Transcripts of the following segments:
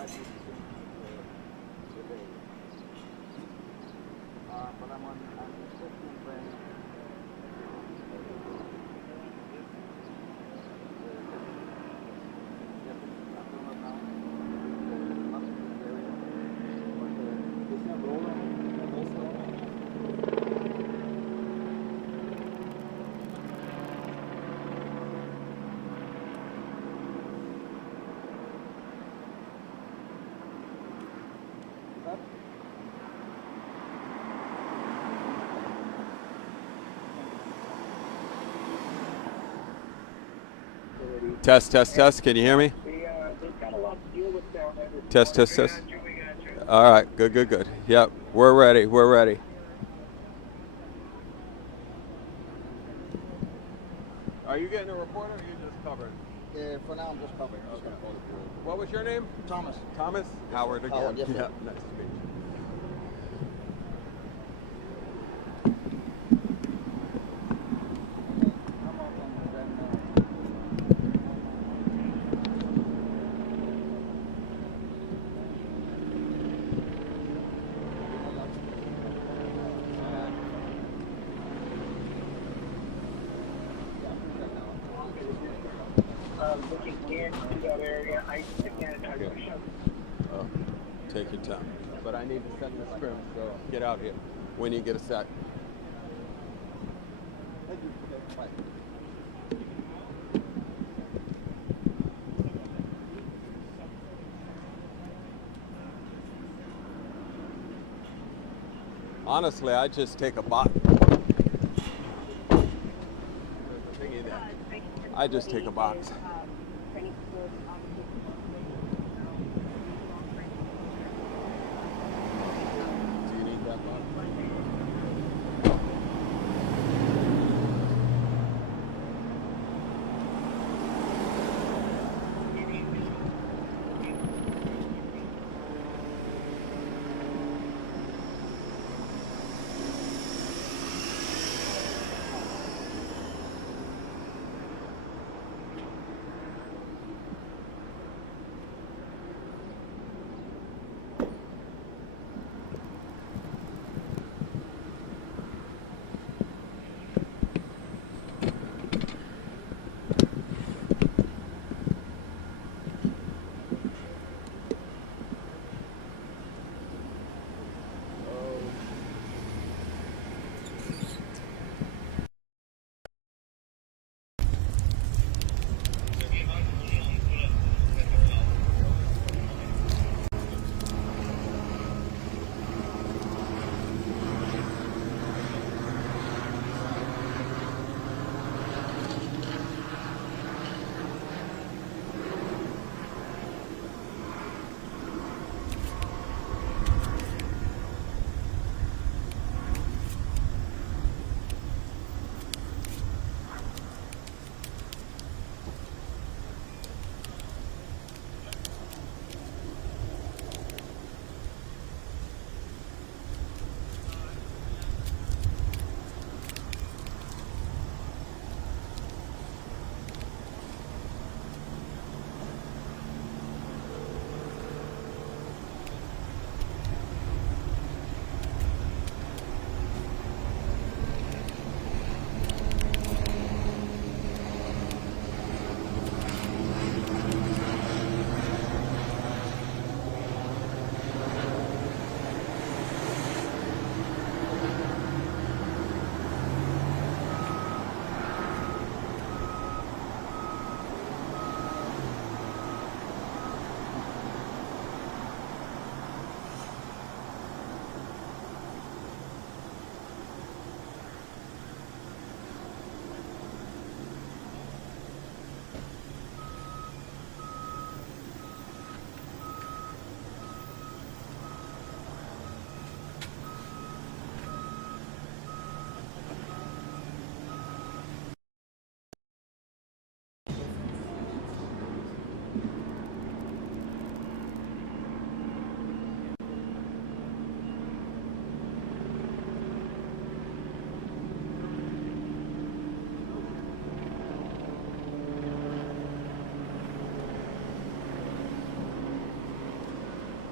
But I'm on consistent brand. Test, test, test. Can you hear me? Test, test, test. All right. Good, good, good. Yep. We're ready. We're ready. Are you getting a report or are you just covering? Yeah, for now I'm just covering. Okay. What was your name? Thomas. Thomas? Howard again. Howard, yes, sir. Yeah. Nice to meet you. Looking into that area, I again, Oh, take your time. But I need to set the scrim, so get out here when you get a sec. Honestly, I just take a box. I just take a box. Do you need that box?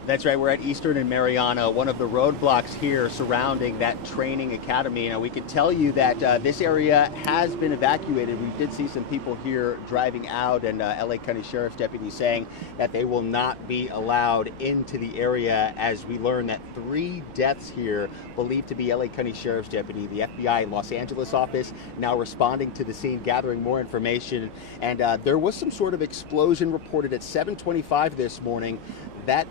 That's right. We're at Eastern and Mariana, one of the roadblocks here surrounding that training academy. Now, we can tell you that this area has been evacuated. We did see some people here driving out, and LA County Sheriff's deputies saying that they will not be allowed into the area, as we learn that 3 deaths here believed to be LA County Sheriff's deputy. The FBI Los Angeles office now responding to the scene, gathering more information. And there was some sort of explosion reported at 7:25 this morning. That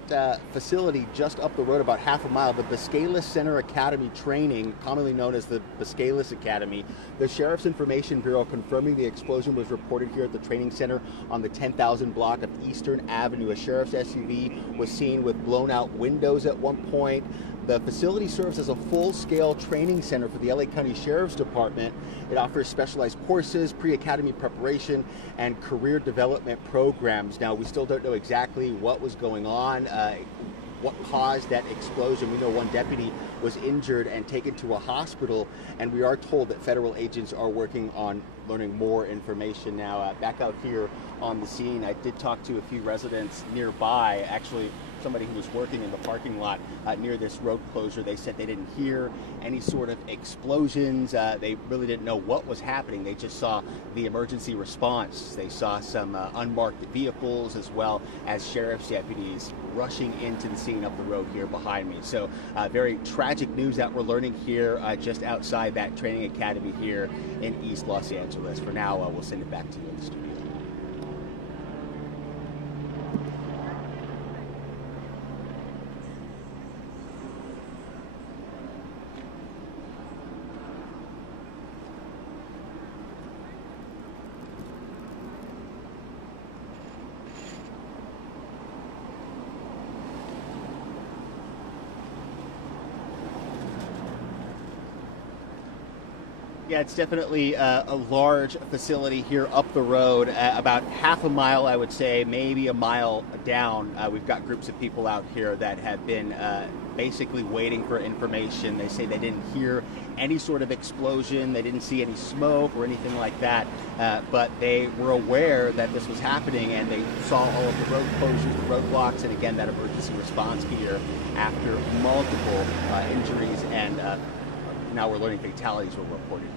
facility just up the road about half a mile, the Biscailuz Center Academy Training, commonly known as the Biscailuz Academy. The Sheriff's Information Bureau confirming the explosion was reported here at the training center on the 10,000 block of Eastern Avenue. A sheriff's SUV was seen with blown out windows at one point. The facility serves as a full-scale training center for the LA County Sheriff's Department. It offers specialized courses, pre-academy preparation, and career development programs. Now, we still don't know exactly what was going on, what caused that explosion. We know one deputy was injured and taken to a hospital, and we are told that federal agents are working on learning more information now. Back out here on the scene, I did talk to a few residents nearby, actually somebody who was working in the parking lot near this road closure. They said they didn't hear any sort of explosions. They really didn't know what was happening. They just saw the emergency response. They saw some unmarked vehicles, as well as sheriff's deputies rushing into the scene up the road here behind me. So very tragic news that we're learning here just outside that training academy here in East Los Angeles. For now, we'll send it back to you in the studio. Yeah, it's definitely a large facility here up the road, about half a mile, I would say, maybe a mile down. We've got groups of people out here that have been basically waiting for information. They say they didn't hear any sort of explosion, they didn't see any smoke or anything like that, but they were aware that this was happening, and they saw all of the road closures, the roadblocks, and again, that emergency response here after multiple injuries, and now we're learning fatalities were reported here.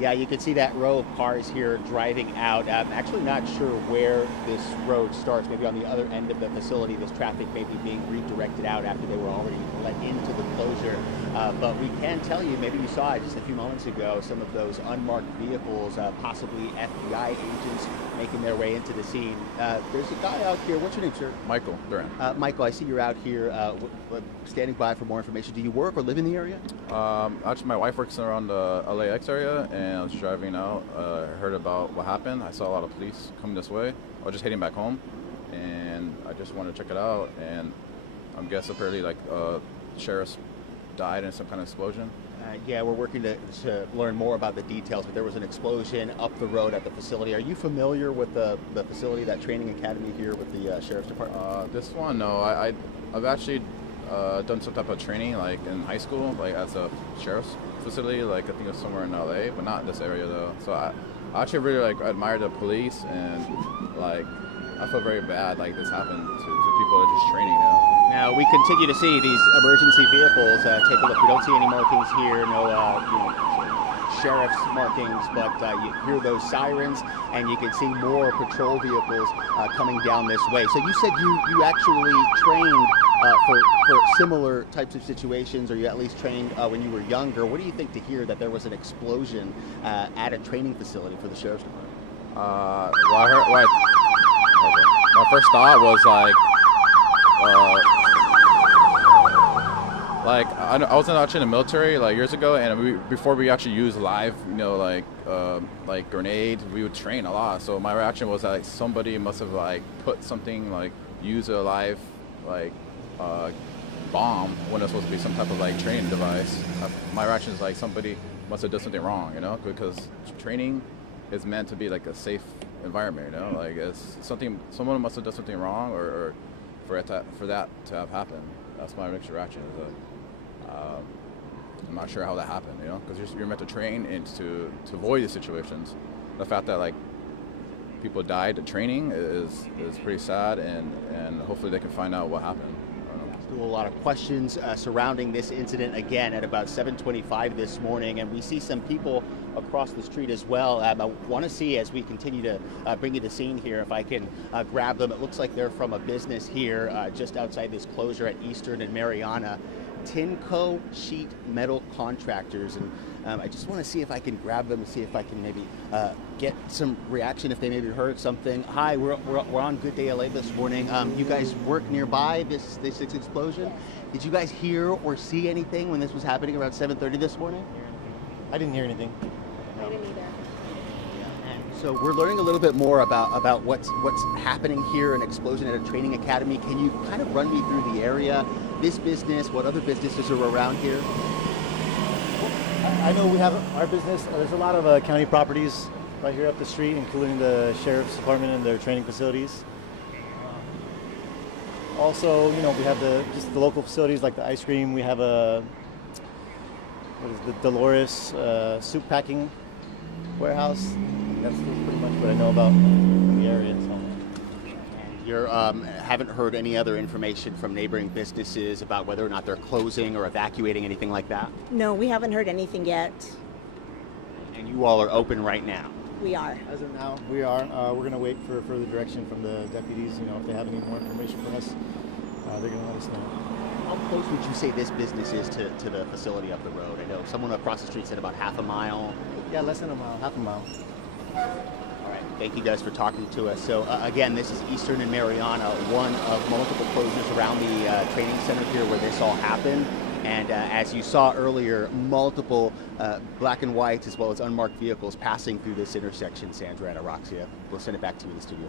Yeah, you can see that row of cars here driving out. I'm actually not sure where this road starts. Maybe on the other end of the facility, this traffic may be being redirected out after they were already let into the closure. But we can tell you, maybe you saw it just a few moments ago, some of those unmarked vehicles, possibly FBI agents making their way into the scene. There's a guy out here. What's your name, sir? Michael Duran. Michael, I see you're out here standing by for more information. Do you work or live in the area? Actually, my wife works around the LAX area, and I was driving out. I heard about what happened. I saw a lot of police coming this way. I was just heading back home, and I just wanted to check it out. And I'm guessing apparently like sheriffs died in some kind of explosion. Yeah, we're working to learn more about the details, but there was an explosion up the road at the facility. Are you familiar with the facility, that training academy here with the Sheriff's Department? This one, no. I've actually done some type of training, like in high school, like as a sheriff's facility, like I think it was somewhere in LA, but not this area though. So I actually really like admire the police, and like I feel very bad like this happened to people that are just training, you know? Now, we continue to see these emergency vehicles. Take a look. We don't see any markings here, no sheriff's markings, but you hear those sirens, and you can see more patrol vehicles coming down this way. So you said you actually trained for similar types of situations, or you at least trained when you were younger. What do you think to hear that there was an explosion at a training facility for the Sheriff's Department? My first thought was like I was actually in the military like years ago, and before we actually used live, like grenades, we would train a lot. So my reaction was that like, somebody must have like put something like use a live like bomb when it's supposed to be some type of like training device. My reaction is like somebody must have done something wrong, because training is meant to be like a safe environment, like it's someone must have done something wrong or for that to have happened. That's my initial reaction. I'm not sure how that happened, because you're meant to train and to avoid these situations. The fact that like people died at training is pretty sad, and hopefully they can find out what happened. Still a lot of questions surrounding this incident again at about 7:25 this morning, and we see some people across the street as well. I want to see, as we continue to bring you the scene here, if I can grab them. It looks like they're from a business here just outside this closure at Eastern and Mariana. Tinco Sheet Metal Contractors, and I just want to see if I can grab them and see if I can maybe get some reaction if they maybe heard something. Hi, we're on Good Day LA this morning. You guys work nearby this explosion. Did you guys hear or see anything when this was happening around 7:30 this morning? I didn't hear anything. I didn't either. So we're learning a little bit more about what's happening here, an explosion at a training academy. Can you kind of run me through the area, this business, what other businesses are around here? I know we have our business. There's a lot of county properties right here up the street, including the sheriff's department and their training facilities. Also, we have just the local facilities like the ice cream. We have the Dolores soup packing warehouse. That's pretty much what I know about the area. So. You haven't heard any other information from neighboring businesses about whether or not they're closing or evacuating, anything like that? No, we haven't heard anything yet. And you all are open right now? We are. As of now, we are. We're going to wait for further direction from the deputies. If they have any more information for us, they're going to let us know. How close would you say this business is to the facility up the road? I know someone across the street said about half a mile. Yeah, less than a mile, half a mile. All right, thank you guys for talking to us. So again, this is Eastern and Mariana, one of multiple closures around the training center here where this all happened. And as you saw earlier, multiple black and whites as well as unmarked vehicles passing through this intersection, Sandra and Araxia. We'll send it back to you in the studio.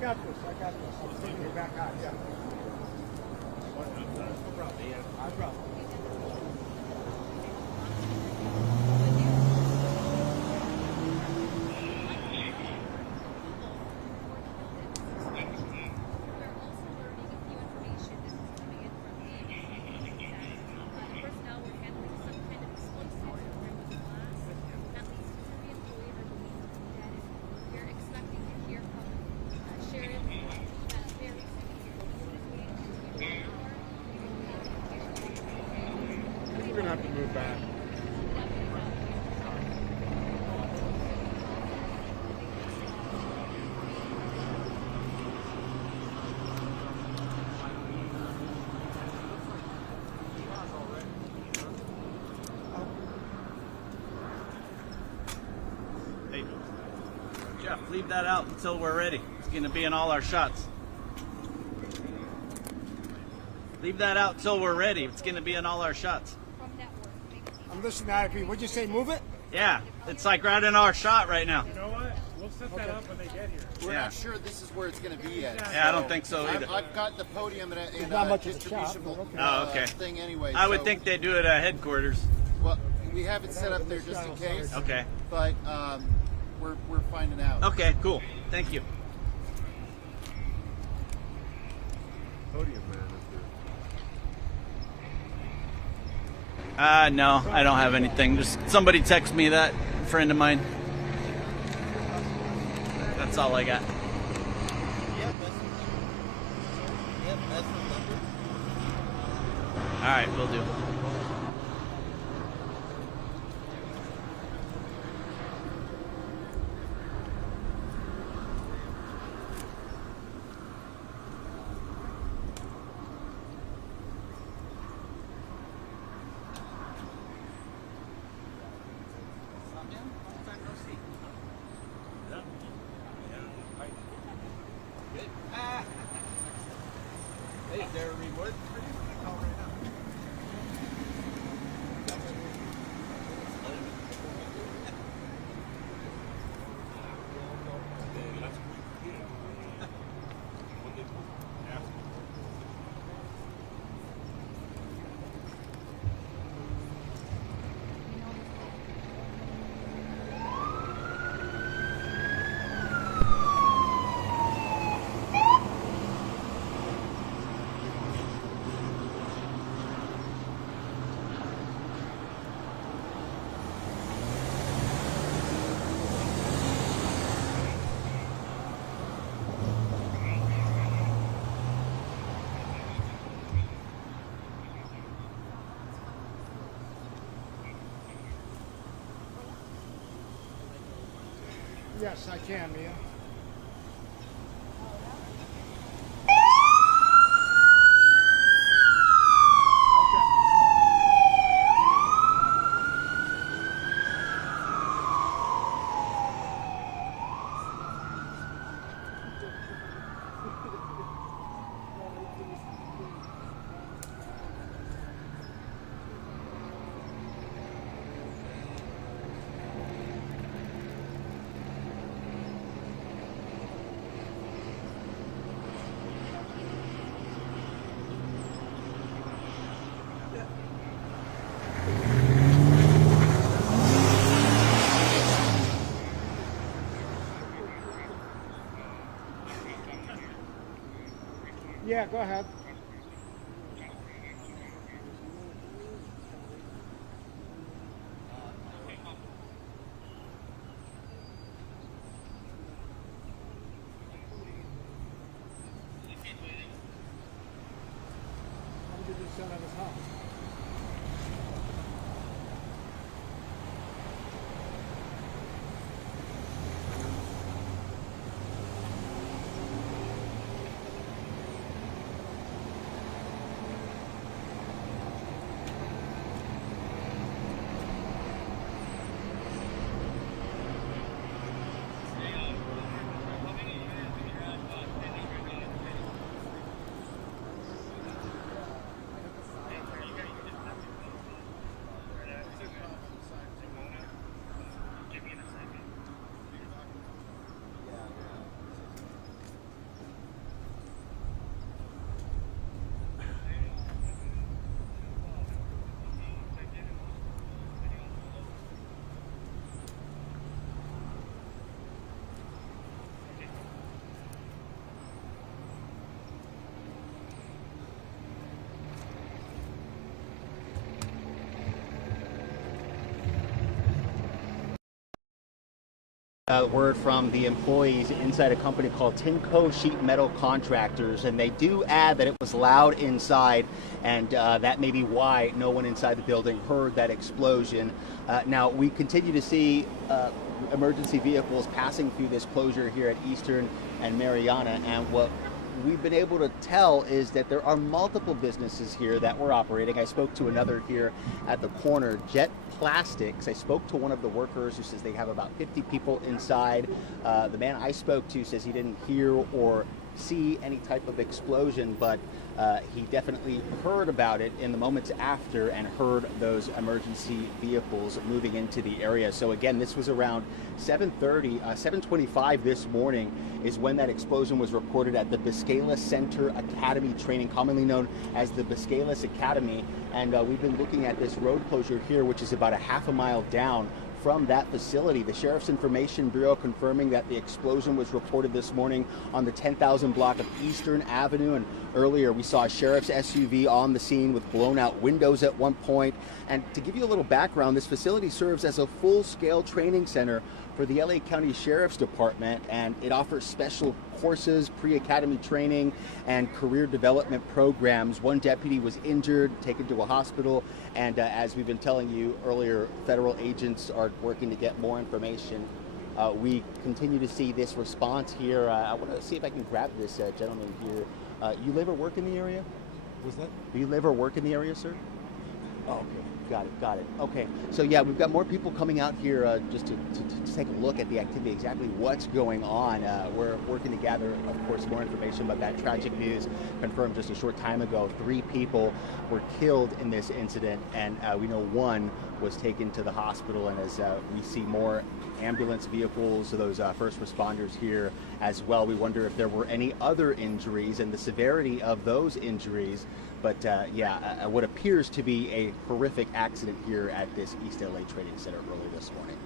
got this. I'm taking it back out. Yeah. No problem. Yeah. No problem. We're gonna have to move back. Hey, Jeff, leave that out until we're ready. It's going to be in all our shots. Leave that out till we're ready. It's going to be in all our shots. I'm listening to IP. What'd you say? Move it? Yeah, it's like right in our shot right now. You know what? We'll set that up when they get here. We're Yeah. not sure this is where it's going to be yet. Yeah, I don't think so either. I've got the podium in not a much of a distribution shop, but okay. Oh, okay. thing anyway. I would so- think they do it at headquarters. Well, we have it set up there just in case. Okay. But we're finding out. Okay, cool. Thank you. No, I don't have anything. Just somebody text me that, a friend of mine. That's all I got. All right, will do. Hey, Jeremy Wood. Yes, I can, Mia. Yeah, go ahead. How did you just send out his house? Word from the employees inside a company called Tinco Sheet Metal Contractors, and they do add that it was loud inside, and that may be why no one inside the building heard that explosion. Now, we continue to see emergency vehicles passing through this closure here at Eastern and Mariana, and what we've been able to tell is that there are multiple businesses here that were operating. I spoke to another here at the corner, Jet Plastics. I spoke to one of the workers who says they have about 50 people inside. The man I spoke to says he didn't hear or see any type of explosion, but he definitely heard about it in the moments after and heard those emergency vehicles moving into the area. So again, this was around 7:25 this morning is when that explosion was reported at the Biscailuz Center Academy Training, commonly known as the Biscailuz Academy. And we've been looking at this road closure here, which is about a half a mile down from that facility. The Sheriff's Information Bureau confirming that the explosion was reported this morning on the 10,000 block of Eastern Avenue, and earlier we saw a sheriff's SUV on the scene with blown out windows at one point. And to give you a little background, this facility serves as a full-scale training center for the LA County Sheriff's Department, and it offers special courses, pre-academy training, and career development programs. One deputy was injured, taken to a hospital, and as we've been telling you earlier, federal agents are working to get more information. We continue to see this response here. I want to see if I can grab this gentleman here. You live or work in the area? Was that? Do you live or work in the area, sir? Oh, okay. Got it. Okay. So yeah, we've got more people coming out here just to take a look at the activity, exactly what's going on. We're working to gather, of course, more information, but that tragic news confirmed just a short time ago. 3 people were killed in this incident, and we know one was taken to the hospital. And as we see more ambulance vehicles, so those first responders here as well, we wonder if there were any other injuries and the severity of those injuries. But yeah, what appears to be a horrific accident here at this East LA Training Center early this morning.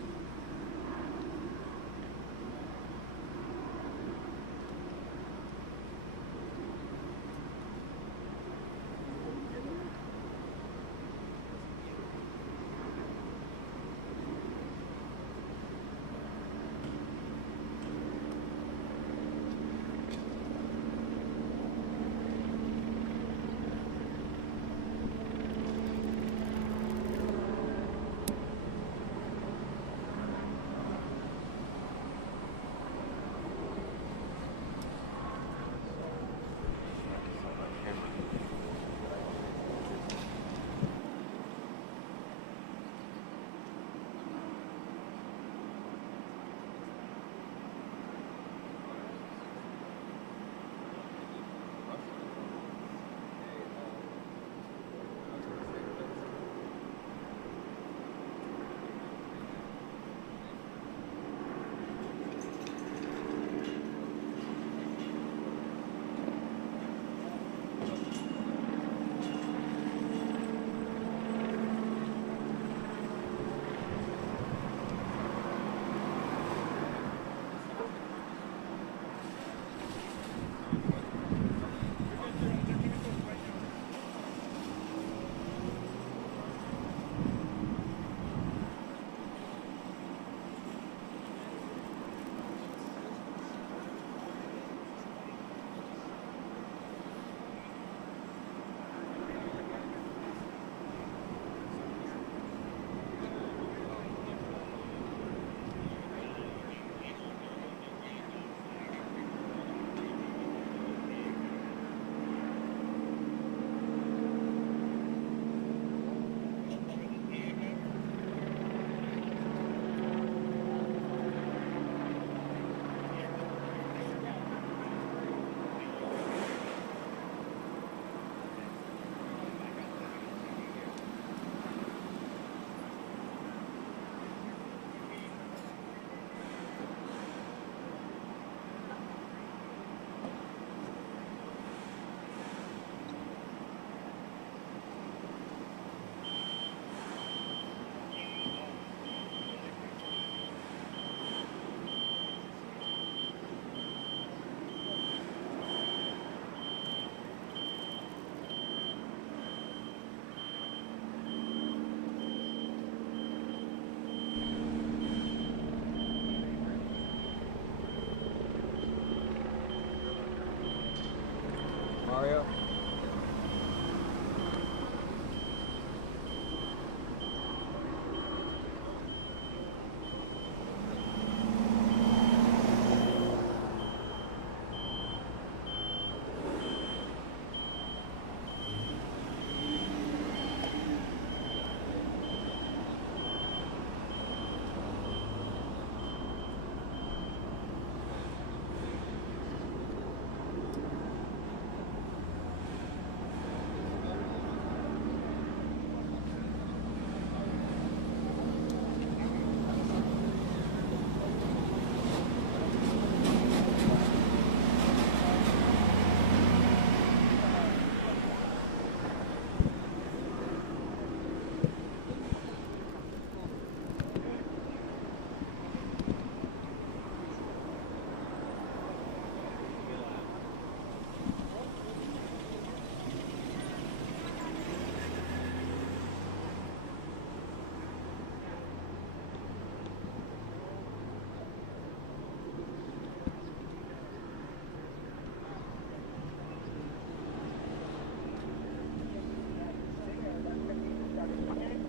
go.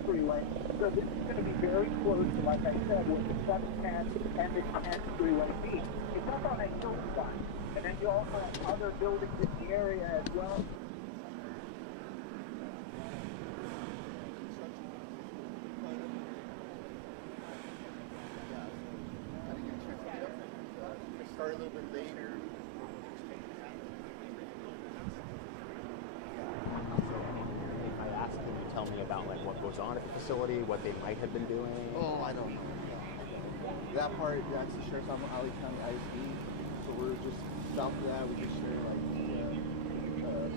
Freeway. So this is going to be very close to, like I said, what the 710 and the 10 freeway meet. It's up on a hillside. And then you also have other buildings in the area as well. Start a little bit later. I asked him to tell me about like what goes on at the facility, what they might have been doing. Oh, I don't know. That part, that's the sheriff's on Ali County ISD. So we're just south of that. We just share like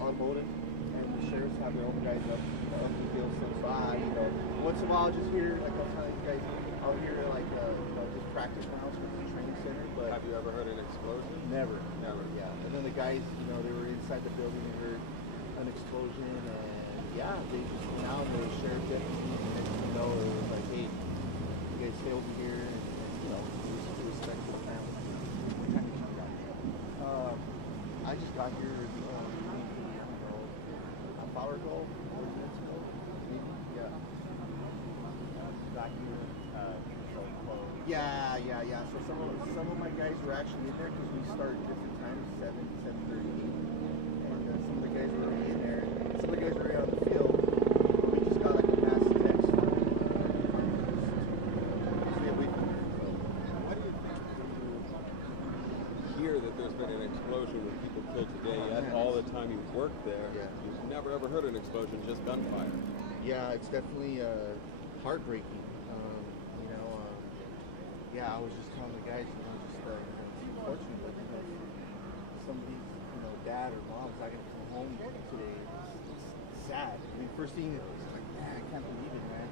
automotive, and the sheriffs have their own guys up the field. So once in a while, just here, like I'll tell you guys, I'll hear like just practice rounds from the training center. But Have you ever heard an explosion? never. Yeah. And then the guys, they were inside the building and heard an explosion, and yeah, they just went out. The sheriff deputies, and it was like, hey, you guys stay over here, and just respect the family. What time did you got here? I just got here, a hour ago, 40 minutes ago, maybe. Yeah. Got here, Yeah. So some of my guys were actually in there because we start different times, 7:30, 8. And some of the guys were already in there. Some of the guys were already on the field. We just got like a mass text. Stay away from there. How do you think you hear that there's been an explosion with people killed today, yet all the time you worked there, you've never ever heard an explosion, just gunfire? Yeah, it's definitely heartbreaking. I was just telling the guys, it's unfortunate, because somebody's, dad or mom's not gonna come home today. It's sad. I mean, first thing is like, man, I can't believe it, man.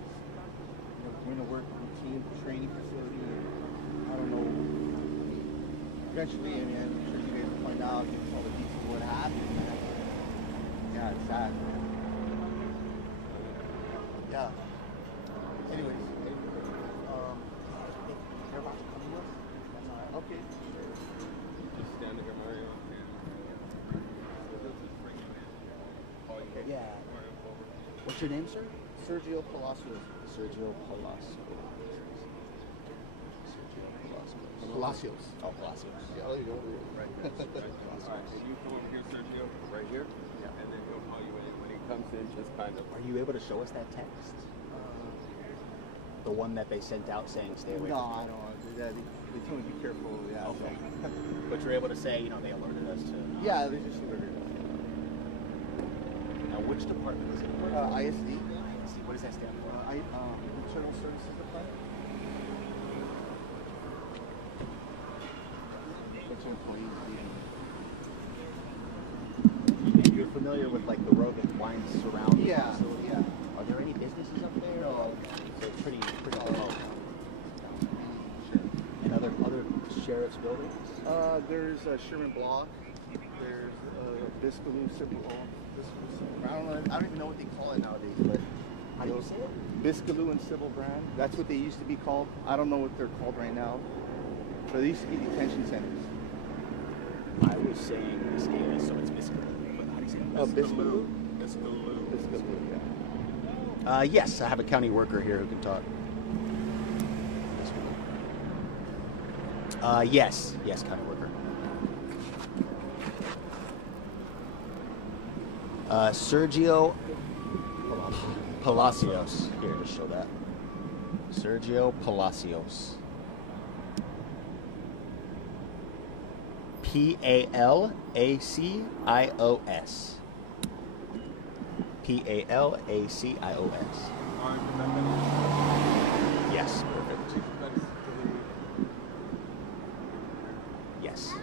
Going to work routine, training facility, and I don't know. Eventually, I'm sure you guys will find out all the details of what happened, man. Yeah, it's sad, man. Yeah. Anyways. They're about to come to us? That's all right. Okay. Just standing here, Mario. Okay. Yeah. What's your name, sir? Sergio Palacios. Sergio Palacios. Palacios. Oh, Palacios. Yeah, there you go. Right. All right. And you come over here, Sergio, right here. Yeah. And then he'll call you in when he comes in, just kind of. Are you able to show us that text? The one that they sent out saying stay away from No, I don't want to do that. They told me to be careful. Yeah. Okay. But you're able to say, they alerted us to. Yeah, they just alerted us. Now, which department is it? ISD. ISD. What does that stand for? Internal Services Department. Bunch of employees. You're familiar with like the road that winds surrounding the facility? Yeah. Are there any businesses up there? No. So it's pretty remote. Sure. And other sheriff's buildings? There's Sherman Block. There's Biscailuz Civil Hall. I don't even know what they call it nowadays, but how do you say it? Biscailuz and Civil Brand. That's what they used to be called. I don't know what they're called right now. But they used to be detention centers. I was saying Biscailuz, so it's Biscailuz. But how do you Biscailuz? Biscailuz. Yeah. Yes, I have a county worker here who can talk. Yes, county worker. Sergio Palacios. Here, just show that. Sergio Palacios. Palacios. Palacios. Yes, perfect. Yes.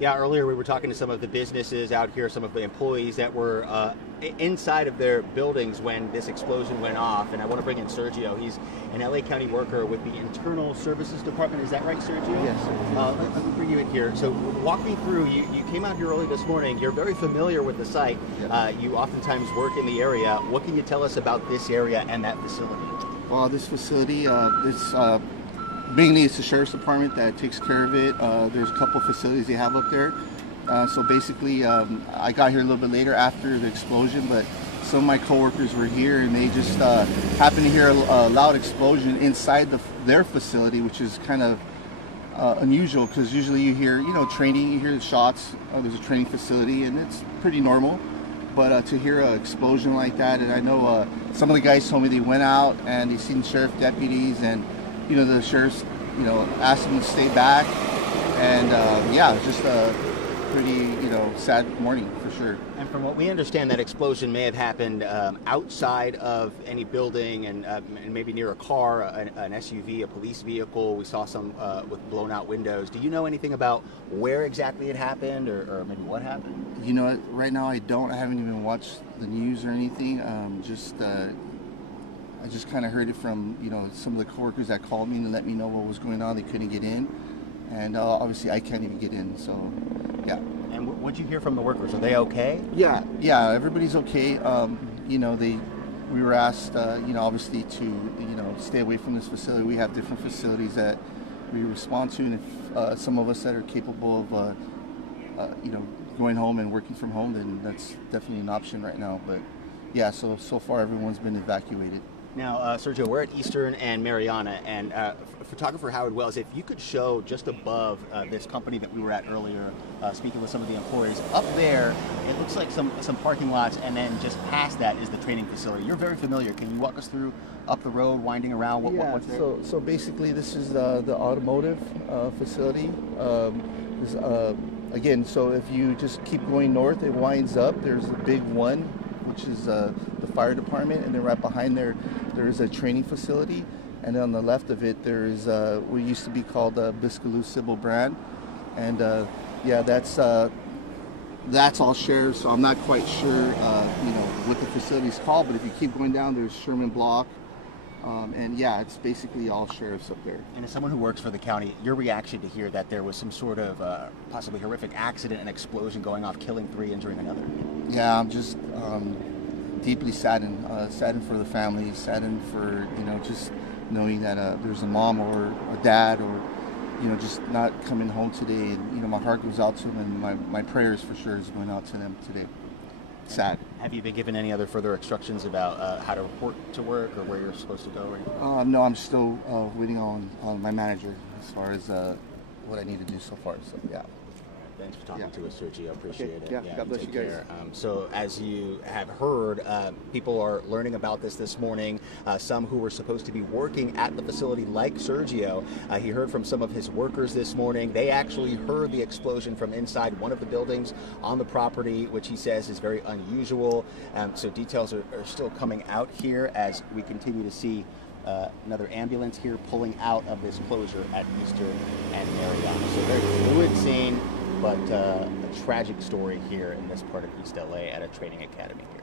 Yeah, earlier we were talking to some of the businesses out here, some of the employees that were inside of their buildings when this explosion went off. And I want to bring in Sergio. He's an LA County worker with the Internal Services Department. Is that right, Sergio? Yes. Let me bring you in here. So walk me through. You came out here early this morning. You're very familiar with the site. Yes. You oftentimes work in the area. What can you tell us about this area and that facility? Well, this facility, mainly it's the sheriff's department that takes care of it. There's a couple facilities they have up there. So basically, I got here a little bit later after the explosion, but some of my coworkers were here and they just happened to hear a loud explosion inside their facility, which is kind of unusual because usually you hear, training, you hear the shots. There's a training facility and it's pretty normal. But to hear an explosion like that, and I know some of the guys told me they went out and they seen sheriff deputies and the sheriff's, asked them to stay back, and just a pretty, sad morning for sure. And from what we understand, that explosion may have happened outside of any building and maybe near a car, an SUV, a police vehicle. We saw some with blown out windows. Do you know anything about where exactly it happened or maybe what happened? Right now I haven't even watched the news or anything. I just kind of heard it from, some of the coworkers that called me and let me know what was going on. They couldn't get in. And obviously I can't even get in, so yeah. And what'd you hear from the workers? Are they okay? Yeah, everybody's okay. We were asked, obviously to, stay away from this facility. We have different facilities that we respond to, and if some of us that are capable of, going home and working from home, then that's definitely an option right now. But yeah, so far everyone's been evacuated. Now, Sergio, we're at Eastern and Mariana, and photographer Howard Wells, if you could show just above this company that we were at earlier, speaking with some of the employees, up there, it looks like some parking lots, and then just past that is the training facility. You're very familiar. Can you walk us through up the road, winding around? What's there? So basically this is the automotive facility. Again, so if you just keep going north, it winds up. There's a big one, which is the fire department, and then right behind there is a training facility, and then on the left of it there is what used to be called Biscailuz Civil Brand, and that's all shared. So I'm not quite sure what the facility is called, but if you keep going down, there's Sherman Block, and it's basically all sheriffs up there. And as someone who works for the county, your reaction to hear that there was some sort of possibly horrific accident and explosion going off, killing 3, injuring another? Yeah, I'm just deeply saddened for the family, saddened for, just knowing that there's a mom or a dad or, just not coming home today. And, my heart goes out to them, and my prayers for sure is going out to them today. Sad. Have you been given any other further instructions about how to report to work or where you're supposed to go? Or anything? No, I'm still waiting on my manager as far as what I need to do so far. So, yeah. Thanks for talking Yeah. to us, Sergio. Appreciate it. Yeah, God bless take you guys. care. So as you have heard, people are learning about this morning. Some who were supposed to be working at the facility, like Sergio, he heard from some of his workers this morning. They actually heard the explosion from inside one of the buildings on the property, which he says is very unusual. So details are still coming out here as we continue to see another ambulance here pulling out of this closure at Eastern and Mariana. So very fluid scene, but a tragic story here in this part of East LA at a training academy here.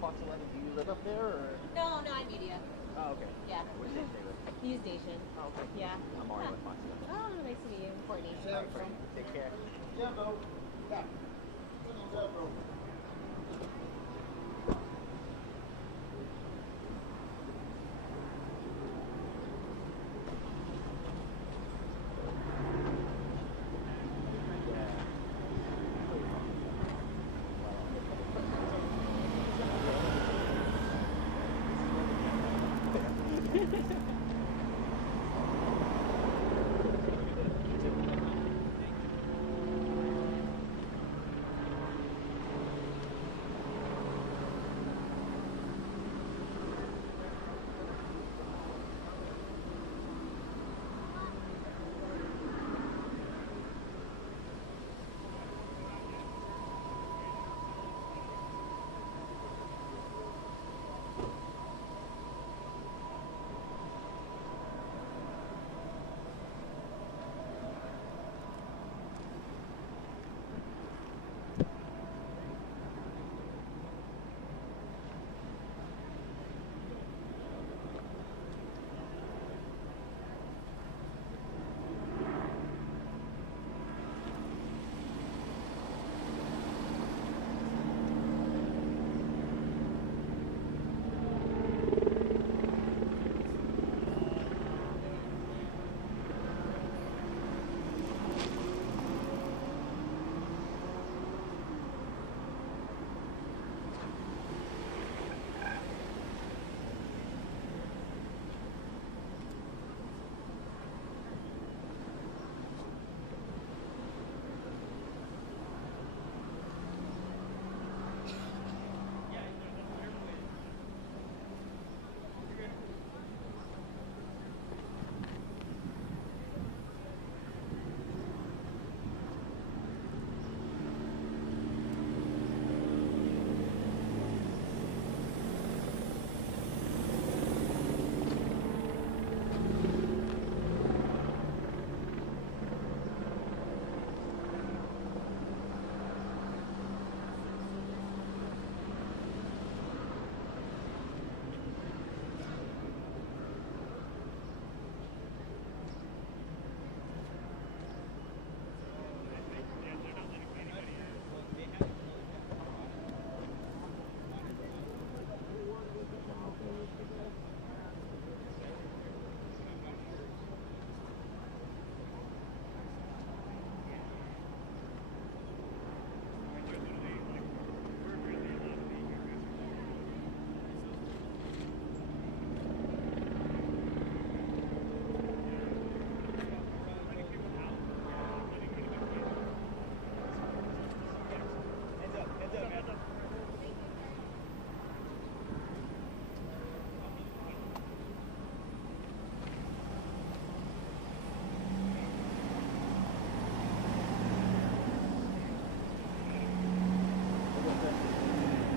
Fox 11. Do you live up there or? No, I'm media. Oh, okay. Yeah. What station are you with? News station. Oh, okay. Yeah. I'm Mario with Fox 11. Oh, nice to meet you. Courtney. Take care. Yeah, bro. Yeah. Yeah, bro.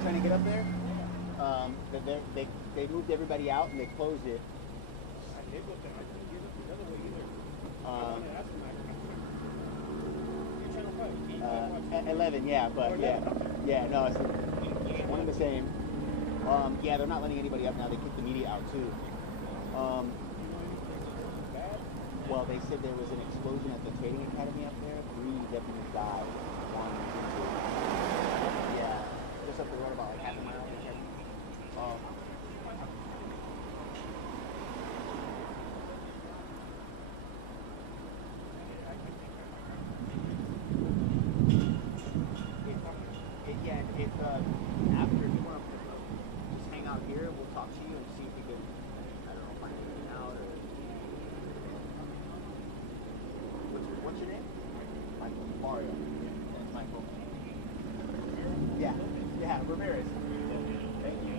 Trying to get up there. They moved everybody out and they closed it. 11, yeah, but yeah, no, it's one and the same. Yeah, they're not letting anybody up now. They kicked the media out too. Well, they said there was an explosion at the training academy up there. 3 deputies died. 1, 2. Yeah, just up the road about like half a mile. After you want to just hang out here, we'll talk to you and see if we can, I don't know, find anything out or. What's your name? Michael. Mario. That's Michael. Yeah, Ramirez. Thank you.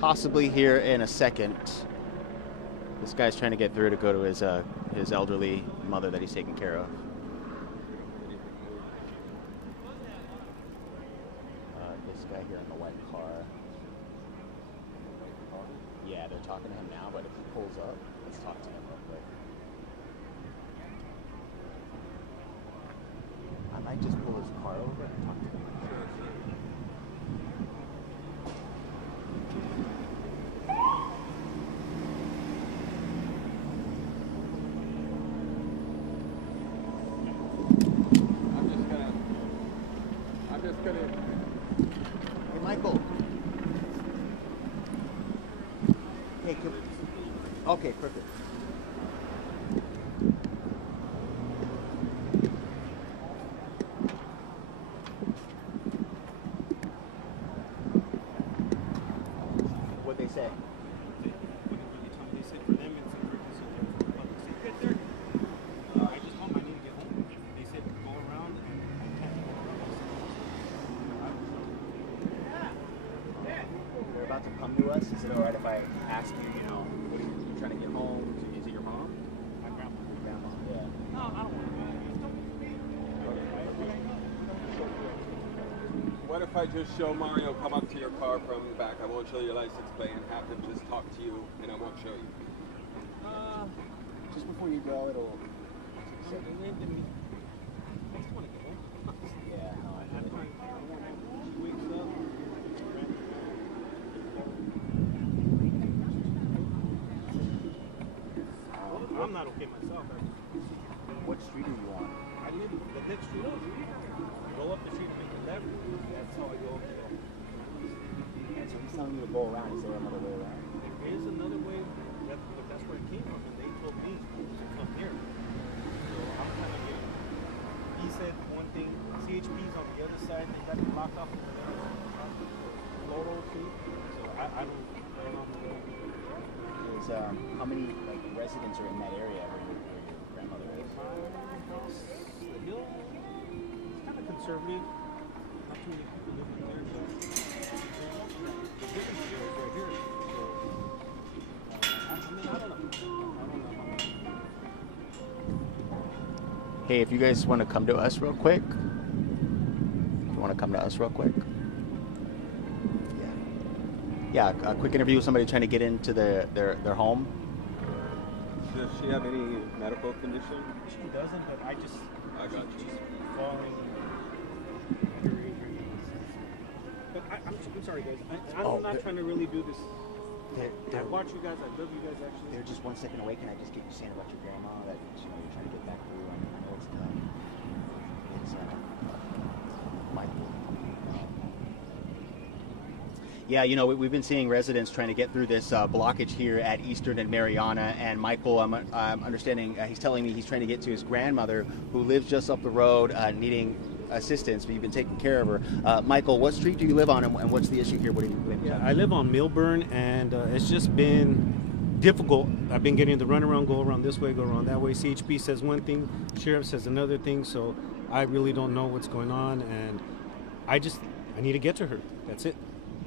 possibly here in a second. This guy's trying to get through to go to his elderly mother that he's taking care of. This guy here in the white car. Yeah, they're talking to him now, but if he pulls up, let's talk to him real quick. I might just pull his car over and talk to him. I'm just gonna. Hey, Michael. Hey, okay, perfect. What'd they say? They said for them it's emergency for public safety right there. I just told them I need to get home. They said go around and I can't go around. They're about to come to us. Is it all right if I ask you, what are you trying to get home? Is it your mom? My grandma. Grandma, yeah. No, I don't want to go. What if I just show Mario come up to your car from the back? I won't show you your license plate and have him just talk to you, and I won't show you. Just before you go, it'll. I just want to get home. Yeah, no, I She wakes up. I'm not okay myself. What street are you on? I live the next street up. Go up the street and make a left. That's how I go up the hill. And so he's telling you to go around. Is there another way around? There is another way, but that's where it came from, and they told me to come here. So I'm kind of getting. He said one thing. CHP's on the other side. They got it blocked off over there. Loro too. So I don't know. Is how many residents are in that area where your grandmother is? The hill. It's kind of conservative. Not too many people live in there, but the difference here is right here. So, I don't know. Hey, if you guys want to come to us real quick. You want to come to us real quick? Yeah, a quick interview with somebody trying to get into their home. Does she have any medical condition? She doesn't, but I got you. She's falling. But I'm sorry, guys. I'm not trying to really do this. I watch you guys. I love you guys, actually. They're just 1 second away. Can I just get you saying about your grandma that you're trying to get back through? I know it's tough. It's Michael. Yeah, we've been seeing residents trying to get through this blockage here at Eastern and Mariana. And Michael, I'm understanding, he's telling me he's trying to get to his grandmother who lives just up the road, needing assistance, but you've been taking care of her. Michael, what street do you live on, and what's the issue here? What are you doing? Yeah, I live on Milburn, and it's just been difficult. I've been getting the runaround, go around this way, go around that way. CHP says one thing, sheriff says another thing, so I really don't know what's going on, and I need to get to her. That's it.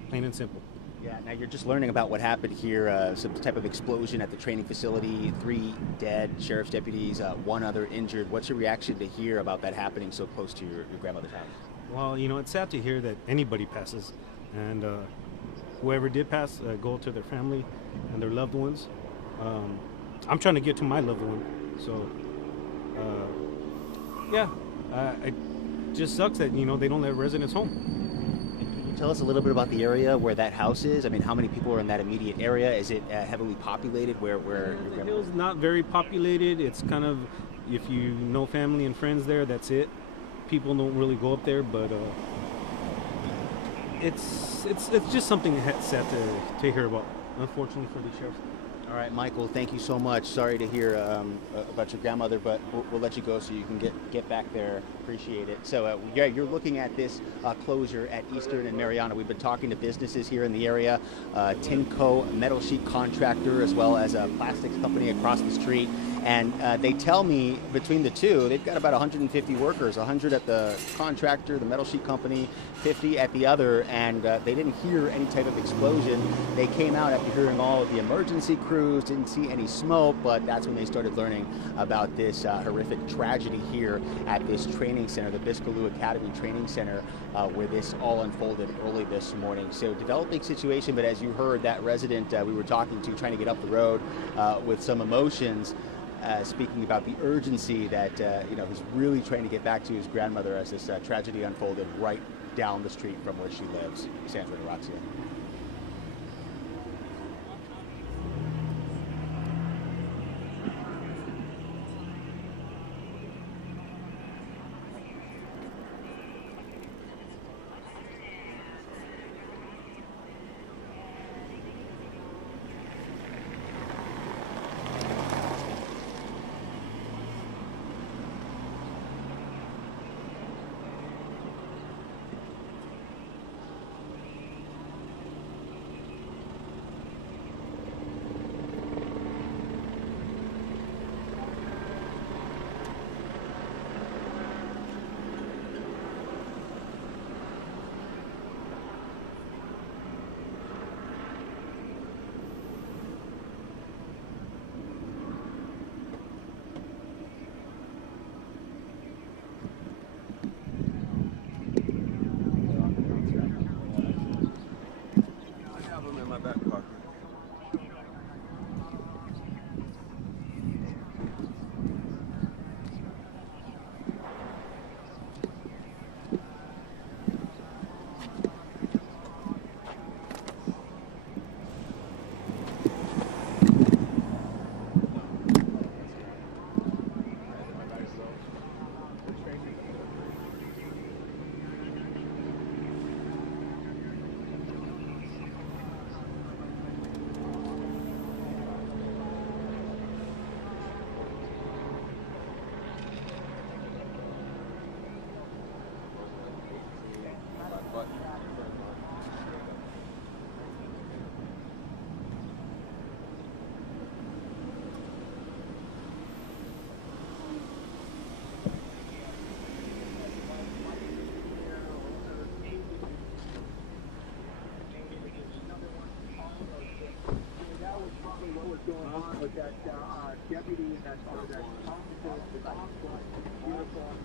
Plain and simple. Yeah, now you're just learning about what happened here, some type of explosion at the training facility, 3 dead sheriff's deputies, 1 other injured. What's your reaction to hear about that happening so close to your grandmother's house? Well, it's sad to hear that anybody passes, and whoever did pass, go to their family and their loved ones. I'm trying to get to my loved one, so it just sucks that, they don't let residents home. Tell us a little bit about the area where that house is. I mean, how many people are in that immediate area? Is it heavily populated? Where the hill's not very populated. It's kind of, if you know family and friends there, that's it. People don't really go up there, but it's just something sad to hear about, unfortunately, for the sheriff. All right, Michael, thank you so much. Sorry to hear about your grandmother, but we'll let you go so you can get back there. Appreciate it. So, yeah, you're looking at this closure at Eastern and Mariana. We've been talking to businesses here in the area, Tinco metal sheet contractor, as well as a plastics company across the street. And they tell me between the two, they've got about 150 workers, 100 at the contractor, the metal sheet company, 50 at the other, and they didn't hear any type of explosion. They came out after hearing all of the emergency crews, didn't see any smoke, but that's when they started learning about this horrific tragedy here at this training center, the Biscailuz Academy Training Center, where this all unfolded early this morning. So developing situation, but as you heard, that resident we were talking to, trying to get up the road with some emotions, speaking about the urgency that he's really trying to get back to his grandmother as this tragedy unfolded right down the street from where she lives. Sandra Razia. With that deputy in that hospital, the hospital uniform.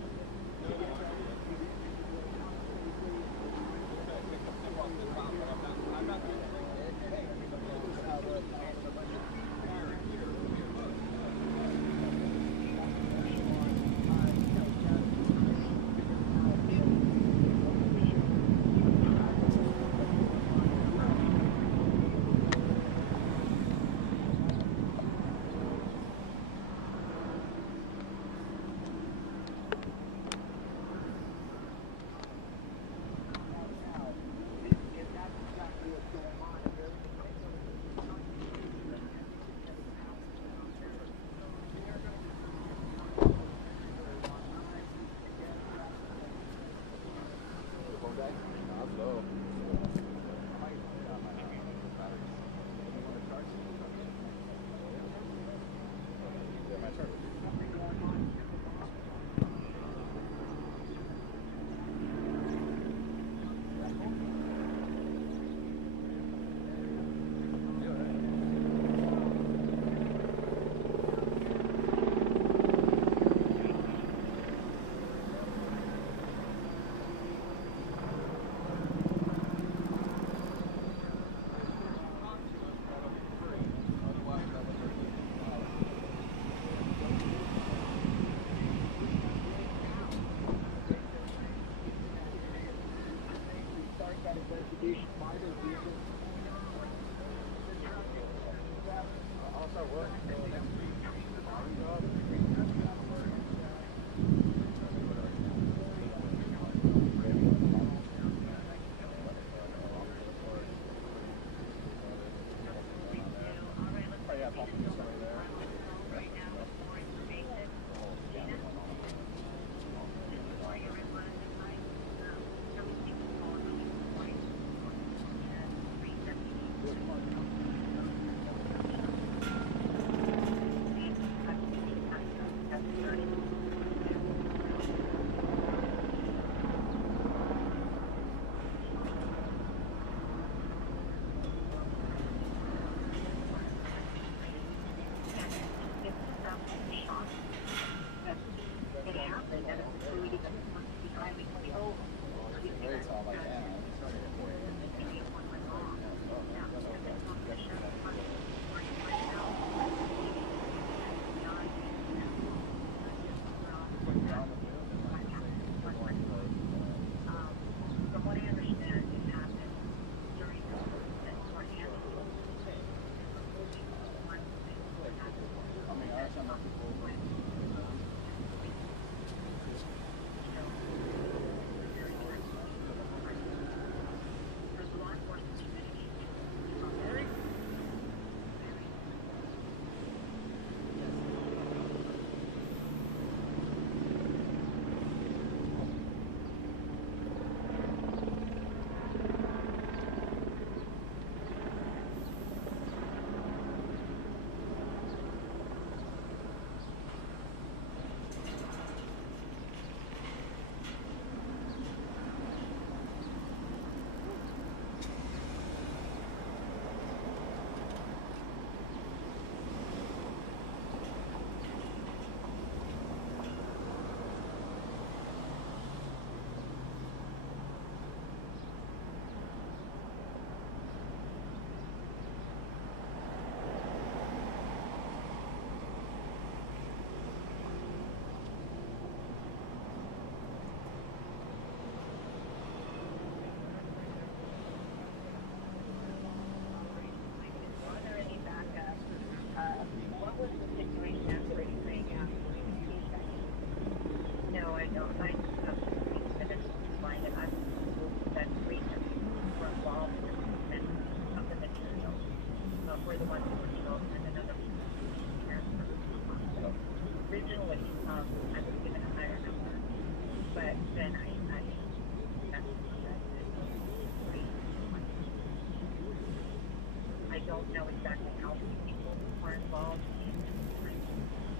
don't know exactly how many people were involved in different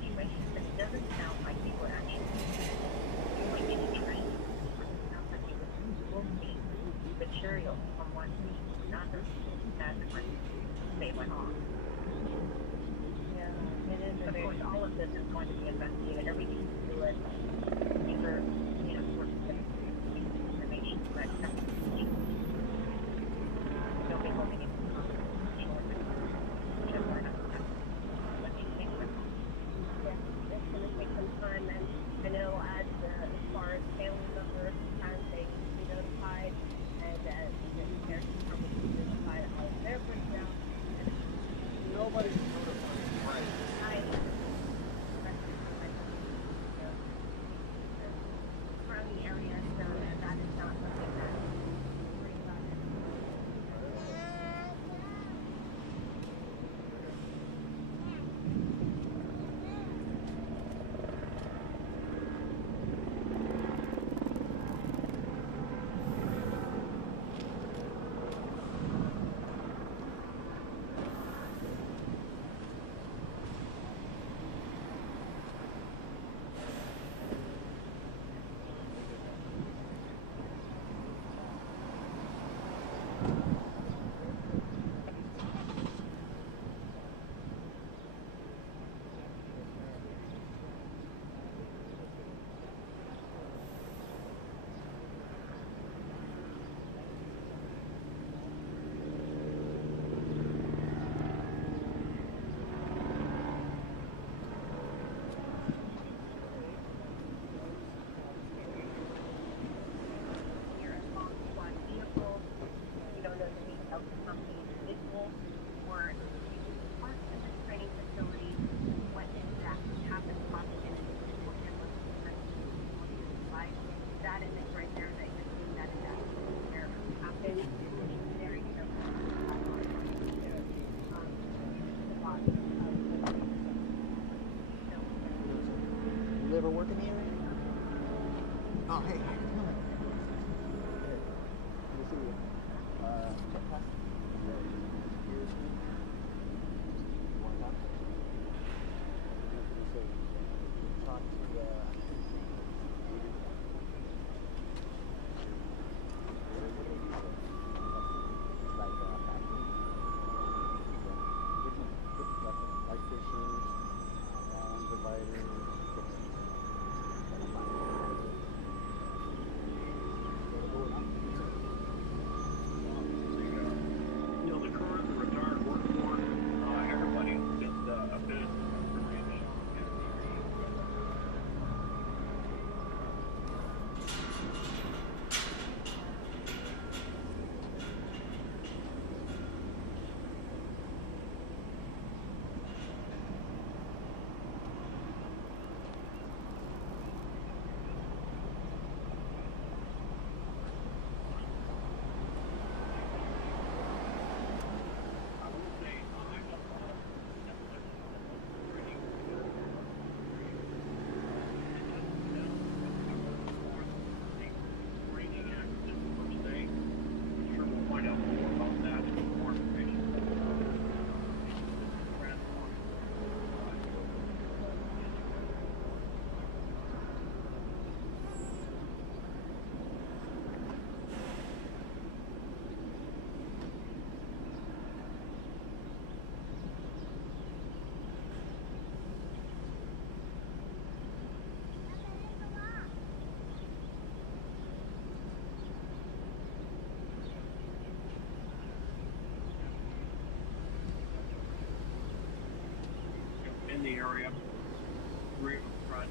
situations, but it doesn't sound like they were actually doing any training. It sounds like it was mostly material from one week, not the that when they went off. Yeah, it is. Of course, all of this is going to be investigated. Everything to do it. These are, sources of information, but they'll be looking into time, and I know as far as family members, sometimes they be notified, and the parents probably be notified of all of their breakdown. Nobody's notified, right? the area. Three of them tried.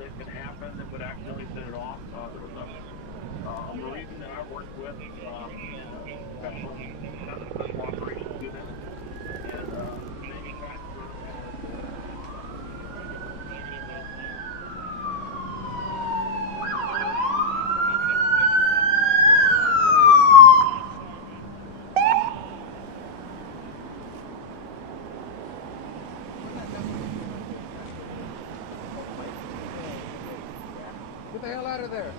that could happen that would accidentally set it off. There was a Marine that I worked with, special special operations unit, and manufacturer. Get the hell out of there.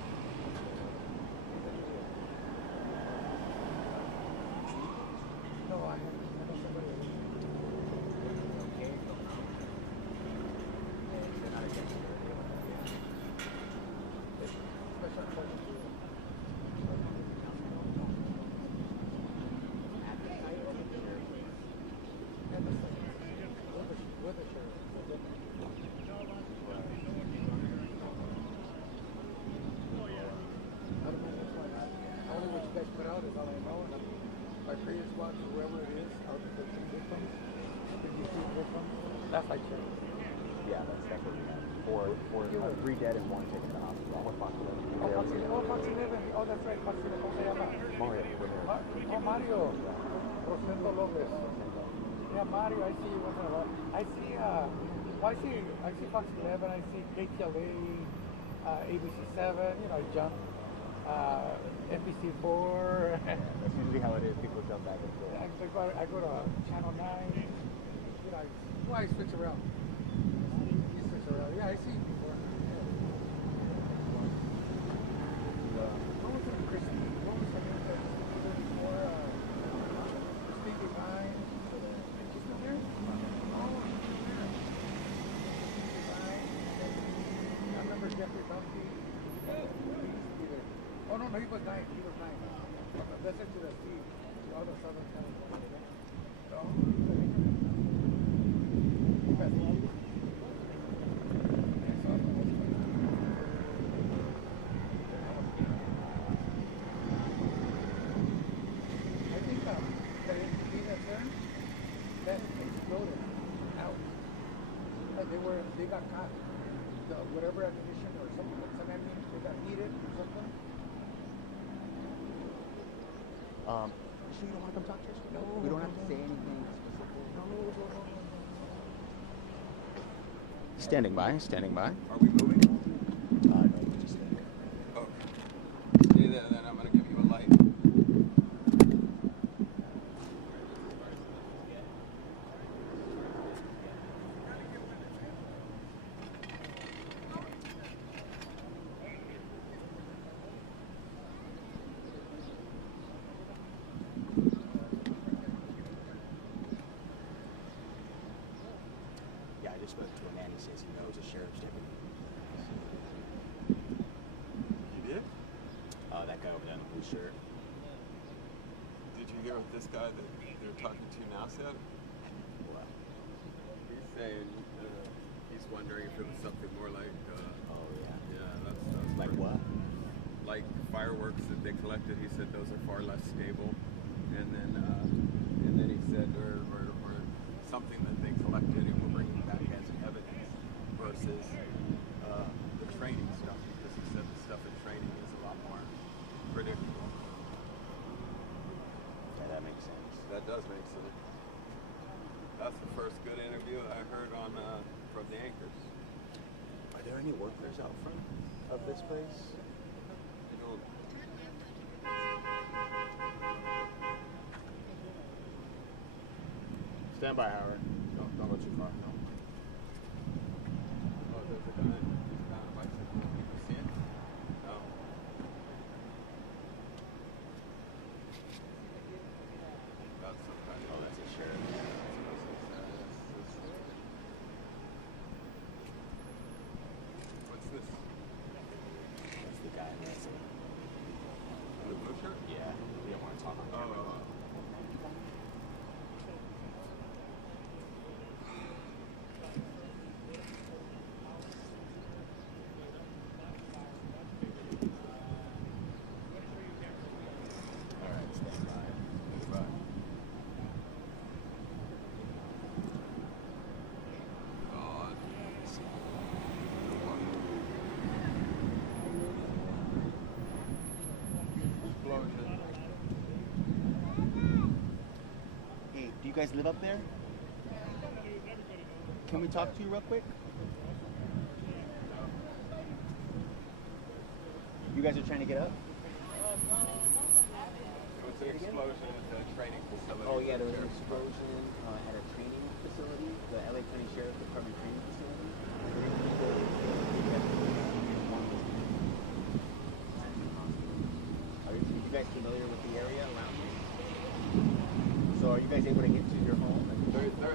or 3 dead and 1 taken to the hospital. What Fox 11? Fox 11. Oh, that's right. Fox 11. ¿Cómo se llama? Mario. Mario. Rosendo Lopez. Yeah, Mario. I see you once in a while. I see. I see Fox 11. I see KTLA, ABC 7. You know, I jump. NBC 4. That's usually how it is. People jump back and forth. I go to Channel 9. You know, I switch around. You switch around. Yeah, I see you before. What was it, Christine? What was her name that was before? Christine Divine. She's still there? Oh, she's still there. Divine. I remember Jeffrey Dumpy. Oh, no, he was 9. He was 9. Listen to the Steve. To all the Southern California. They got caught. Whatever ammunition or something, some ammunition they got needed or something. You sure you don't want to come talk to us? No. We don't have to say anything specific. No. Standing by. Are we moving? No, we're just standing. Oh. Then I'm going to give you a light. Yeah, I just spoke to a man. He says he knows a sheriff's deputy. You did? That guy over there in the blue shirt. Did you hear what this guy that they're talking to now said? What? He's saying he's wondering if it was something more like. Oh yeah. Yeah, that's Like what? Like fireworks that they collected. He said those are far less stable, and then he said or something that they collected and were bringing back as evidence versus the training stuff, because he said the stuff in training is a lot more predictable. Yeah, that makes sense. That does make sense. That's the first good interview I heard on from the anchors. Are there any workers out front of this place? You know, Stand by, Howard. Don't go too far. No. oh, there's a guy who's got a bicycle. You can see it? No. That's some kind of. Oh, that's a sheriff. What's this? That's the guy that's The blue shirt? yeah. We don't want to talk on camera. Oh. All right, stand by. Goodbye. God. Explosion. Hey, do you guys live up there? Can we talk to you real quick? You guys are trying to get up? It was an explosion at the training facility. Oh yeah, there was an explosion at a training facility, the LA County Sheriff's Department training facility. Are you guys familiar with the area around here? So are you guys able to get to your home?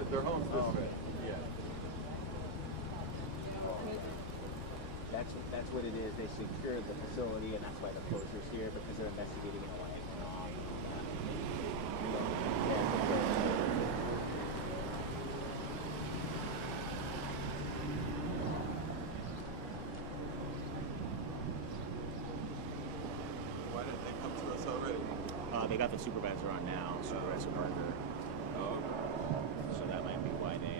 Their home's this way. Yeah. That's what it is. They secured the facility, and that's why the closure's here, because they're investigating it what went on. Why didn't they come to us already? They got the supervisor on now, Supervisor Parker. Oh. So that might be why they.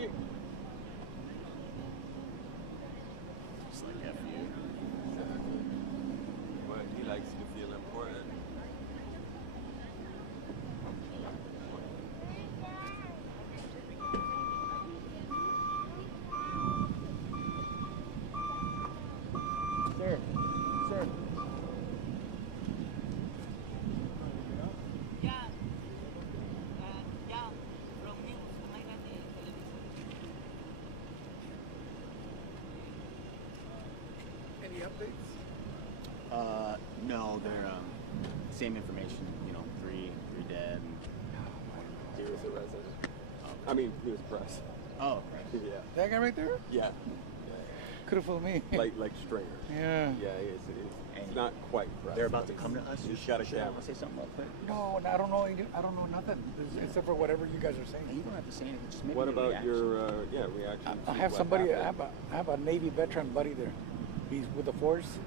me. Just like F you. Exactly. But he likes to feel important. Sir. Sir. Any updates? No, they're same information. You know, three dead. He was a resident. I mean, he was press. Oh, right. Yeah. That guy right there? Yeah. Could have fooled me. Like Stringer. Yeah. Yeah, it is. It's not quite press. They're about to come to us. He's got a Should I camera. say something real quick? No, I don't know. I don't know nothing except for whatever you guys are saying. You don't have to say anything. Just make What a about reaction. your reaction? I to have what somebody. happened? I have a Navy veteran buddy there. He's with the force,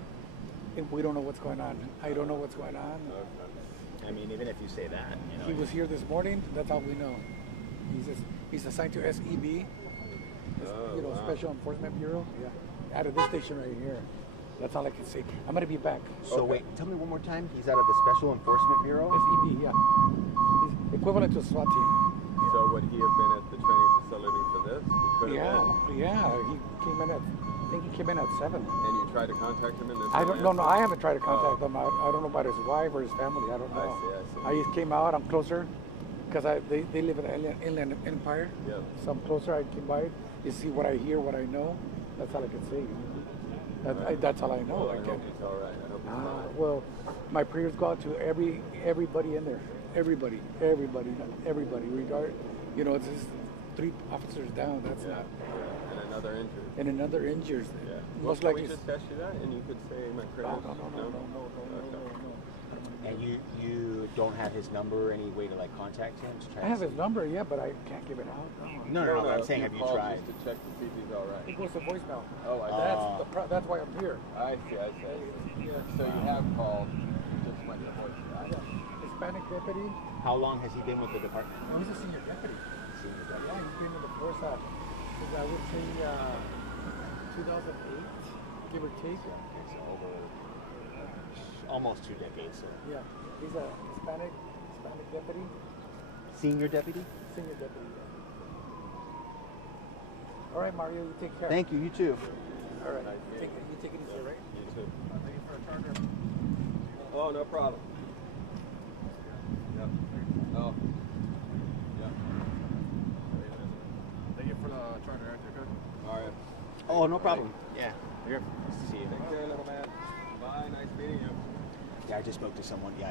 and we don't know what's going on. I don't know what's going on. Okay. I mean, even if you say that, you know. He was here this morning. That's all we know. He's assigned to SEB, Oh, you know, wow. Special Enforcement Bureau. Yeah, out of this station right here. That's all I can say. I'm gonna be back. So wait, tell me one more time. He's out of the Special Enforcement Bureau. SEB, yeah. He's equivalent to a SWAT team. So would he have been at the training facility for this? He could have been. Yeah. He came in at. I think he came in at 7. And you tried to contact him in this? I don't know. No, I haven't tried to contact him. I don't know about his wife or his family. I don't know. I see. I just came out. I'm closer because they live in the Inland Empire. Yeah. So I'm closer. I came by. You see what I hear, what I know. That's all I can say. That's all I know. Well, I I hope can. he's all right. I hope he's fine. Well, my prayers go out to everybody in there. Everybody. Regard. You know, it's just 3 officers down. That's not. And another injured. And another injured. Yeah. Most Well, likely. we just asked you that, and you could say my prayers. No. And you don't have his number or any way to like contact him to try I have his number, yeah, but I can't give it out. No. I'm saying, have you called tried? just to check to see if he's all right? It goes to voicemail. Oh, I see. That's why I'm here. I see. So you have called, you just went to voicemail. Hispanic deputy. How long has he been with the department? Oh, he's a senior deputy. Yeah, he's been in the force since I would say 2008, give or take. It's over almost 2 decades. So. Yeah, he's a Hispanic deputy. Senior deputy? Senior deputy. All right, Mario, you take care. Thank you. You too. All right, you take it easy, right? You too. Thank you for a charger. Oh, no problem. Yep. Oh. Yep. Thank you for the charger right there, good? All right. Oh, no problem. Yeah. Nice to see you. Take care, little man. Bye. Nice meeting you. Yeah, I just spoke to someone. who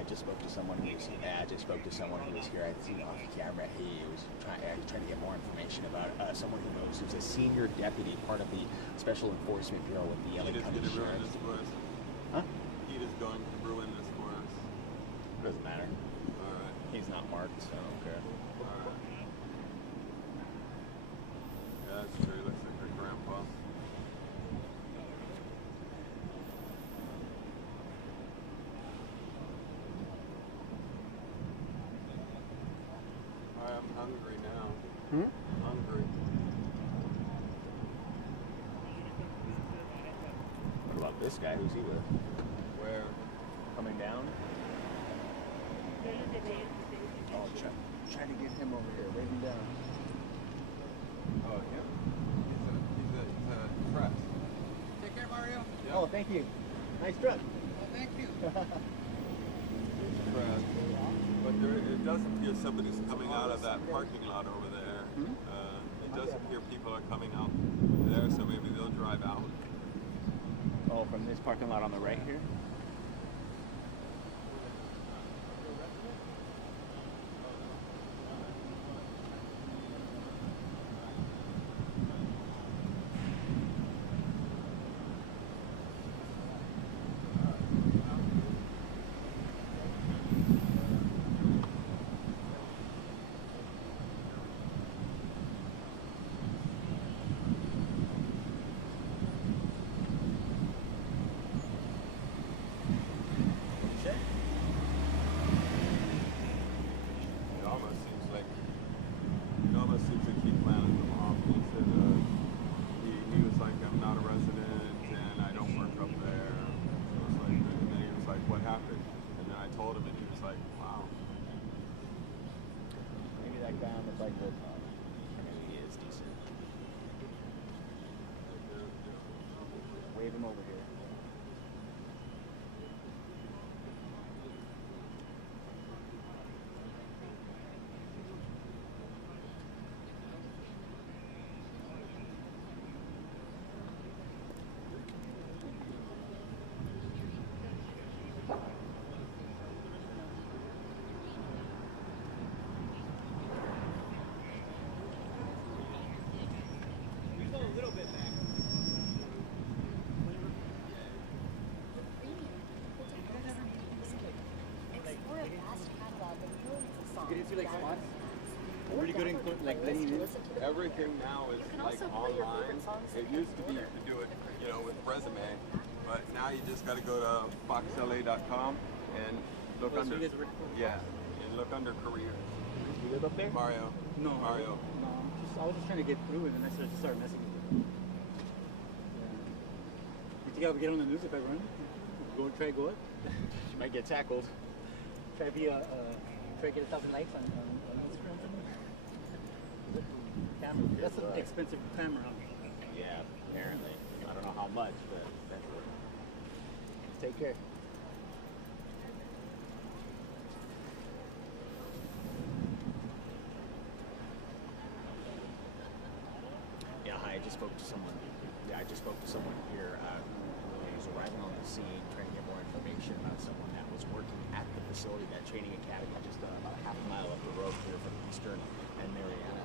was here. I seen off camera. He was trying to get more information about someone who knows who's a senior deputy, part of the Special Enforcement Bureau with the LA County Sheriff. Huh? He is going to ruin this for us. Doesn't matter. All right. He's not marked, so I don't care. All right. Yeah, that's true. He looks like her grandpa. I'm hungry now. Hungry. What about this guy? Who's he with? Where? Coming down? Oh, trying to get him over here, write him down. Oh, him? He's a press. Take care, Mario. Yep. Oh, thank you. Nice truck. Oh, thank you. Press. But it does appear somebody's coming out of that parking lot over there. It does appear people are coming out there, so maybe they'll drive out. Oh, from this parking lot on the right here? wave him over here. Pretty good in like letting you Everything now is like online. It used to be you could do it, you know, with resume, but now you just got to go to foxla.com and look under. Yeah, and look under careers. You live up there? Mario. No, Mario. No, I was just trying to get through, and then I started messing with it. Yeah. You think I would get on the news if I run? Go up? She might get tackled. Try to get 1,000 likes on Instagram. Camera. That's an expensive camera. Yeah, apparently. I don't know how much, but that's it. Take care. Yeah, hi. I just spoke to someone. Yeah, I just spoke to someone here who's arriving on the scene, trying to get more information about someone that was working at the facility, that training academy, just about a half a mile up the road here from Eastern and Mariana.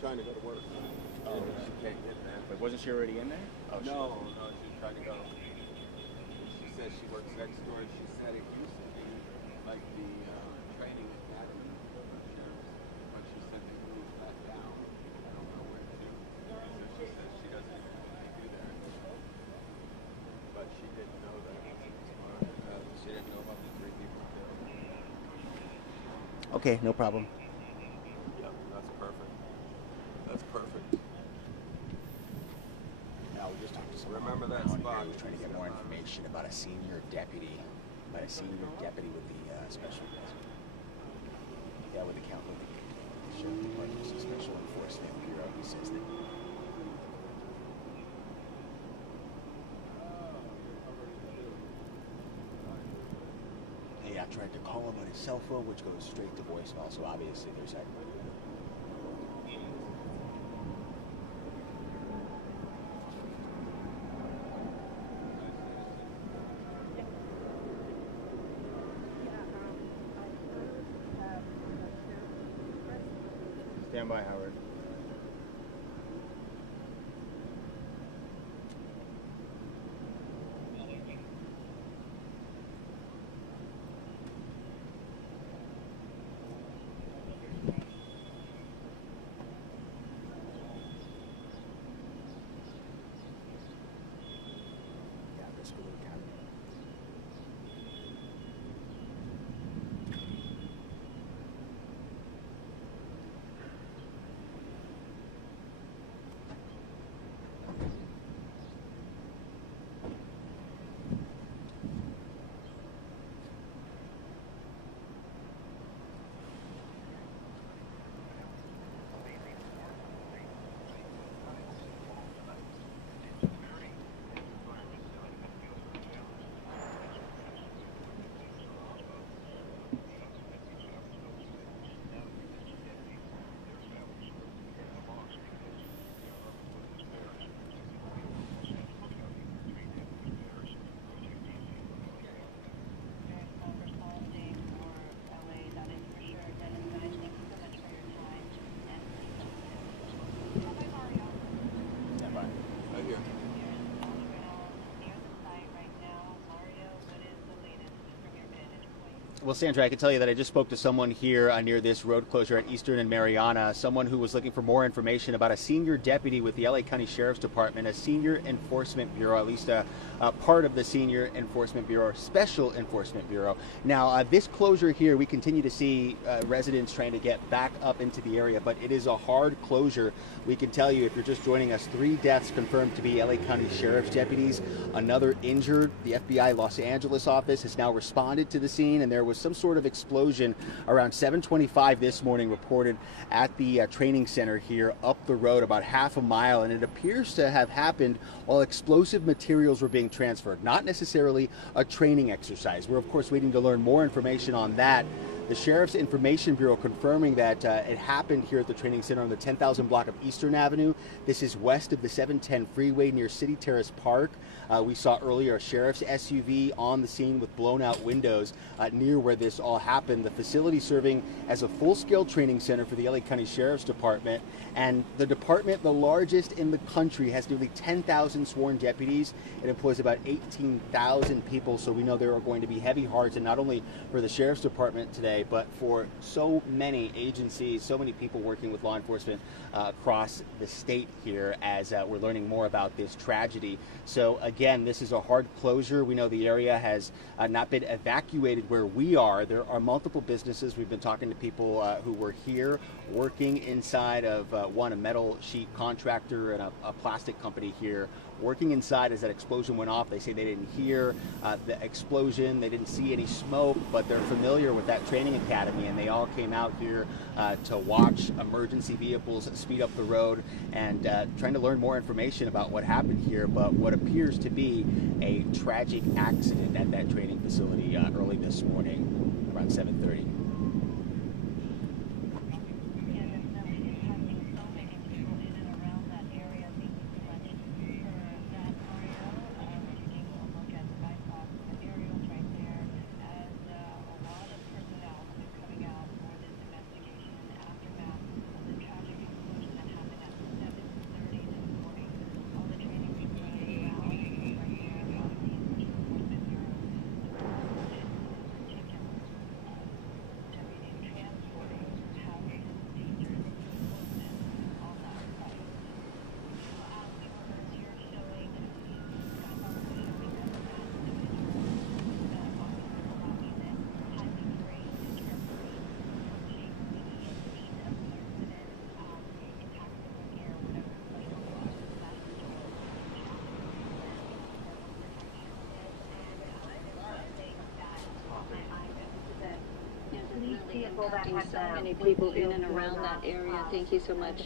Trying to go to work. Oh, she can't get there. But wasn't she already in there? Oh, no, she's trying to go. She says she works next door. She said it used to be like the training academy, but she said they moved that down. I don't know where to. So she says she doesn't even want to do there. But she didn't know that. She didn't know about the 3 people killed. Okay, no problem. Yep, that's perfect. That's perfect. Now we just talked to someone. Remember that spot. Who's trying to get more information about a senior deputy, with the special. with the count of the Sheriff Department's Special Enforcement Bureau, who says that. Hey, I tried to call him on his cell phone, which goes straight to voicemail, so obviously there's that. Stand by, Howard. Yeah, Biscailuz County. Well, Sandra, I can tell you that I just spoke to someone here near this road closure at Eastern and Mariana, someone who was looking for more information about a senior deputy with the LA County Sheriff's Department, a senior enforcement bureau, at least a part of the senior enforcement bureau, special enforcement bureau. Now, this closure here, we continue to see residents trying to get back up into the area, but it is a hard closure. We can tell you, if you're just joining us, 3 deaths confirmed to be LA County Sheriff's deputies, another injured. The FBI Los Angeles office has now responded to the scene, and there was some sort of explosion around 7:25 this morning reported at the training center here up the road about half a mile, and it appears to have happened while explosive materials were being transferred, not necessarily a training exercise. We're of course waiting to learn more information on that. The Sheriff's Information Bureau confirming that it happened here at the training center on the 10,000 block of Eastern Avenue. This is west of the 710 freeway near City Terrace Park. We saw earlier a sheriff's SUV on the scene with blown out windows near where this all happened. The facility serving as a full-scale training center for the LA County Sheriff's Department. And the department, the largest in the country, has nearly 10,000 sworn deputies. It employs about 18,000 people, so we know there are going to be heavy hearts, and not only for the Sheriff's Department today, but for so many agencies, so many people working with law enforcement across the state here as we're learning more about this tragedy. So again, this is a hard closure. We know the area has not been evacuated where we are. There are multiple businesses. We've been talking to people who were here working inside of a metal sheet contractor and a plastic company here, working inside as that explosion went off. They say they didn't hear the explosion, they didn't see any smoke, but they're familiar with that training academy, and they all came out here to watch emergency vehicles speed up the road and trying to learn more information about what happened here, but what appears to be a tragic accident at that training facility early this morning around 7:30. impacting so many people in and around that area. Thank you so much.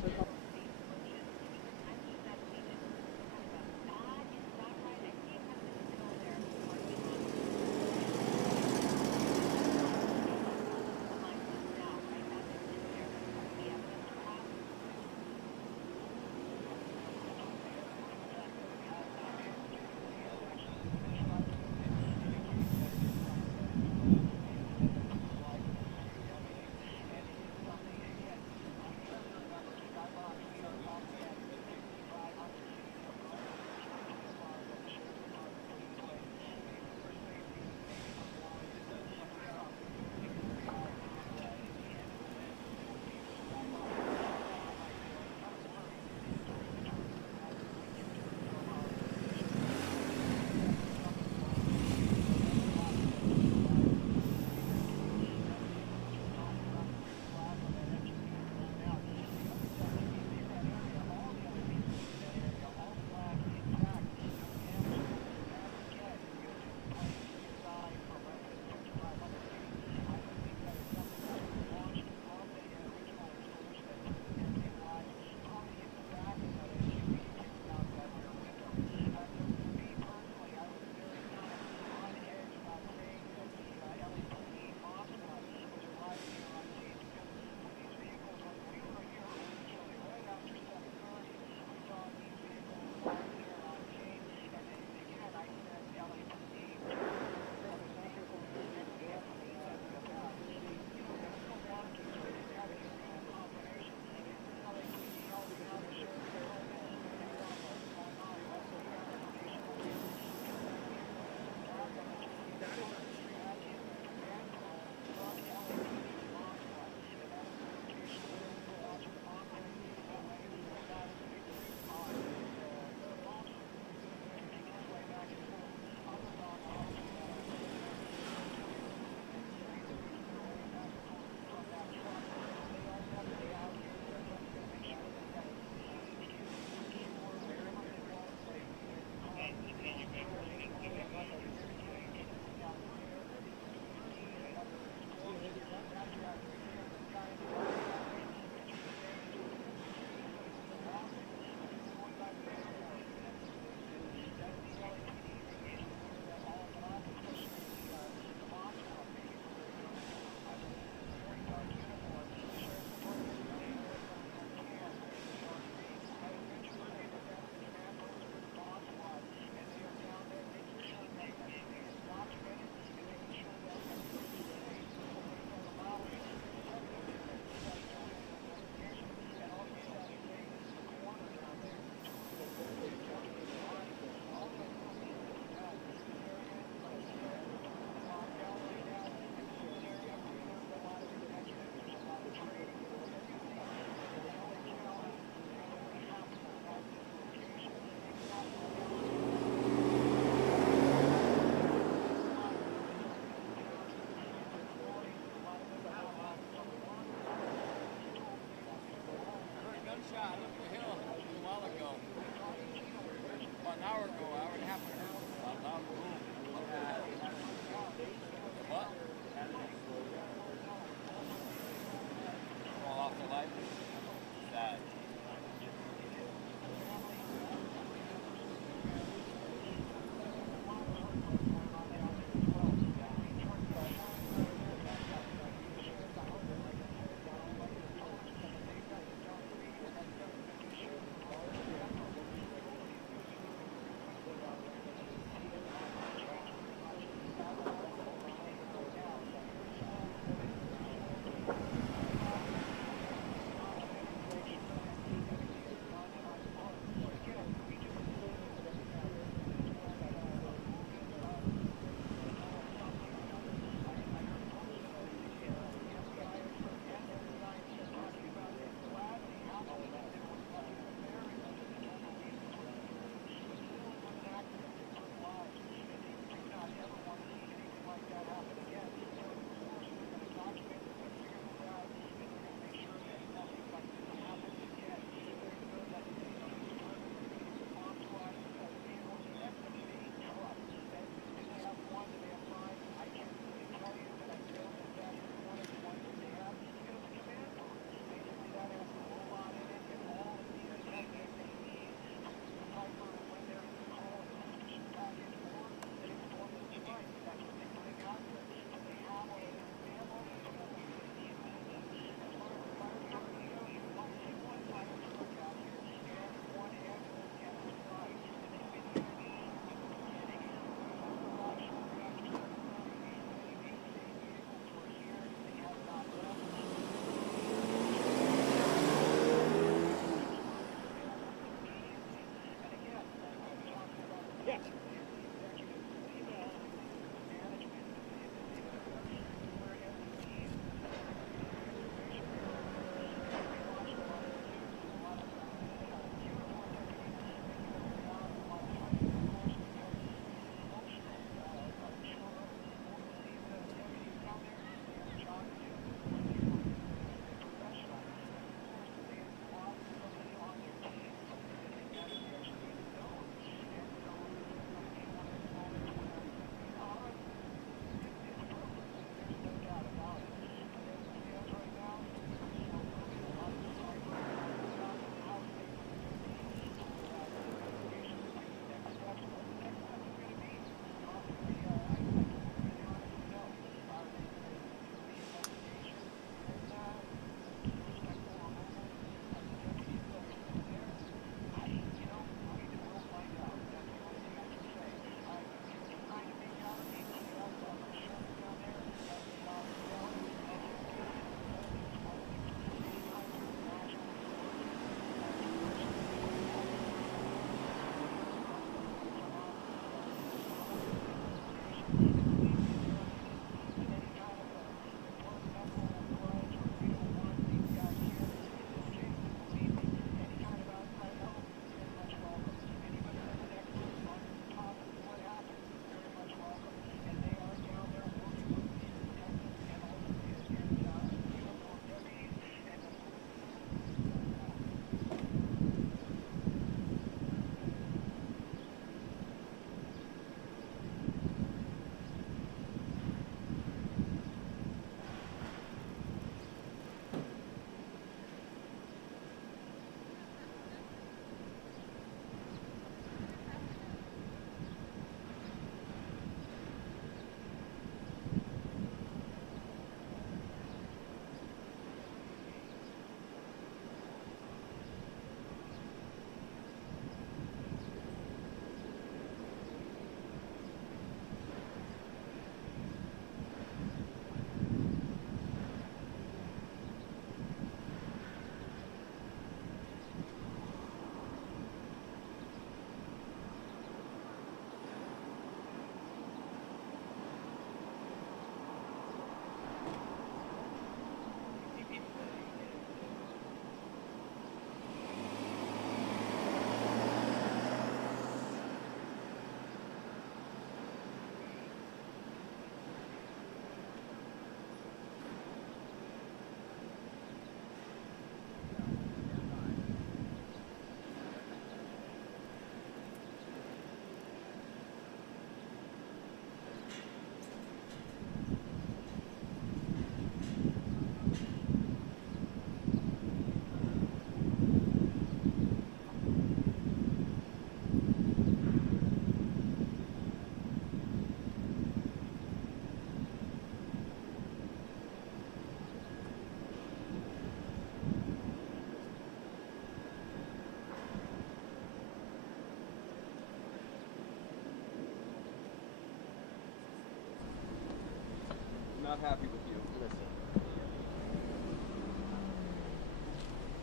not happy with you. Listen.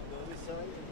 The other side.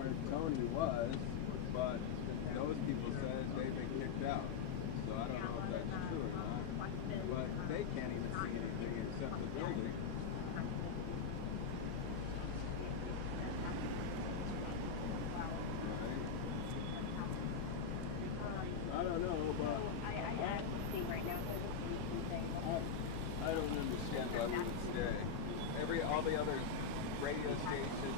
where Tony was, but those people said they've been kicked out. So I don't know if that's true or not. But they can't even see anything except the building. I don't know, but I don't understand why we would stay. All the other radio stations,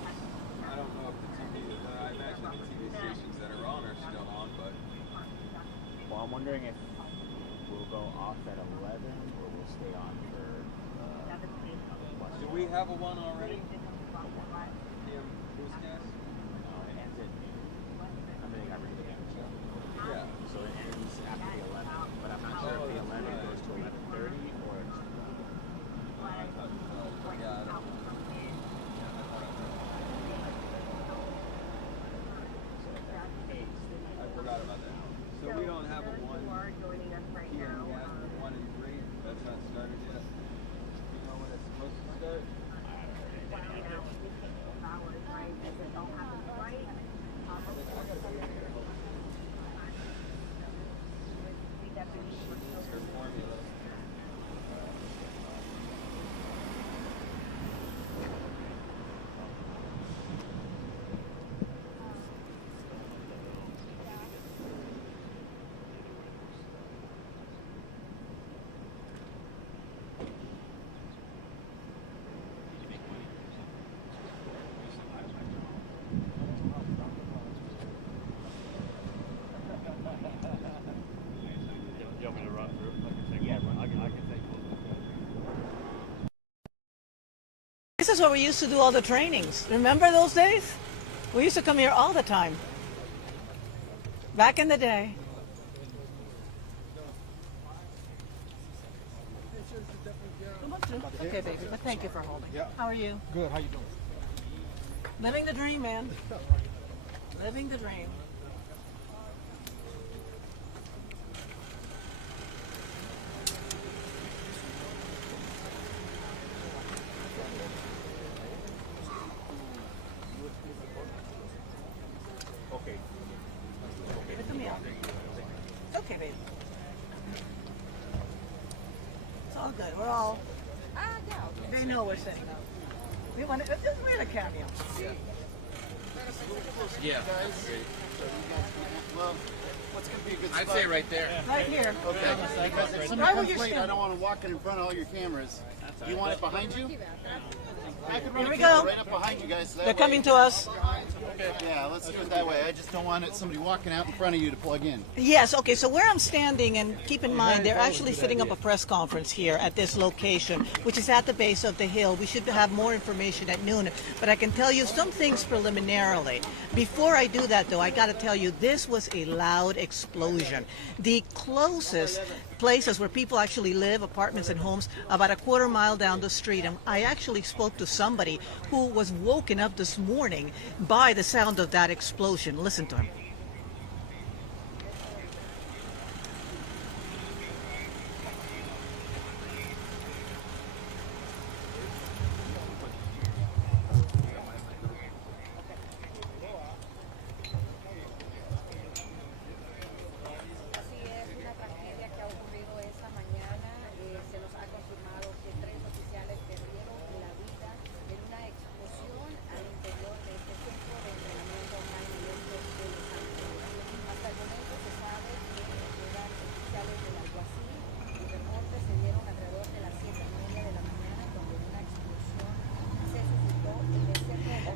I don't know if the TV, I imagine the TV stations that are on are still on, but. Well, I'm wondering if we'll go off at 11 or we'll stay on for. Do we have a one already? PM Biscailuz? No, it ends at noon. I mean, I read the news. Yeah. So it ends after the 11. But I'm not sure if the 11 goes to 11:30 or. Yeah, I don't know. I forgot about that. So we don't have a 1 p.m. yet, 1 and 3. That's not started yet. You know when it's supposed to start? It's her formula. You want me to run through? I can take one. This is where we used to do all the trainings. Remember those days? We used to come here all the time. Back in the day. Okay, baby. But thank you for holding. Yeah. How are you? Good. How you doing? Living the dream, man. Living the dream. Okay. Come here. Okay, baby. It's all good. We're all. They know we're setting up. We want to. Just wait a cameo. Yeah. Well, what's going to be a good spot? I'd say right there. Right here. Okay. Because if Right somebody where comes you're late, I standing. don't want to walk in front of all your cameras. You want it behind you? I could run Here a we camera go. right up behind you guys. So that They're way- coming to us. Yeah, let's do it that way. I just don't want somebody walking out in front of you to plug in. Yes, okay, so where I'm standing, and keep in mind, they're actually setting up a press conference here at this location, which is at the base of the hill. We should have more information at noon, but I can tell you some things preliminarily. Before I do that, though, I got to tell you, this was a loud explosion. The closest places where people actually live, apartments and homes, about a quarter mile down the street. And I actually spoke to somebody who was woken up this morning by the sound of that explosion. Listen to him.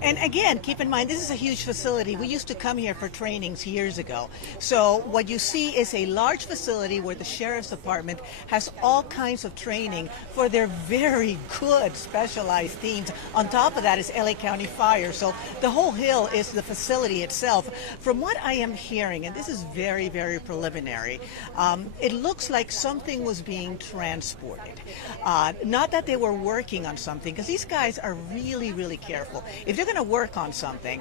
And again, keep in mind, this is a huge facility. We used to come here for trainings years ago. So what you see is a large facility where the Sheriff's Department has all kinds of training for their very good specialized teams. On top of that is LA County Fire. So the whole hill is the facility itself. From what I am hearing, and this is very, very preliminary, it looks like something was being transported. Not that they were working on something, because these guys are really, really careful. If they're going going to work on something.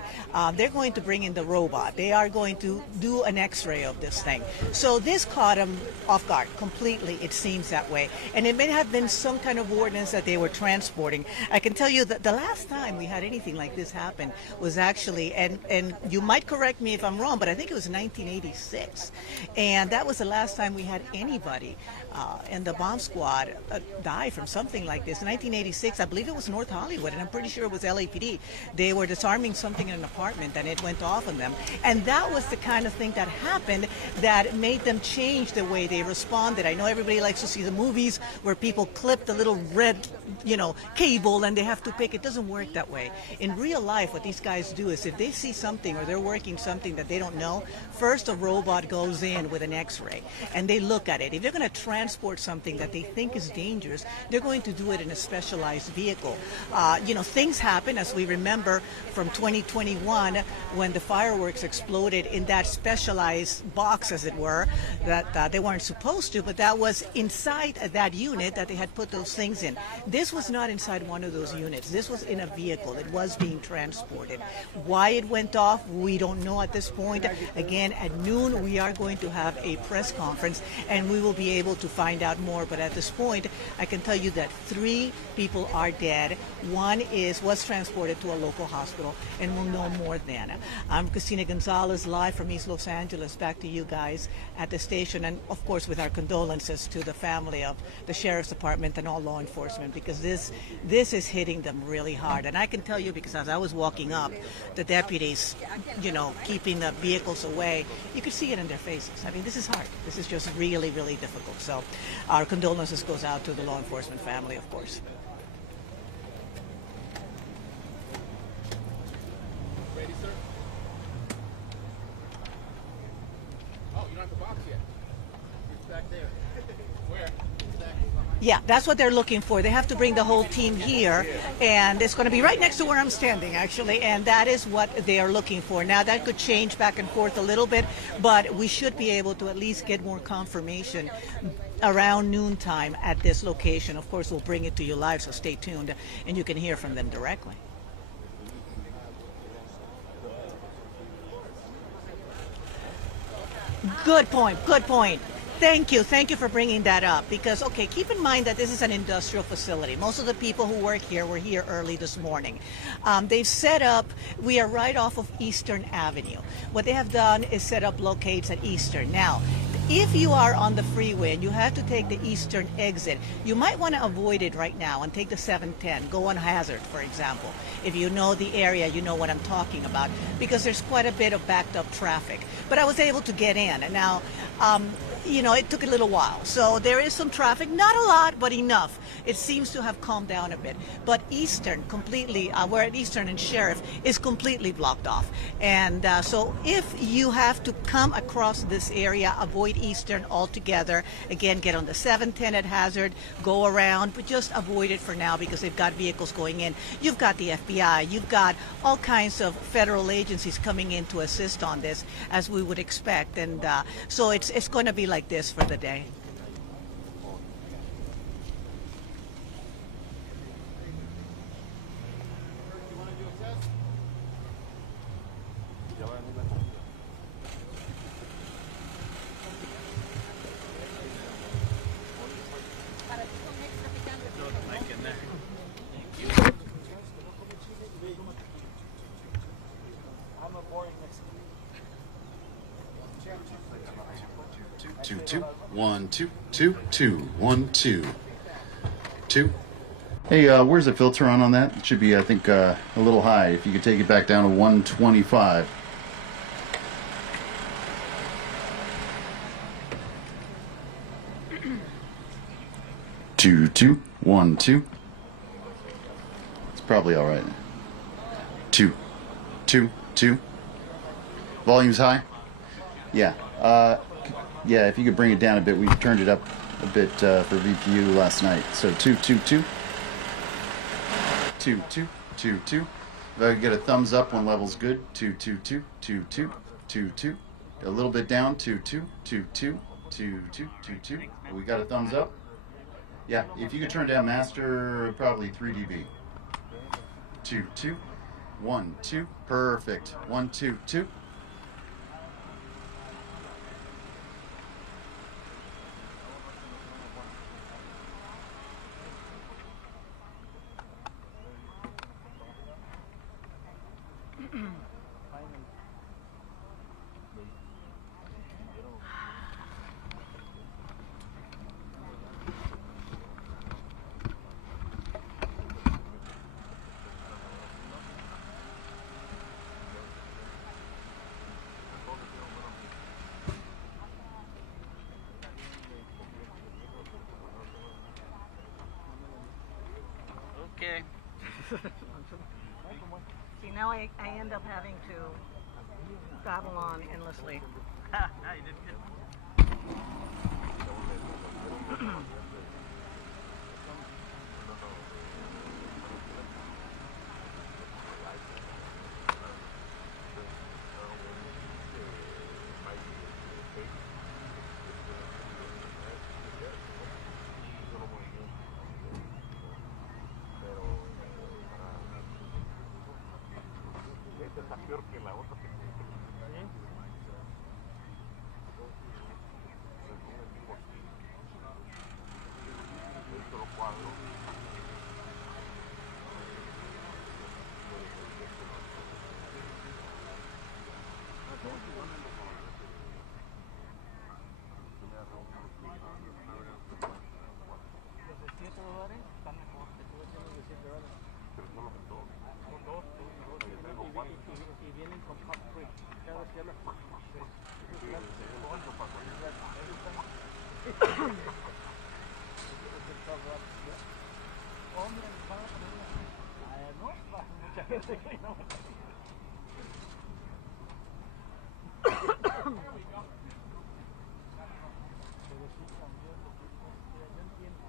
They're going to bring in the robot. They are going to do an x-ray of this thing. So this caught them off guard completely, it seems that way. And it may have been some kind of ordinance that they were transporting. I can tell you that the last time we had anything like this happen was actually, and you might correct me if I'm wrong, but I think it was 1986. And that was the last time we had anybody in the bomb squad die from something like this. In 1986, I believe it was North Hollywood, and I'm pretty sure it was LAPD. They were disarming something in an apartment, and it went off on them. And that was the kind of thing that happened that made them change the way they responded. I know everybody likes to see the movies where people clip the little red, cable, and they have to pick. It doesn't work that way. In real life, what these guys do is if they see something or they're working something that they don't know, first a robot goes in with an x-ray, and they look at it. If they're going to transport something that they think is dangerous, they're going to do it in a specialized vehicle. Things happen, as we remember from 2021 when the fireworks exploded in that specialized box, as it were, that they weren't supposed to, but that was inside that unit that they had put those things in. This was not inside one of those units. This was in a vehicle. It was being transported. Why it went off, we don't know at this point. Again, at noon, we are going to have a press conference, and we will be able to find out more. But at this point, I can tell you that 3 people are dead. One was transported to a local hospital, and we'll know more then. I'm Christina Gonzalez, live from East Los Angeles. Back to you guys at the station, and of course with our condolences to the family of the Sheriff's Department and all law enforcement, because this is hitting them really hard. And I can tell you, because as I was walking up, the deputies, keeping the vehicles away, you could see it in their faces. I mean, this is hard. This is just really, really difficult. So our condolences goes out to the law enforcement family, of course. Ready, sir? Oh, you don't have the box yet. It's back there. Where? Yeah, that's what they're looking for. They have to bring the whole team here, and it's going to be right next to where I'm standing, actually, and that is what they are looking for. Now, that could change back and forth a little bit, but we should be able to at least get more confirmation around noontime at this location. Of course, we'll bring it to you live, so stay tuned, and you can hear from them directly. Good point, good point. Thank you for bringing that up, because, okay, keep in mind that this is an industrial facility. Most of the people who work here were here early this morning. They've set up, we are right off of Eastern Avenue. What they have done is set up locates at Eastern. Now, if you are on the freeway and you have to take the Eastern exit, you might want to avoid it right now and take the 710. Go on Hazard, for example. If you know the area, you know what I'm talking about, because there's quite a bit of backed up traffic. But I was able to get in. And now, it took a little while. So there is some traffic, not a lot, but enough. It seems to have calmed down a bit. But Eastern completely, we're at Eastern and Sheriff, is completely blocked off. And so if you have to come across this area, avoid Eastern altogether. Again, get on the 710 at Hazard, go around, but just avoid it for now because they've got vehicles going in. You've got the FBI, you've got all kinds of federal agencies coming in to assist on this, as we would expect. And so it's going to be like this for the day. Two, two, 1, 2, 2, 2, 1, 2, 2. Hey, where's the filter on that? It should be, I think, a little high. If you could take it back down to 125. Two, two, 1, 2. It's probably all right. 2, 2, 2. Volume's high? Yeah. Yeah, if you could bring it down a bit. We turned it up a bit for VPU last night. So 2, 2, 2. 2, 2, 2, 2. If I could get a thumbs up when level's good. 2, 2, 2, 2, 2, 2, 2. A little bit down. 2, 2, 2, 2, 2, 2, 2, 2. We got a thumbs up? Yeah, if you could turn down master, probably 3 dB. 2, 2, 1, 2. Perfect. 1, 2, 2. Okay. See, now I end up having to babble on endlessly. You did good. Está peor que la otra que esto lo cuadro. Los de $7 están mejor. Estuve haciendo de $7. Pero solo son dos. Son dos. Y vienen con pop quick. Cada vez que hablas. Hombre, van a poner una. No, mucha gente que no. Pero sí cambió lo que yo entiendo.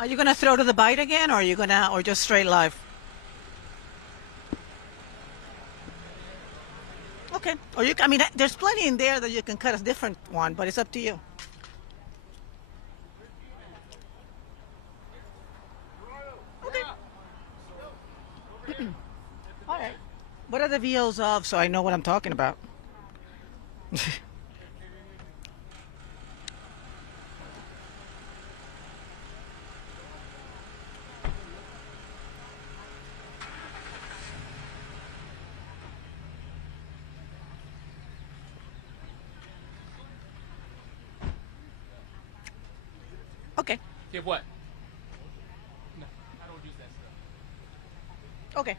Are you gonna throw to the bite again, or are you gonna, or just straight live? Okay. Or you, I mean, there's plenty in there that you can cut a different one, but it's up to you. Okay. All right. What are the VOs of, so I know what I'm talking about? Okay. Give what? No, I don't use that stuff. Okay.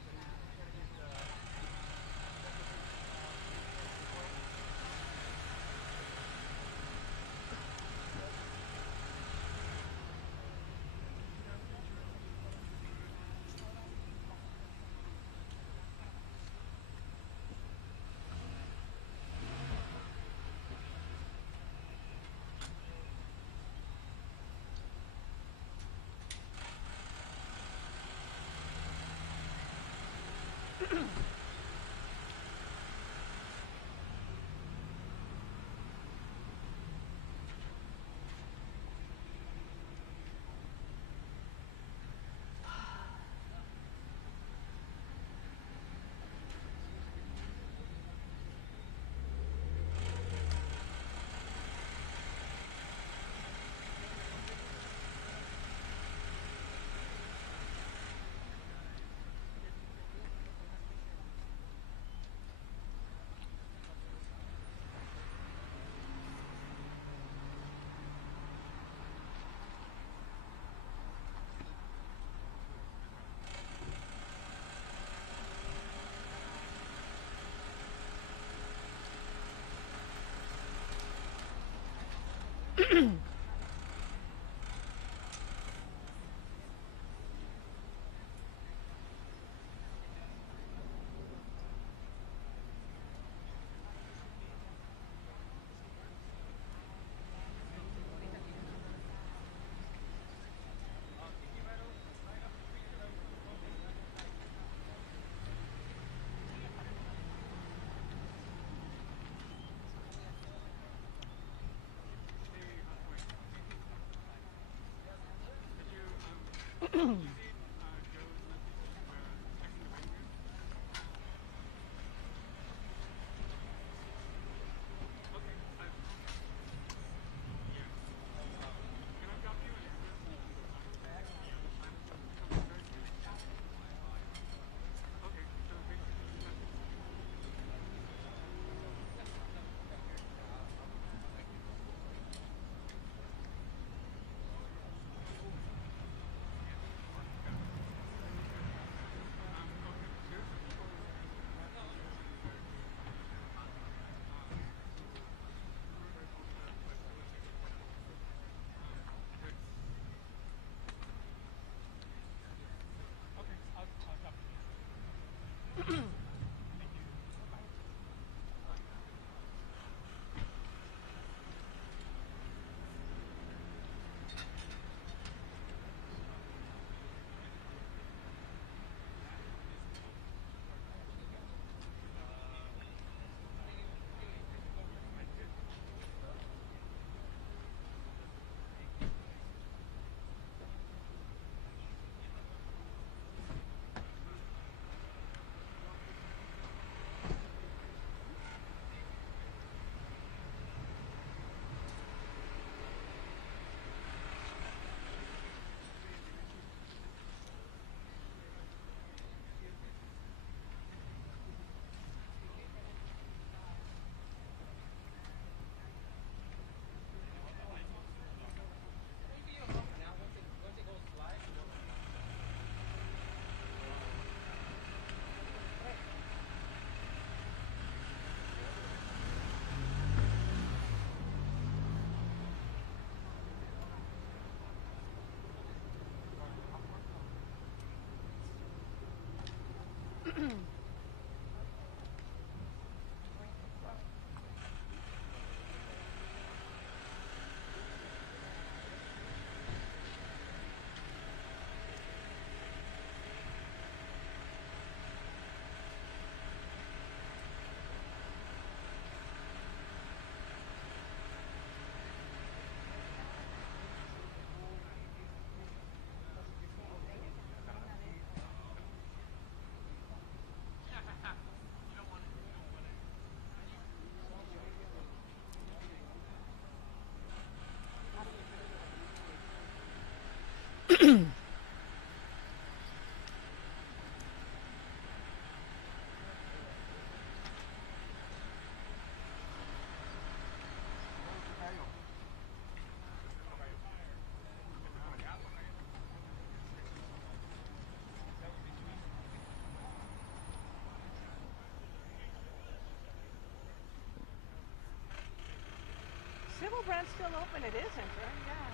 branch still open? It isn't, right? Yeah.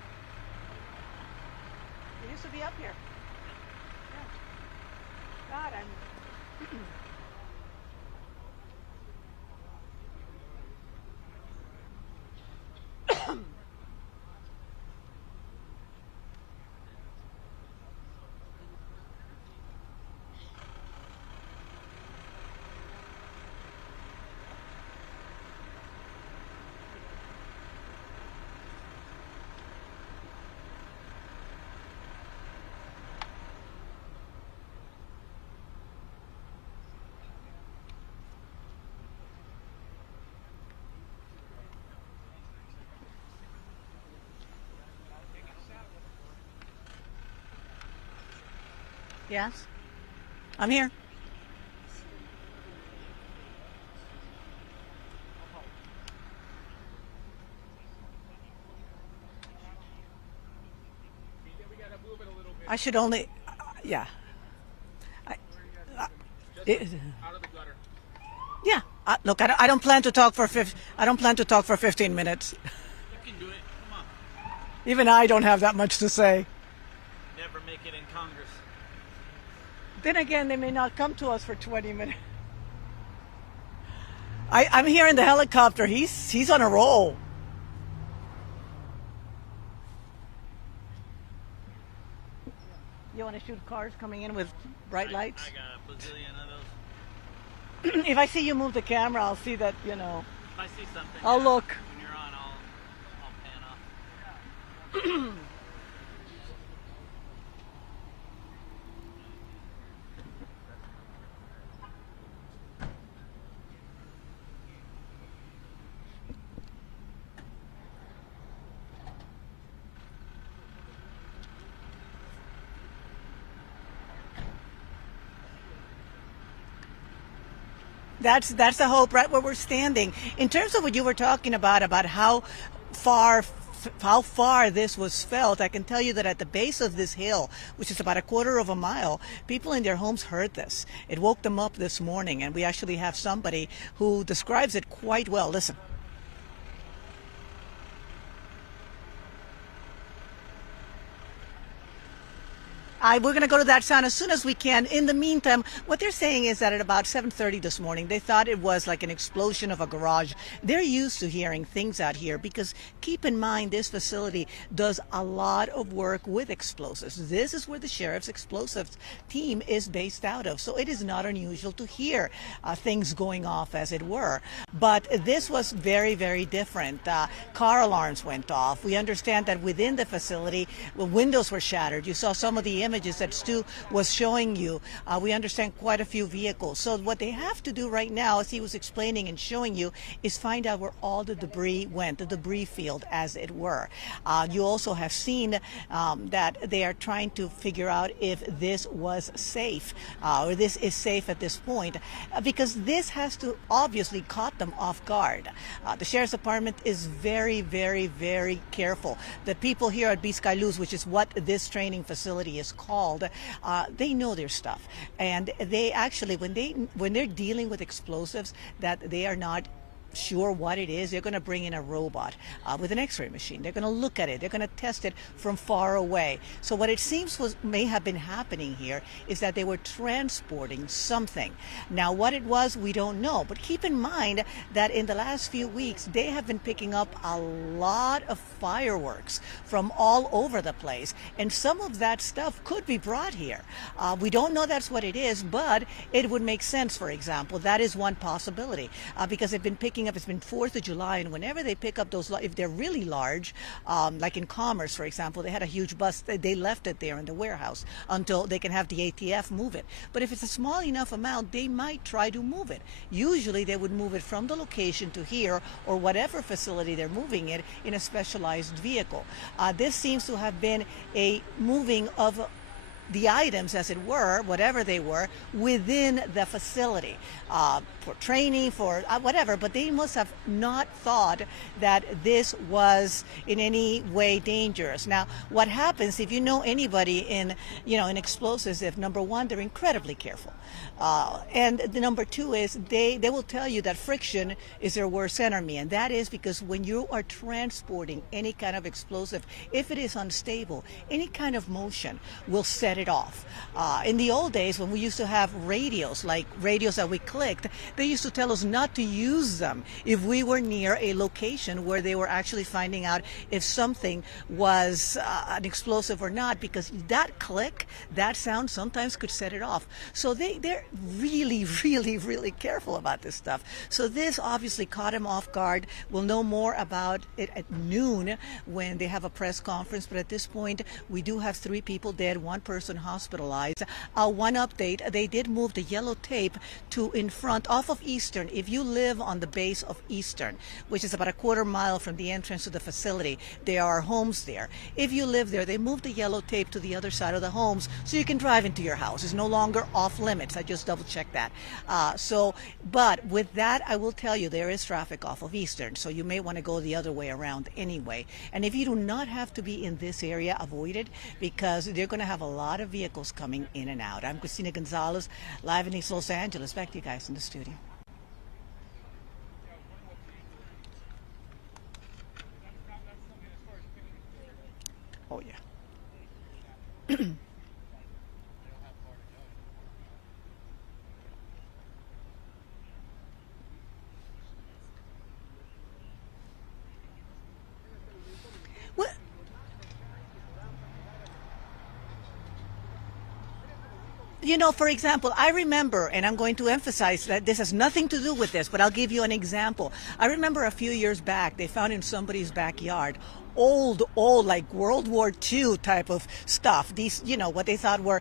It used to be up here. Yeah. God, I'm... Yes? I'm here. I should only, yeah. Yeah. Look, I don't plan to talk for 15 minutes. You can do it. Come on. Even I don't have that much to say. Never make it in Congress. Then again, they may not come to us for 20 minutes. I'm here in the helicopter. He's on a roll. You want to shoot cars coming in with bright lights? I got a bazillion of those. If I see you move the camera, I'll see that, you know. If I see something, I'll look. When you're on, I'll pan off. That's the hope, right where we're standing. In terms of what you were talking about how far this was felt, I can tell you that at the base of this hill, which is about a quarter of a mile, people in their homes heard this. It woke them up this morning, and we actually have somebody who describes it quite well. Listen. We're going to go to that sound as soon as we can. In the meantime, what they're saying is that at about 7:30 this morning, they thought it was like an explosion of a garage. They're used to hearing things out here because keep in mind this facility does a lot of work with explosives. This is where the sheriff's explosives team is based out of. So it is not unusual to hear things going off, as it were. But this was very, very different. Car alarms went off. We understand that within the facility, windows were shattered. You saw some of the images that Stu was showing you. We understand quite a few vehicles. So what they have to do right now, as he was explaining and showing you, is find out where all the debris went, the debris field, as it were. You also have seen that they are trying to figure out if this was safe, or this is safe at this point, because this has to obviously caught them off guard. The sheriff's department is very, very, very careful. The people here at Biscailuz, which is what this training facility is called, they know their stuff, and they actually, when they're dealing with explosives that they are not sure what it is, they're going to bring in a robot with an x-ray machine. They're going to look at it. They're going to test it from far away. So what it seems may have been happening here is that they were transporting something. Now what it was, we don't know, but keep in mind that in the last few weeks they have been picking up a lot of fireworks from all over the place, and some of that stuff could be brought here. We don't know that's what it is, but it would make sense. For example, that is one possibility, because they've been picking up, it's been 4th of July, and whenever they pick up those, if they're really large, like in Commerce, for example, they had a huge bus, they left it there in the warehouse until they can have the ATF move it. But if it's a small enough amount, they might try to move it. Usually they would move it from the location to here, or whatever facility they're moving it, in a specialized vehicle. This seems to have been a moving of the items, as it were, whatever they were, within the facility for training, for whatever. But they must have not thought that this was in any way dangerous. Now, what happens if you know anybody in explosives? If number one, they're incredibly careful. And the number two is they will tell you that friction is their worst enemy, and that is because when you are transporting any kind of explosive, if it is unstable, any kind of motion will set it off. In the old days, when we used to have radios, like radios that we clicked, they used to tell us not to use them if we were near a location where they were actually finding out if something was an explosive or not, because that click, that sound sometimes could set it off. So they're really, really, really careful about this stuff. So this obviously caught him off guard. We'll know more about it at noon when they have a press conference, but at this point we do have 3 people dead, 1 person hospitalized. One update, they did move the yellow tape to in front off of Eastern. If you live on the base of Eastern, which is about a quarter mile from the entrance to the facility, there are homes there. If you live there, they moved the yellow tape to the other side of the homes so you can drive into your house. It's no longer off limits. I just double checked that. But with that, I will tell you there is traffic off of Eastern, so you may want to go the other way around anyway. And if you do not have to be in this area, avoid it, because they're going to have a lot of vehicles coming in and out. I'm Christina Gonzalez, live in East Los Angeles. Back to you guys in the studio. Oh, yeah. For example, I remember, and I'm going to emphasize that this has nothing to do with this, but I'll give you an example. I remember a few years back, they found in somebody's backyard old, like World War II type of stuff. These, what they thought were,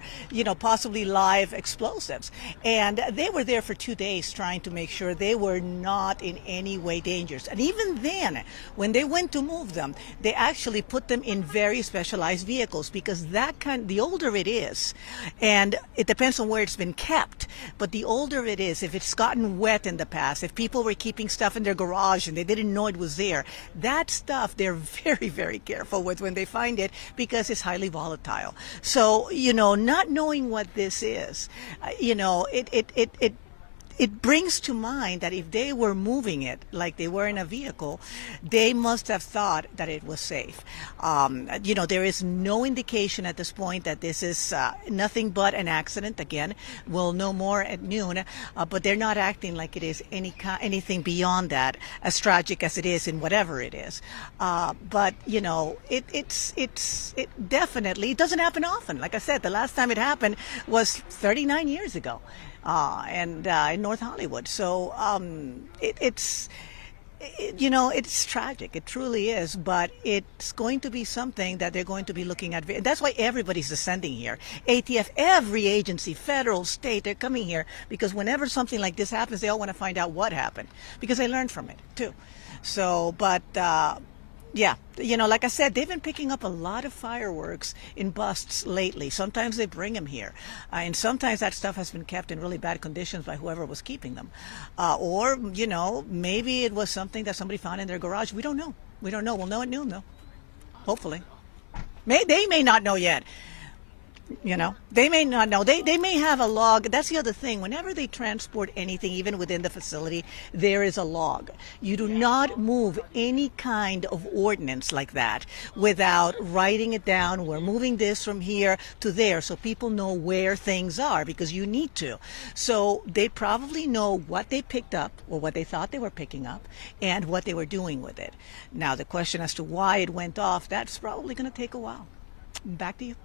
possibly live explosives. And they were there for 2 days trying to make sure they were not in any way dangerous. And even then, when they went to move them, they actually put them in very specialized vehicles, because the older it is, and it depends on where it's been kept, but the older it is, if it's gotten wet in the past, if people were keeping stuff in their garage and they didn't know it was there, that stuff they're very, very careful with when they find it, because it's highly volatile. So, not knowing what this is, it brings to mind that if they were moving it like they were in a vehicle, they must have thought that it was safe. There is no indication at this point that this is nothing but an accident. Again, we'll know more at noon, but they're not acting like it is anything beyond that, as tragic as it is in whatever it is. But it definitely, it doesn't happen often. Like I said, the last time it happened was 39 years ago. In North Hollywood. So it's tragic. It truly is, but it's going to be something that they're going to be looking at. That's why everybody's descending here. ATF, every agency, federal, state, they're coming here because whenever something like this happens, they all want to find out what happened, because they learned from it too. So, but yeah, like I said, they've been picking up a lot of fireworks in busts lately. Sometimes they bring them here, and sometimes that stuff has been kept in really bad conditions by whoever was keeping them. Or, maybe it was something that somebody found in their garage. We don't know. We don't know. We'll know at noon, though. Hopefully. They may not know yet. They may not know. They may have a log. That's the other thing. Whenever they transport anything, even within the facility, there is a log. You do not move any kind of ordnance like that without writing it down. We're moving this from here to there, so people know where things are, because you need to. So they probably know what they picked up, or what they thought they were picking up, and what they were doing with it. Now, the question as to why it went off, that's probably going to take a while. Back to you.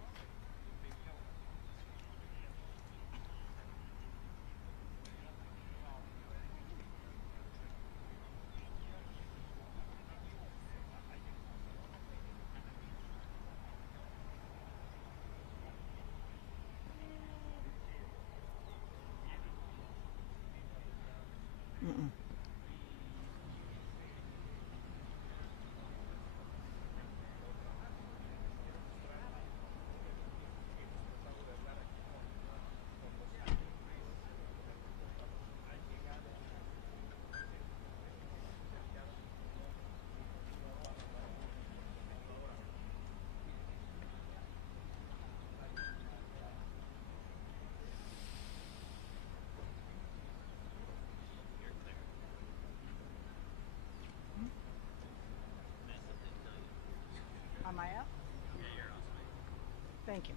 Thank you.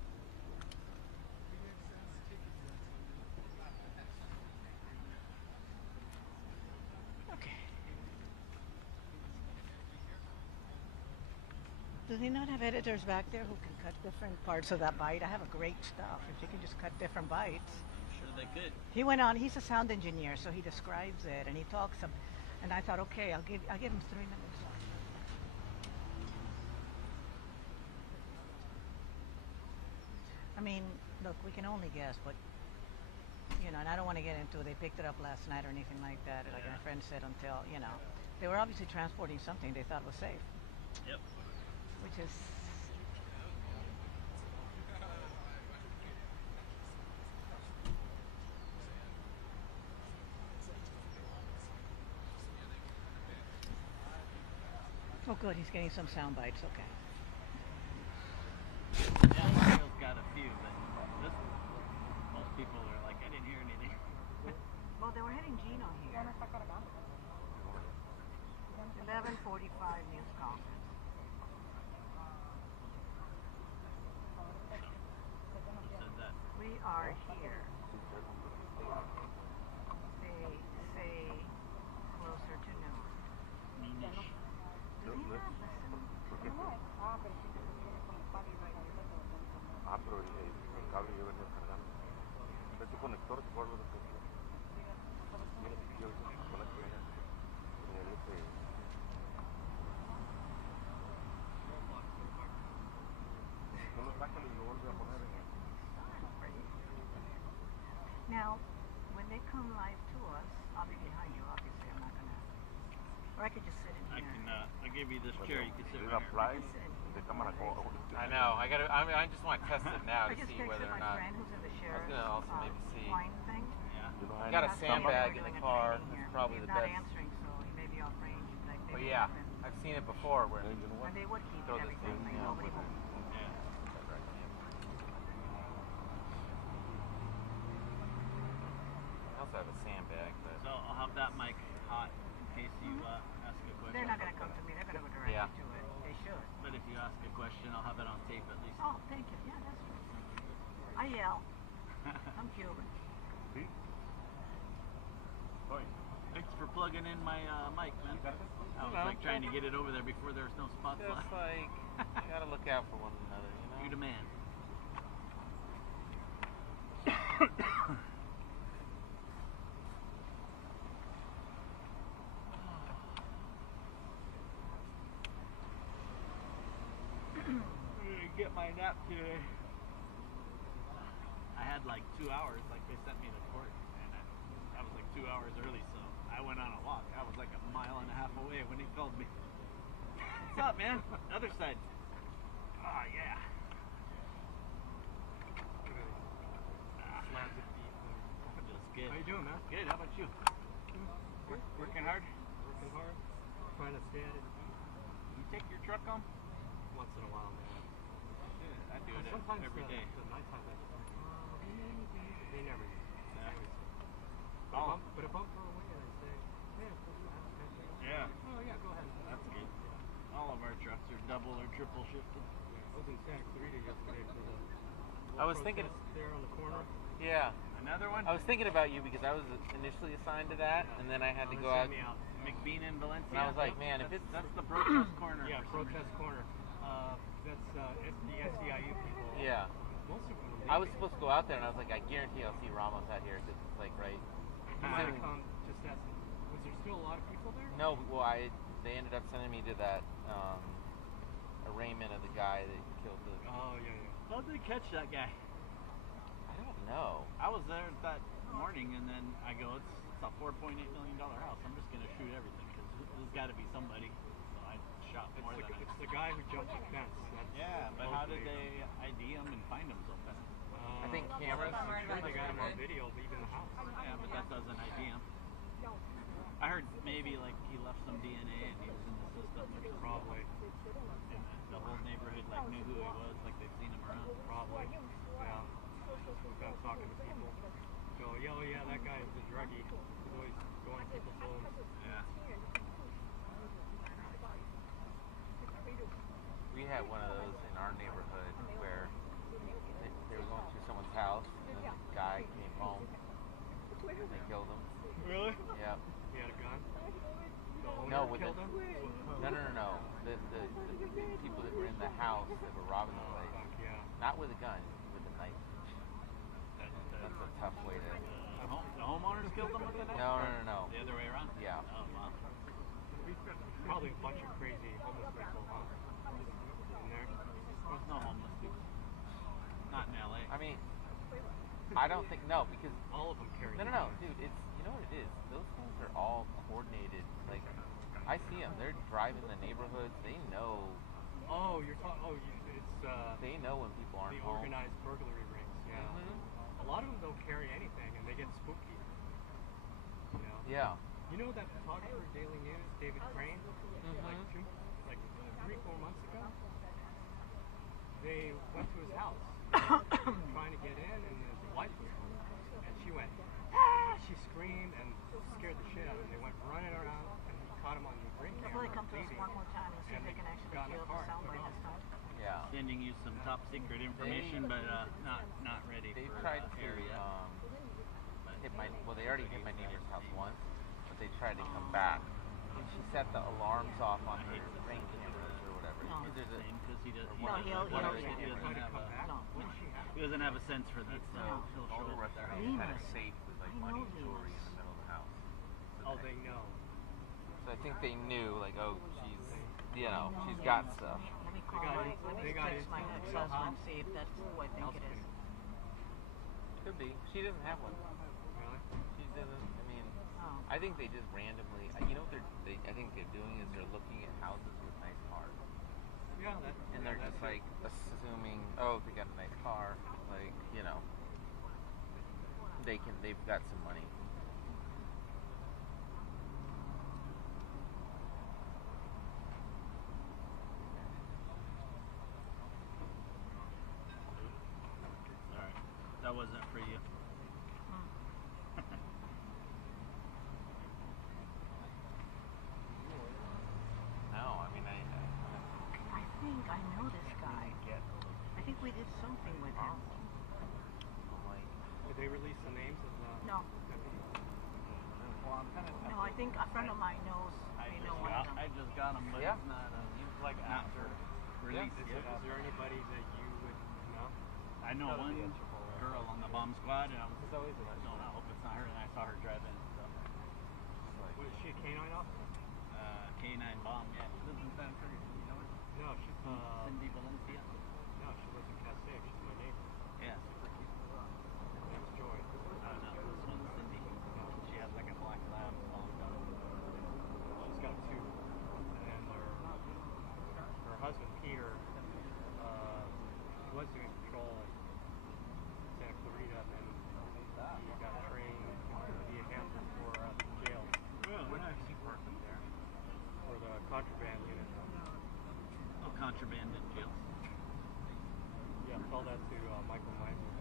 Okay. Do they not have editors back there who can cut different parts of that bite? I have a great stuff. If you can just cut different bites. Sure they could. He went on. He's a sound engineer, so he describes it and he talks. And I thought, okay, I'll give him 3 minutes. I mean, look, we can only guess, but you know, and I don't want to get into it. They picked it up last night or anything like that. Like my friend said, until you know, they were obviously transporting something they thought was safe. Yep. Which is. Oh, good. He's getting some sound bites. Okay. Yeah, Mario's got a few, but this, most people are like, I didn't hear anything. Well, they were hitting Gino here. 11:45 news conference. We are here. They say closer to noon. Ah, pero el cable yo venía cargando. Ese conector se vuelve de presión. Mira, si yo se conecta en el no lo sacan y lo vuelve a poner en el... Now, when they come live to us, I'll be behind you, obviously. I'm not going to... Or I could just sit in here. I can, I give you this chair, you can sit right right here. I know. I just want to test it now to see whether or not. Friend who's in the I was sheriff's gonna also maybe see. wine thing. Yeah. Got a sandbag in the car. That's probably He's the not best. answering, so he may be off range. Like But yeah, I've seen it before where and they would keep throw this everything. thing Like out nobody with would. it. Yeah. I also have a sandbag, but So I'll have that mic hot in case you ask a question. They're not going to come to me. They're going to go directly Yeah. to it. They should. But if you ask a question, I'll have it on tape at least. Oh, thank you. Yeah, that's true. I yell. I'm Cuban. Thanks for plugging in my mic, man. I was like trying to get it over there before there was no spot just left. like gotta look out for one another, you know. You the man. Get my nap today. I had like 2 hours, like they sent me to court, and I was like 2 hours early, so I went on a walk. I was like a mile and a half away when he called me. What's up, man? Other side. Oh, yeah. Just good. How you doing, man? Good. How about you? Working hard? Working hard. Trying to stay at it. You take your truck home? Once in a while, man. I do it Sometimes every day. The nighttime I just they never use it. Yeah. But if I'm far away and I say, hey, come to the house, can I check it out? Yeah. Oh, yeah, go ahead. That's good. All of our trucks are double or triple shifted. I was in Santa Clarita yesterday for the I was thinking there on the corner. Yeah. Another one? I was thinking about you because I was initially assigned to that, and then I had to go out. McBean and Valencia. And I was like, man, if it's that's the protest corner. Yeah, protest corner. That's the SEIU people. Yeah. Most of them. I was supposed to go out there, and I was like, I guarantee I'll see Ramos out here because it's like right. You might have come just as. Was there still a lot of people there? No, well, they ended up sending me to that arraignment of the guy that killed the. Oh yeah, yeah. How did they catch that guy? I don't know. I was there that morning, and then I go, it's a $4.8 million house. I'm just gonna shoot everything because there's got to be somebody. So I shot more than It's the guy who jumped the fence. Yeah, but how did they ID him and find him so fast? I think cameras. I'm sure they got him on video, leaving the house. Yeah, but that doesn't ID him. I heard maybe like he left some DNA and he was in the system or something. Probably. And the whole neighborhood like knew who he was, like they've seen him around. Probably. Yeah. We've got talking to people. Go, yeah, oh yeah, that guy is a druggie. He's always going to people's homes. Yeah. We had one of those in our neighborhood where they were going to someone's house, and then the guy came home, and they killed him. Really? Yeah. He had a gun? The owner No, with killed the, him? no. The people that were in the house that were robbing the place. Yeah. Not with a gun, with a knife. That's a tough way to. The homeowners killed them with the knife? No. The other way around? Yeah. Oh, wow. Probably a bunch of crazy homeless people, huh? In there? There's no homeless people. Not in LA. I mean, I don't think, no, because. All of them carry No, dude, it's, you know what it is? Those things are all coordinated. Like, I see them, they're driving the neighborhoods, they know. Oh, you're talking, it's, they know when people aren't the home. organized burglary rings, yeah. A lot of them don't carry anything, and they get spooky. You know? Yeah. You know that photographer, Daily News, David Crane? Like 3-4 months ago? They went to his house, trying to get in, and his wife was home. And she went, ah! She screamed and scared the shit out of him. They went running around, and he caught him on the ring camera. Come to us one more time and see if they can actually hear the soundbite this time. Yeah. Sending you some top secret information, but not ready They for tried to area. hit my, well, they already hit my neighbor's house once, but they tried to come back. And she set the alarms off on her ring cameras or whatever. No, There's a, because he doesn't. No, He doesn't have a sense for that stuff. He'll all show the up rest at of their the house. house had a safe with like money and jewelry in the middle of the house. Oh, they know. So I think they knew, like, oh, she's, you know, she's got stuff. Let me text my ex-husband, see if that's who I think it is. Could be. She doesn't have one. Really? She doesn't. I mean, I think they just randomly. You know what I think they're doing is they're looking at houses with nice cars. Yeah, and they're just like assuming, oh, they got a nice car, like, you know, they've got some money. Alright, that wasn't for you. No, I mean, I think I know this guy. I think we did something with him. Did they release the names of the... No. No, I think a friend of mine knows. They know one of them. I just got him, but Yeah. it's not like after release. Is there anybody that you would know? I know one girl on the bomb squad, and I was always like, no, I hope it's not her, and I saw her drive in. So. Was she a canine officer? K9 bomb, yeah. She lives in Santa Cruz, you know her? No, she's Cindy Valencia. No, she lives in Cascade. She's my neighbor. Yeah, super cute. Her name's Joy. No, this one's Cindy. She has like a black lab. She's got two. And her husband, Peter, was doing patrol in Santa Clarita, and then he got trained to be a handler for the jail. What did he work in there? For the contraband unit. Oh, contraband in jail. Yeah, tell that to Michael Meisner.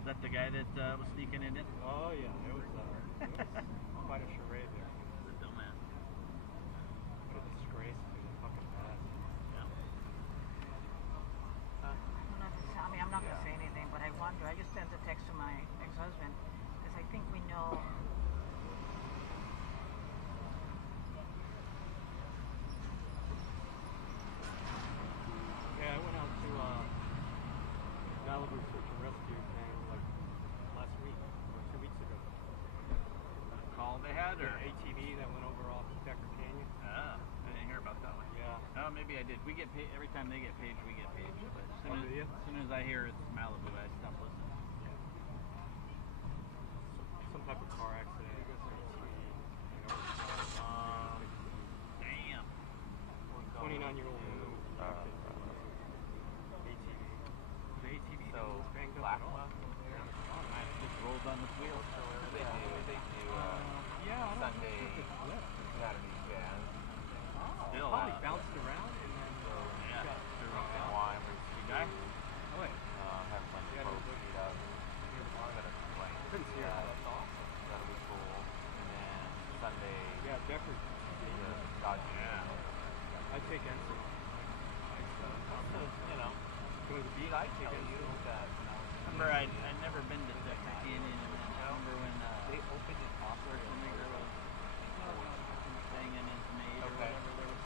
Is that the guy that was sneaking in it? Oh yeah, it was quite a charade there. The dumbass. What a disgrace to the fucking past. Yeah. I'm not going to say anything, but I wonder. I just sent a text to my ex-husband because I think we know. Yeah, I went out to Malibu search and rescue thing like last week or 2 weeks ago. Call they had, or ATV that went over off Decker Canyon. Ah, I didn't hear about that one. Yeah. Oh, maybe I did. We get paid every time they get paid. We get paid. But Do you? as soon as I hear it's Malibu, I stop listening. Some type of car accident. Damn. 29-year-old woman. ATV. The ATV So, banged up black at all. one? I just rolled on the wheels. They do Yeah, I don't Sunday, Saturday jazz. Still, Probably bounced around and then yeah. got And wine with guy? Oh, wait. have a bunch of folks meet up. Couldn't see her. That's awesome. That'll be cool. And then Sunday, Yeah, Decker. Dodge. I take Ensign. You know, Go to the beach. I I tell you that Remember, I'd never been to Decker Canyon, and then I remember when they opened it off Schwarzenegger was staying in his maid or whatever. There was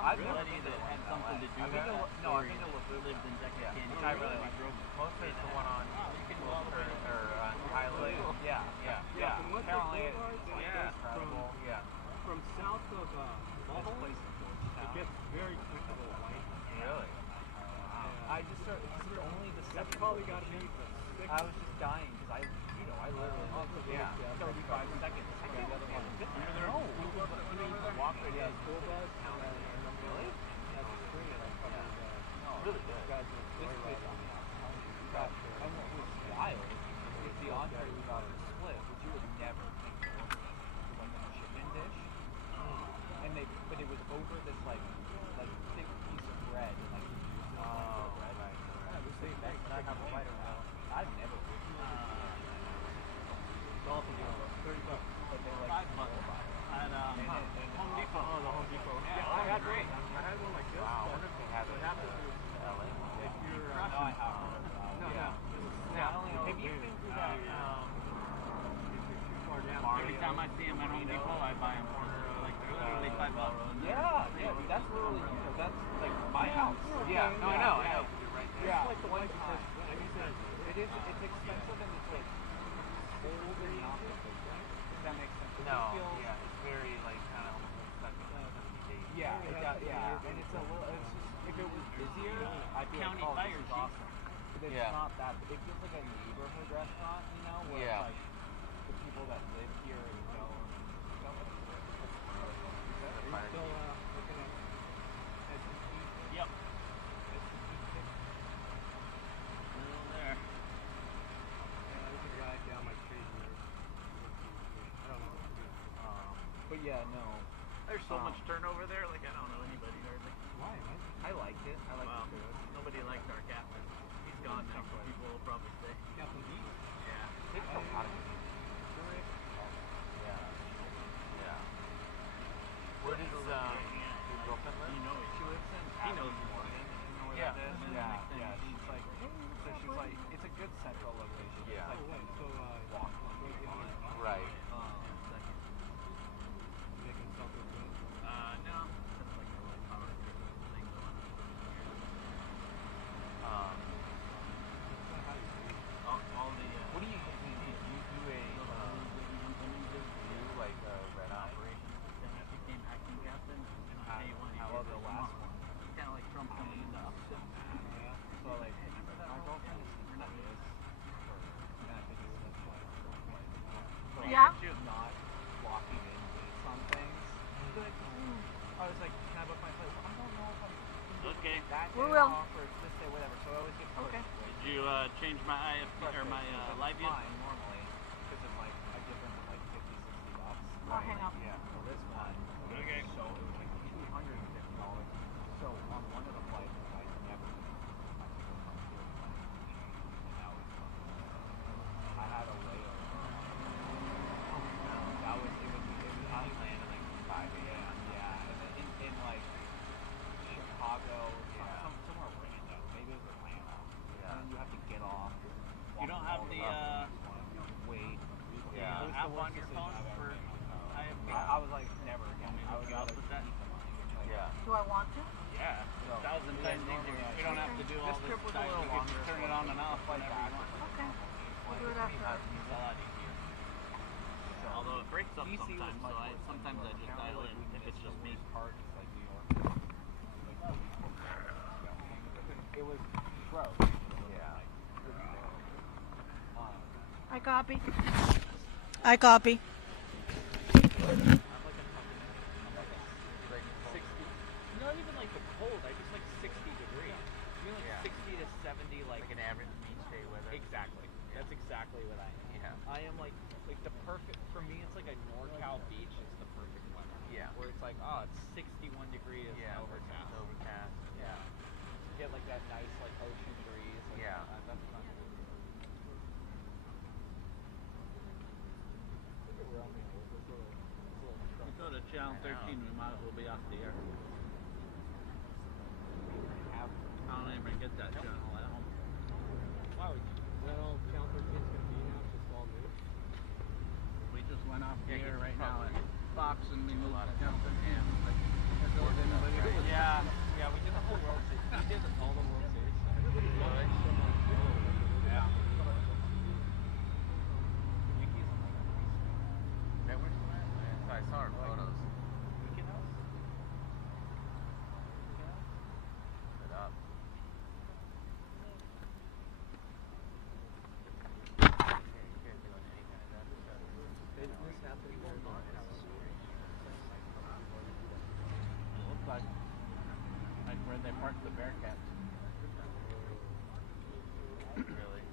I've never somebody been to that the had one something to do with that. No, I've been to who lived in Decker Canyon. which I really like. Mostly it's the one on Wilshire or Highland. Yeah. Apparently it's incredible. Yeah. From south of Mulholland, it gets very technical white. Really? I just started. This is only the second. Probably got to be the sixth. I was just dying because I literally 35 seconds. I can't the other one. No. Walk right in. School bus. Really? That's free. Really good. This place on me. And what was wild is the entree we got was split, which you would never think of. Like a chicken dish. And but it was over this like thick piece of bread. Like, bread. Right. Yeah, this thing, and I have a bite around. I've never. It's all for $30. But they like $5 at Home Depot. Oh, the Home Depot. Yeah, I got great. I had one like this. Wow, I wonder if they have it in LA. If you're No, I haven't. Have you been to that? Every time I see him at Home Depot, I buy him for like literally $5. Yeah, that's literally that's like my house. Yeah, no, I know. Yeah, it's like the one because it's expensive and it's like old and not efficient. If that makes sense. No, it's very like kind of expensive. Yeah, and it's a little. It's just if it was busier, I'd be County like, oh, Fire this is awesome. But it's not that. It feels like a neighborhood restaurant, you know, where it's like the people that live here and go. Are you still looking at SCP? Yep. SCP 6? Still there. Yeah, we can ride down my street here. I don't know what to do. But yeah, no. There's so much turnover there, like I don't know anybody hardly. Why, man? I liked it. I liked Wow. the food. Nobody liked our captain. He's gone now, so people will probably stay. Captain B? Yeah. Takes a lot of Yeah. Where does your girlfriend live? You know, she lives in. He knows more. Yeah. She's like, so she's like, it's a good central location. Yeah. It's like, So, walk. Right. They can stop it with No. That's like a really power thing going on. All the. What do you do? Do you do a like a red eye? Then I became acting captain. How about the last one? Kind of like Trump coming into up. So like, my girlfriend is not this. So Yeah. I'm just not locking in dates on things. I was like, can I book my flight? I don't know if I'm Okay. that We day will. off or this day, whatever. So I always get Okay. Did you change my IFP or my live yet? Fine, normally, because it's like a difference of like $50-$60. I'll hang up. Yeah. So this one. Okay. So it was like $250. So on one of the flights, I never. I had a layover. That was it was I landed like 5 a.m. Yeah, and then in like Chicago, somewhere random. Maybe it was Atlanta. Yeah. And then you have to get off. You don't have the wait. Yeah. App on your phone for IFP? I was like never again. I would rather with that. Yeah. Do I want to? Yeah. 1,000 times easier. You don't have to do all This this trip was a stuff. little You can longer. turn it on and off whenever you want. Okay. We'll do it after. It's a lot easier. Although it breaks up sometimes, so sometimes I just dial in if it's just me. Like New York. It was gross. Yeah. I copy. I copy. Not even like the cold. I just like 60 degrees. You mean like 60 to 70, like an average beach day weather. Exactly. That's exactly what I am. Yeah. I am like the perfect for me. It's like a NorCal beach is the perfect weather. Yeah. Where it's like, oh, it's 61 degrees. Yeah. Overcast. Overcast. Yeah. You get like that nice like ocean breeze. Like, yeah. That's not good. We go to channel 13, we might as well be off the air. I don't even get that channel at home. lot of stuff with him. Yeah, yeah, we did the whole World Series. We did all the World Series stuff. Yeah. So I saw her photos. Put up. It looks like where they parked the Bearcats. Really?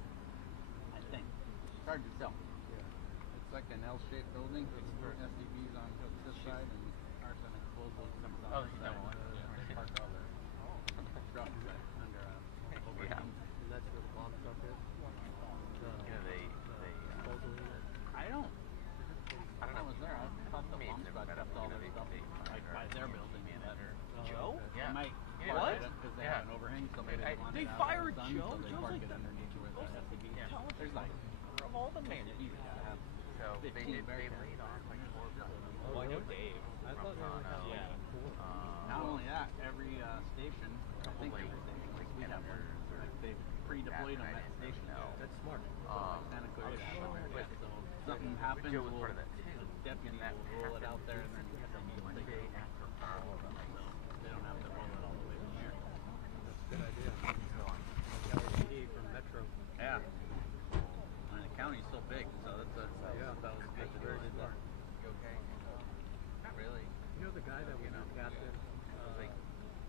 I think. It's hard to tell. It's like an L-shaped building. It's for SUVs on this side and cars on explosives comes on Oh, this this is side. number one. They parked all their trucks under a overhang. And that's where the bomb stuff is? Yeah, I don't know. I was there. I thought the bomb squad kept all their stuff like by their building. Joe? They might What? because they have an overhang, so maybe they wanted They out fired of the sun, Joe? so they Joe's park like it underneath where the SUV. There's like of all the SUVs that have So they 15 laid Bearcats. off like 4 people. Oh, I know Dave. I thought they were Yeah. Not only that, every station, I think every station, like we have one, like they pre-deployed them at station. That's smart. Santa Clarita has one there, so if something happens, Joe was we'll, part of that too. the deputy will roll it out there and then they take it. So they don't have to roll it all the way from here. That's a good idea. LAPD from Metro. Yeah. And the county's so big, so that was good to do. You okay? Really? You know the guy that was the captain? Like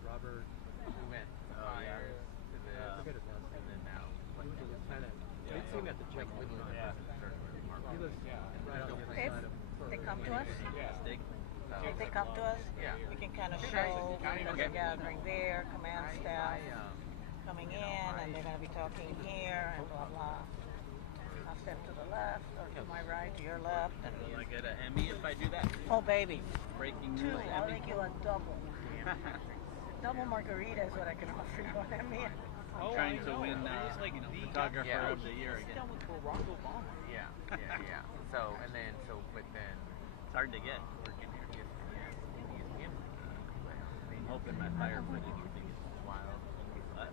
Robert. we went fires to this, I forget his last and then now He was a lieutenant. We'd see him at the gym. yeah. He lives right on the other If side of they come to us, Steak. if they come to us, we can kind of show the gathering there, command staff coming in, and they're going to be talking here, and blah, blah. I'll step to the left, or to my right, to your left. And Will I get an Emmy if I do that? oh, baby. Breaking 2, news I'll Emmy. make you a double. Double margarita is what I can offer you on Emmy. I'm trying to win photographer of the year again. Done with Barack Obama. Yeah, yeah, yeah. So but then It's hard to get working here. I'm hoping my fire footage will be wild. What?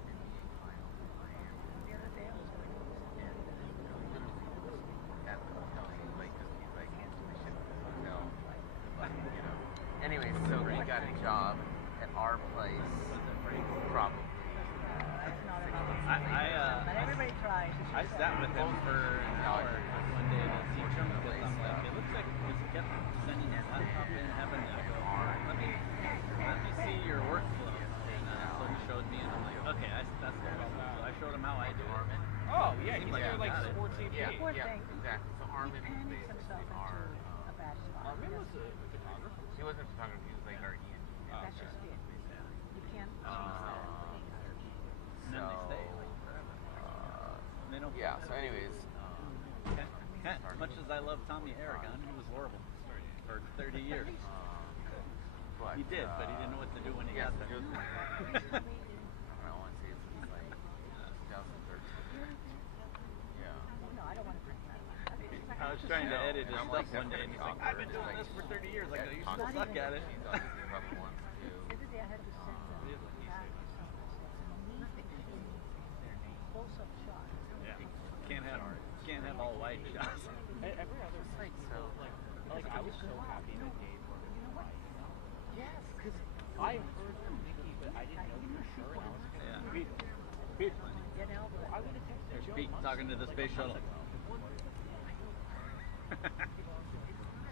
Anyway, so he got a job at our place, probably. But everybody tries. I sat with him for an hour one day to teach him because I'm like, it looks like he kept sending his laptop in, having to go, let me see your workflow. And so he showed me, and I'm like, okay, that's the problem. So I showed him how I do it. Oh, yeah, he's like, like got it. sports AP. Poor Yeah, thing. exactly. So Armin is basically our... A bad spot. Armin was a photographer? He wasn't a photographer, he was like our ENT. That's just it. You can't change that. And then they stay like forever. They don't. Yeah, so anyways... As much as I love Tommy Aragon, he was horrible for 30 years. But, He did, but he didn't know what to do when he got there. I want to say it's like 2013. Yeah. No, I don't want to. I was trying to edit his stuff one day, and he's like, I've been doing this for 30 years. I go, you still suck at it. The other day I had to send them back close-up shot. Yeah. Can't have all wide shots. Every other site, so like I was so happy that Dave worked with my yes, because I heard from Nikki, but I didn't know for sure, and I was like, Yeah. You know, but I would have texted There's Joe Pete talking to the space shuttle. so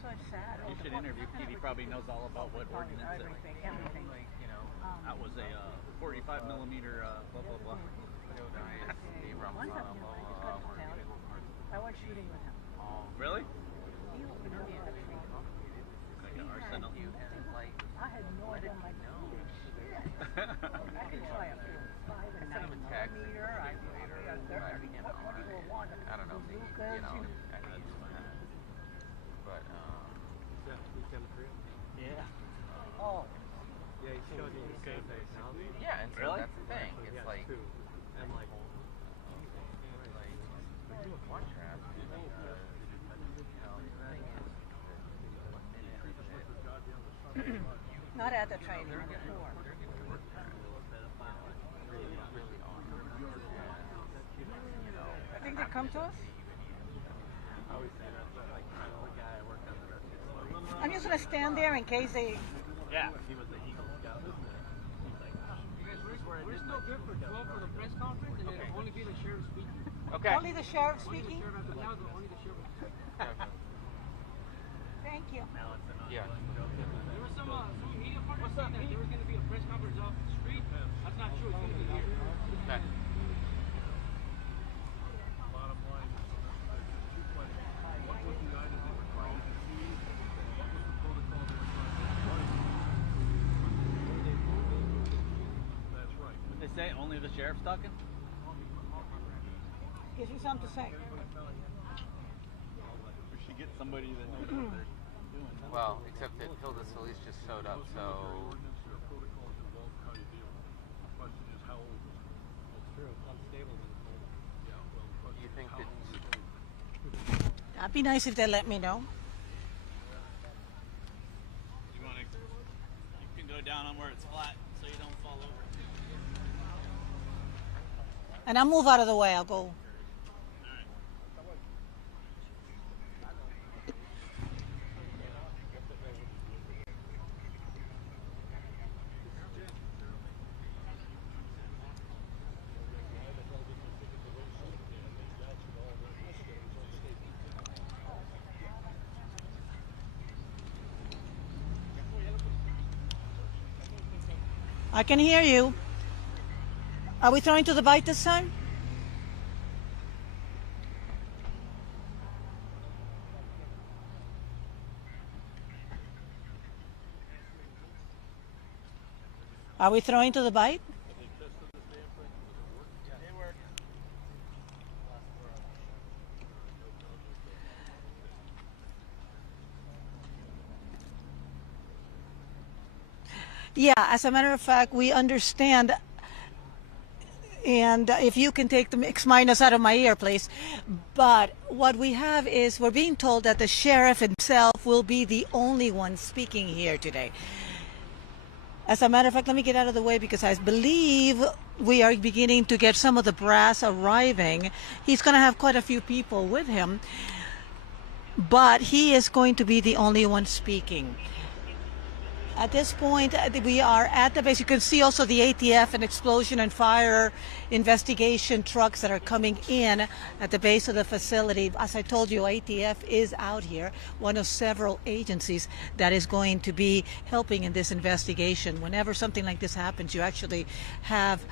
it's sad. You should interview Pete. He probably knows all about what ordinance it is. Everything. That was a 45 millimeter blah blah blah. One time, I just got to town. I went shooting with him. Really? He opened up that trunk. Like an arsenal. I had no idea my I could try up to 5 and 9 millimeter. I what do you want? I don't know if he, but Yeah. Oh. Yeah, he showed you the same face. yeah, and so Really? that's the thing. It's Yeah, like, two. And like, contrast. The thing is, Not at the training, before. I think they come to us. I'm just gonna stand there in case they. Yeah, he was the Eagle Scout. We're still good for 12 for the press conference, and it'll only be the sheriff speaking. Okay. Only the sheriff speaking? Only the sheriff. Thank you. Yeah. There was some media partners saying that there was going to be a press conference off the street. That's not true. It's going to be here. Okay. They say only the sheriff's talking? Gives you something to say. We should get somebody that knows what they're doing. Well, except that Hilda Solis just showed up, so. You think that. That'd be nice if they let me know. You can go down on where it's flat so you don't fall over. And I'll move out of the way. I'll go. I can hear you. Are we throwing to the bite this time? Are we throwing to the bite? Yeah, as a matter of fact, we understand. And if you can take the mix minus out of my ear, please. But what we have is we're being told that the sheriff himself will be the only one speaking here today. As a matter of fact, let me get out of the way because I believe we are beginning to get some of the brass arriving. He's going to have quite a few people with him, but he is going to be the only one speaking. At this point, we are at the base. You can see also the ATF and explosion and fire investigation trucks that are coming in at the base of the facility. As I told you, ATF is out here, one of several agencies that is going to be helping in this investigation. Whenever something like this happens, you actually have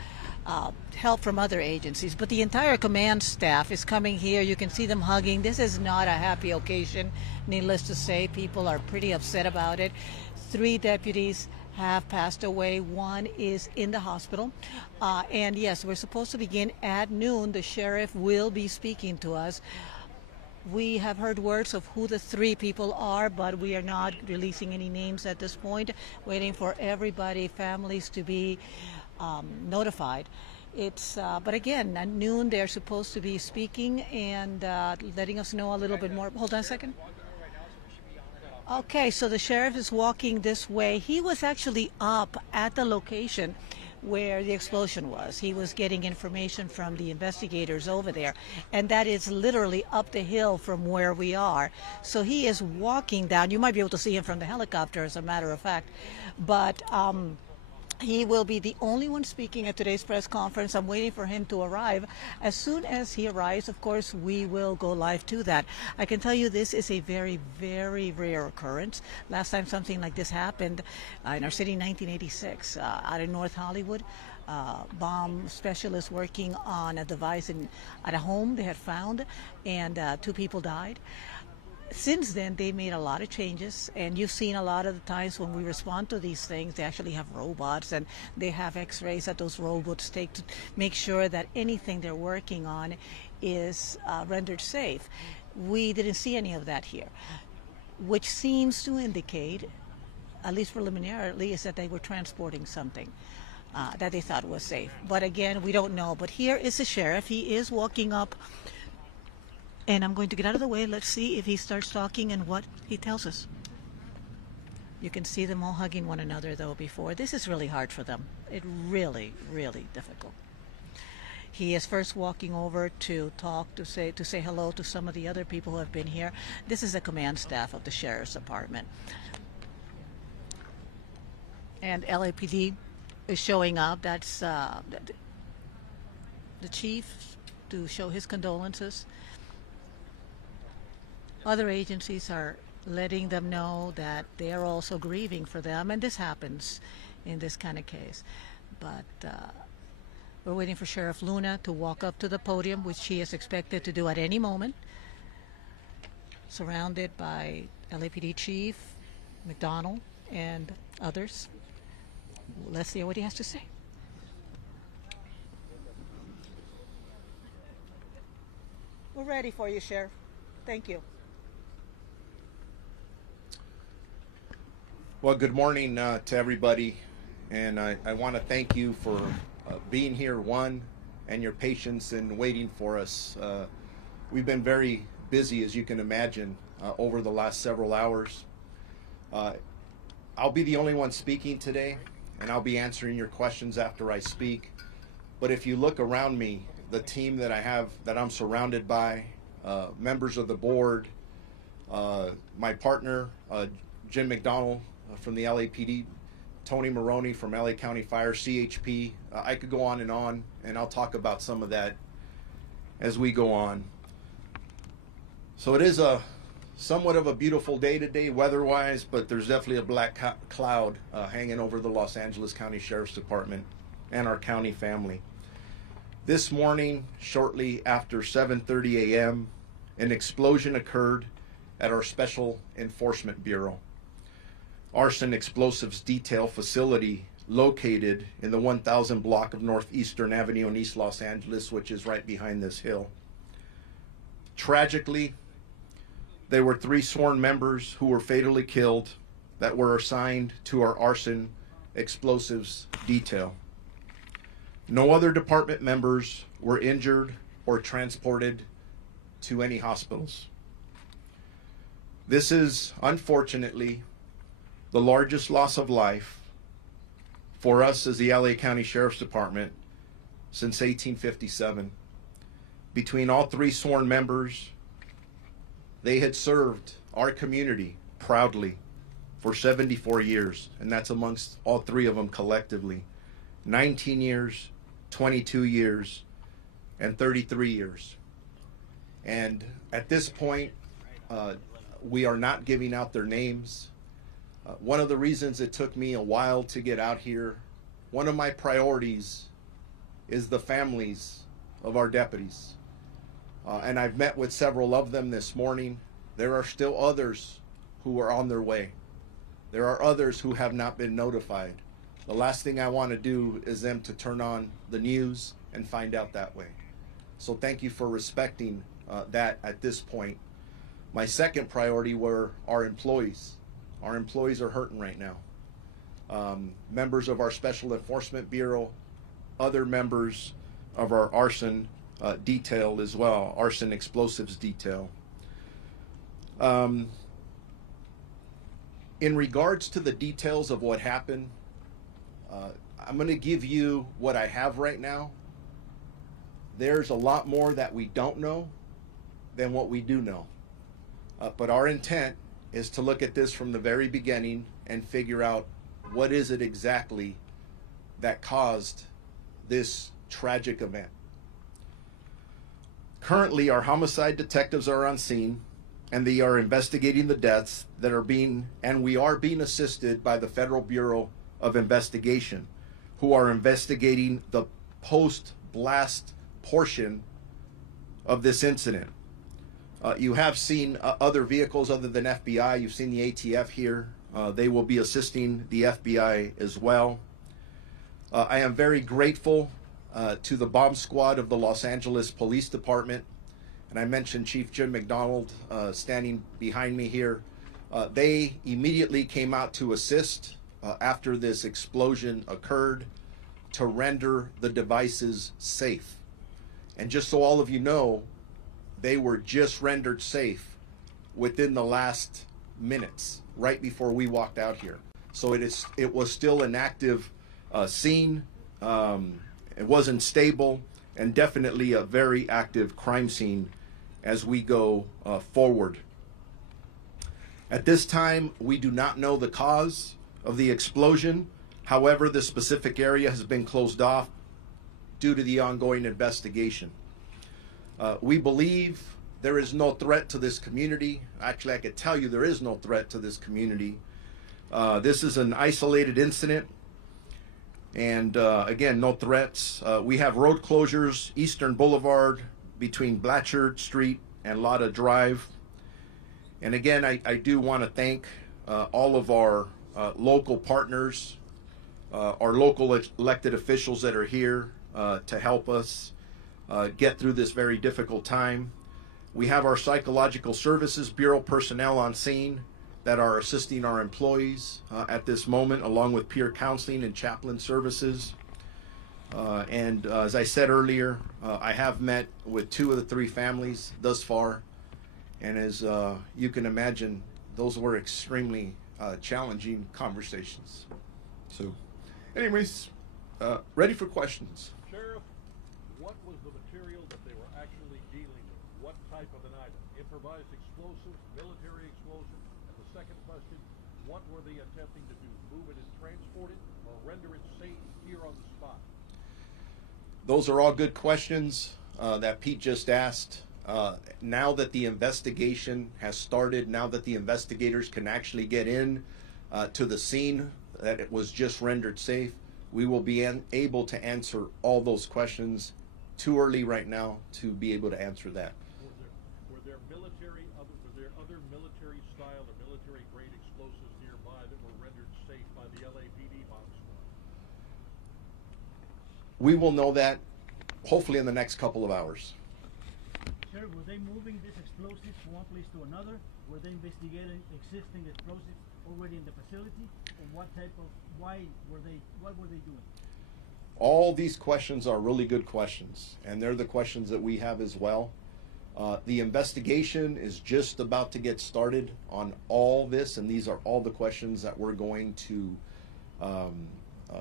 help from other agencies. But the entire command staff is coming here. You can see them hugging. This is not a happy occasion. Needless to say, people are pretty upset about it. 3 deputies have passed away. 1 is in the hospital. And yes, we're supposed to begin at noon. The sheriff will be speaking to us. We have heard words of who the 3 people are, but we are not releasing any names at this point, waiting for everybody, families to be notified. But again, at noon they're supposed to be speaking and letting us know a little bit more. Hold on a second. Okay, so the sheriff is walking this way. He was actually up at the location where the explosion was. He was getting information from the investigators over there, and that is literally up the hill from where we are. So he is walking down. You might be able to see him from the helicopter, as a matter of fact. But he will be the only one speaking at today's press conference. I'm waiting for him to arrive. As soon as he arrives, of course, we will go live to that. I can tell you this is a very, very rare occurrence. Last time something like this happened in our city in 1986, out in North Hollywood. Bomb specialists working on a device at a home they had found, and 2 people died. Since then, they made a lot of changes, and you've seen a lot of the times when we respond to these things, they actually have robots, and they have x-rays that those robots take to make sure that anything they're working on is rendered safe. We didn't see any of that here, which seems to indicate, at least preliminarily, is that they were transporting something that they thought was safe. But again, we don't know. But here is the sheriff. He is walking up. And I'm going to get out of the way. Let's see if he starts talking and what he tells us. You can see them all hugging one another, though, before. This is really hard for them. It really, really difficult. He is first walking over to talk, to say hello to some of the other people who have been here. This is the command staff of the Sheriff's Department. And LAPD is showing up. That's the chief to show his condolences. Other agencies are letting them know that they are also grieving for them, and this happens in this kind of case. But we're waiting for Sheriff Luna to walk up to the podium, which she is expected to do at any moment, surrounded by LAPD Chief McDonald and others. Let's hear what he has to say. We're ready for you, Sheriff. Thank you. Well, good morning to everybody, and I want to thank you for being here, and your patience in waiting for us. We've been very busy, as you can imagine, over the last several hours. I'll be the only one speaking today, and I'll be answering your questions after I speak. But if you look around me, the team that I have, that I'm surrounded by, members of the board, my partner, Jim McDonald, from the LAPD, Tony Maroney from LA County Fire, CHP. I could go on, and I'll talk about some of that as we go on. So it is a somewhat of a beautiful day today, weather-wise, but there's definitely a black cloud hanging over the Los Angeles County Sheriff's Department and our county family. This morning, shortly after 7:30 a.m., an explosion occurred at our Special Enforcement Bureau, arson explosives detail facility located in the 1000 block of Northeastern Avenue in East Los Angeles, which is right behind this hill. Tragically, there were 3 sworn members who were fatally killed that were assigned to our arson explosives detail. No other department members were injured or transported to any hospitals. This is, unfortunately, the largest loss of life for us as the LA County Sheriff's Department since 1857. Between all 3 sworn members, they had served our community proudly for 74 years, and that's amongst all 3 of them collectively. 19 years, 22 years, and 33 years. And at this point, we are not giving out their names. One of the reasons it took me a while to get out here, one of my priorities is the families of our deputies. And I've met with several of them this morning. There are still others who are on their way. There are others who have not been notified. The last thing I want to do is them to turn on the news and find out that way. So thank you for respecting that at this point. My second priority were our employees. Our employees are hurting right now. Members of our Special Enforcement Bureau, other members of our arson detail as well, arson explosives detail. In regards to the details of what happened, I'm going to give you what I have right now. There's a lot more that we don't know than what we do know. But our intent is to look at this from the very beginning and figure out what is it exactly that caused this tragic event. Currently, our homicide detectives are on scene, and they are investigating the deaths that are we are being assisted by the Federal Bureau of Investigation, who are investigating the post-blast portion of this incident. You have seen other vehicles other than FBI. You've seen the ATF here. They will be assisting the FBI as well. I am very grateful to the bomb squad of the Los Angeles Police Department. And I mentioned Chief Jim McDonald standing behind me here. They immediately came out to assist after this explosion occurred to render the devices safe. And just so all of you know, they were just rendered safe within the last minutes, right before we walked out here. So it was still an active scene. It wasn't stable, and definitely a very active crime scene as we go forward. At this time, we do not know the cause of the explosion. However, the specific area has been closed off due to the ongoing investigation. We believe there is no threat to this community. Actually, I could tell you there is no threat to this community. This is an isolated incident, and again, no threats. We have road closures, Eastern Boulevard between Blatchard Street and Lotta Drive. And again, I do want to thank all of our local partners, our local elected officials that are here to help us get through this very difficult time. We have our Psychological Services Bureau personnel on scene that are assisting our employees at this moment, along with peer counseling and chaplain services. And as I said earlier, I have met with 2 of the 3 families thus far. And as you can imagine, those were extremely challenging conversations. So, anyways, ready for questions. Sheriff, what was the material that they were actually dealing with? What type of an item? Improvised explosives, military explosives? And the second question, what were they attempting to do? Move it and transport it, or render it safe here on the spot? Those are all good questions that Pete just asked. Now that the investigation has started, now that the investigators can actually get in to the scene that it was just rendered safe, we will be able to answer all those questions. Too early right now to be able to answer that. Were there other military style or military grade explosives nearby that were rendered safe by the LAPD bomb squad? We will know that hopefully in the next couple of hours. Sir, were they moving these explosives from one place to another? Were they investigating existing explosives already in the facility? Or what were they doing? All these questions are really good questions, and they're the questions that we have as well. The investigation is just about to get started on all this, and these are all the questions that we're going to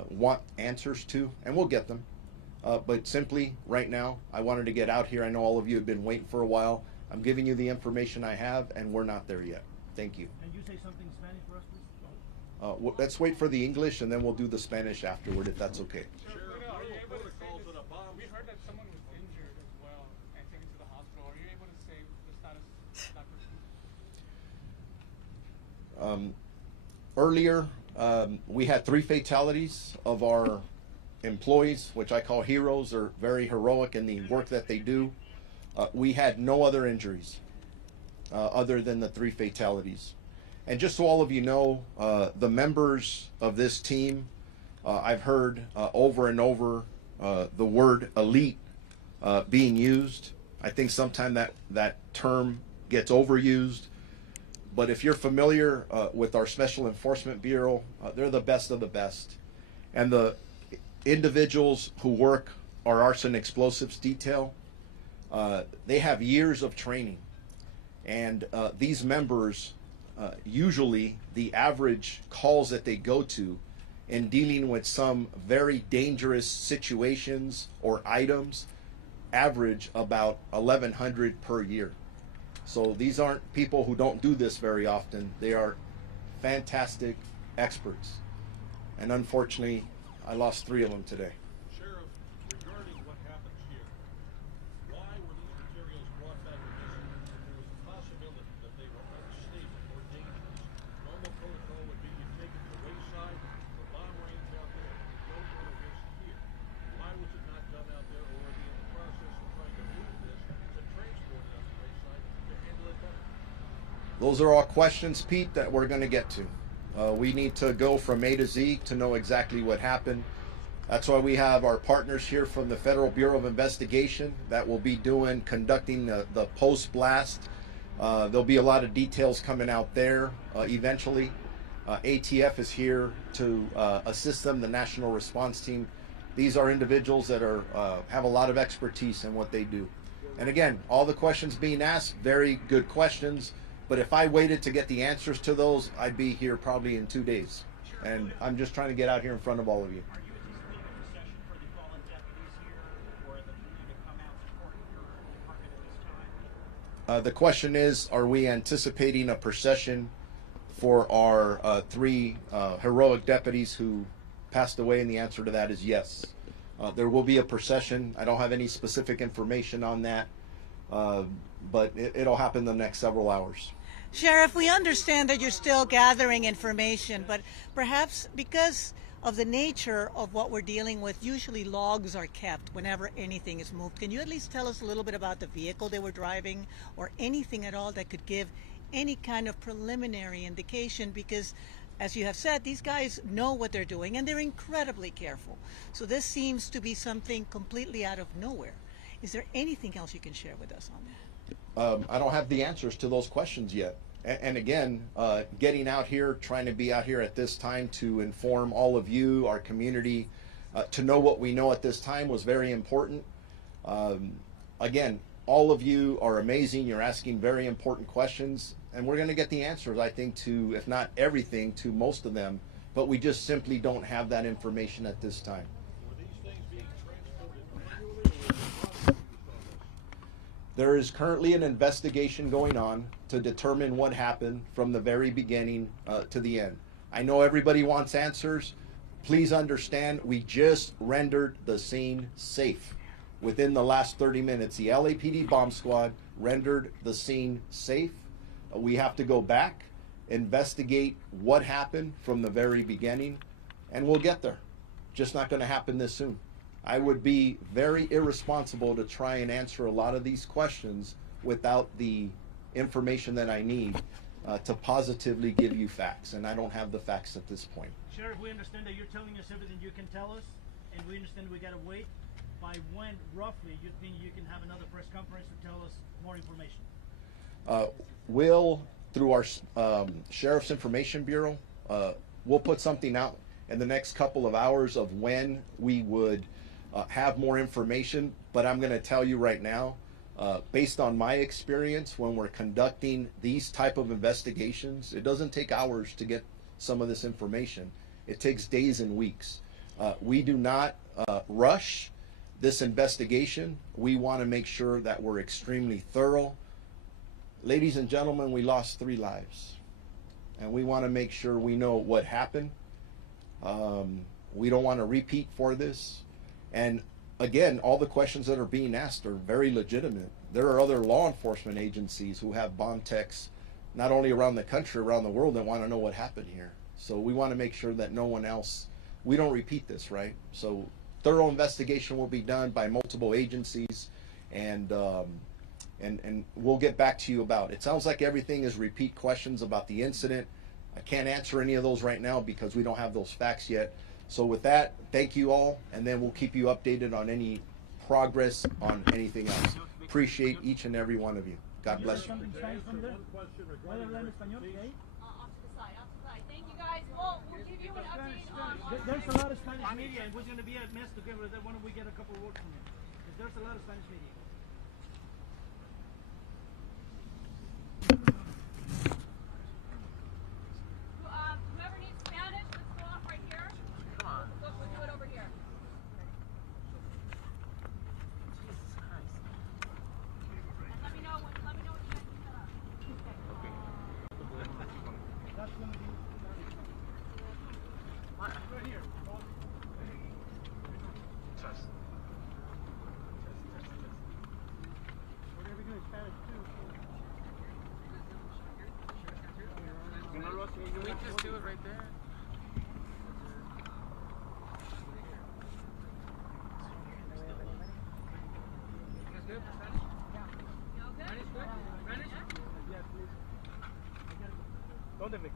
want answers to, and we'll get them. But simply, right now, I wanted to get out here. I know all of you have been waiting for a while. I'm giving you the information I have, and we're not there yet. Thank you. Can you say something in Spanish for us, please? Let's wait for the English, and then we'll do the Spanish afterward, if that's okay. We heard that someone was injured as well and taken to the hospital. Are you able to say the status of that person? Earlier, we had 3 fatalities of our employees, which I call heroes. They're very heroic in the work that they do. We had no other injuries other than the 3 fatalities. And just so all of you know, the members of this team, I've heard over and over the word elite being used. I think sometimes that term gets overused. But if you're familiar with our Special Enforcement Bureau, they're the best of the best. And the individuals who work our arson explosives detail, they have years of training. And these members, usually the average calls that they go to in dealing with some very dangerous situations or items average about 1,100 per year. So these aren't people who don't do this very often. They are fantastic experts. And unfortunately, I lost 3 of them today. Sheriff, regarding what happens here, why were these materials brought back to this? There was a possibility that they were unstable or dangerous. Normal protocol would be you take it to wayside, the bomb range out there, no more risk here. Why was it not done out there, or are they in the process of trying to move this to transport it out to wayside to handle it better? Those are all questions, Pete, that we're going to get to. We need to go from A to Z to know exactly what happened. That's why we have our partners here from the Federal Bureau of Investigation that will be conducting the post-blast. There'll be a lot of details coming out there eventually. ATF is here to assist them, the National Response Team. These are individuals that have a lot of expertise in what they do. And again, all the questions being asked, very good questions. But if I waited to get the answers to those, I'd be here probably in 2 days. And I'm just trying to get out here in front of all of you. The question is, are we anticipating a procession for our 3 heroic deputies who passed away? And the answer to that is yes. There will be a procession. I don't have any specific information on that, but it'll happen in the next several hours. Sheriff, we understand that you're still gathering information, but perhaps because of the nature of what we're dealing with, usually logs are kept whenever anything is moved. Can you at least tell us a little bit about the vehicle they were driving, or anything at all that could give any kind of preliminary indication? Because, as you have said, these guys know what they're doing and they're incredibly careful. So this seems to be something completely out of nowhere. Is there anything else you can share with us on that? I don't have the answers to those questions yet. And again, getting out here, trying to be out here at this time to inform all of you, our community, to know what we know at this time was very important. Again, all of you are amazing. You're asking very important questions, and we're going to get the answers, I think, to, if not everything, to most of them, but we just simply don't have that information at this time. There is currently an investigation going on to determine what happened from the very beginning to the end. I know everybody wants answers. Please understand, we just rendered the scene safe. Within the last 30 minutes, the LAPD bomb squad rendered the scene safe. We have to go back, investigate what happened from the very beginning, and we'll get there. Just not going to happen this soon. I would be very irresponsible to try and answer a lot of these questions without the information that I need to positively give you facts, and I don't have the facts at this point. Sheriff, we understand that you're telling us everything you can tell us, and we understand we gotta wait. By when, roughly, you think you can have another press conference to tell us more information? We'll, through our Sheriff's Information Bureau, we'll put something out in the next couple of hours of when we would have more information, but I'm going to tell you right now, based on my experience, when we're conducting these type of investigations, it doesn't take hours to get some of this information. It takes days and weeks. We do not rush this investigation. We want to make sure that we're extremely thorough. Ladies and gentlemen, we lost 3 lives, and we want to make sure we know what happened. We don't want to repeat for this. And again, all the questions that are being asked are very legitimate. There are other law enforcement agencies who have bomb techs, not only around the country, around the world, that want to know what happened here. So we want to make sure that no one else, we don't repeat this, right? So thorough investigation will be done by multiple agencies, and we'll get back to you about it. It sounds like everything is repeat questions about the incident. I can't answer any of those right now because we don't have those facts yet. So with that, thank you all, and then we'll keep you updated on any progress on anything else. Appreciate each and every one of you. God bless you. Off to the side. Thank you guys. We'll give you an update on There's a lot of Spanish media, and we're going to be at mess together. Why don't we get a couple of words from you? Because there's a lot of Spanish media. whoever needs Spanish, let's go off right here. Come on. We'll do it over here. And let me know when you guys can set up. Okay. That's going to be right here. Test. We're going to be doing Spanish too. Can we just do it right there? ¿Dónde me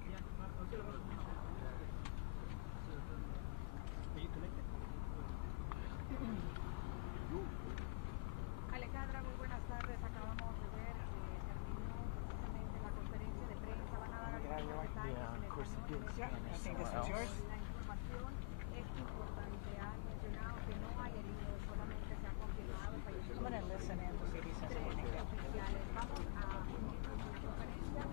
Alejandra, muy buenas tardes. Acabamos de ver que terminó precisamente la conferencia de prensa. Van a dar algunos detalles en español. La información es importante. Han mencionado que no hay heridos, solamente se ha confirmado fallecimientos. 3 oficiales. Vamos a unirnos a la conferencia.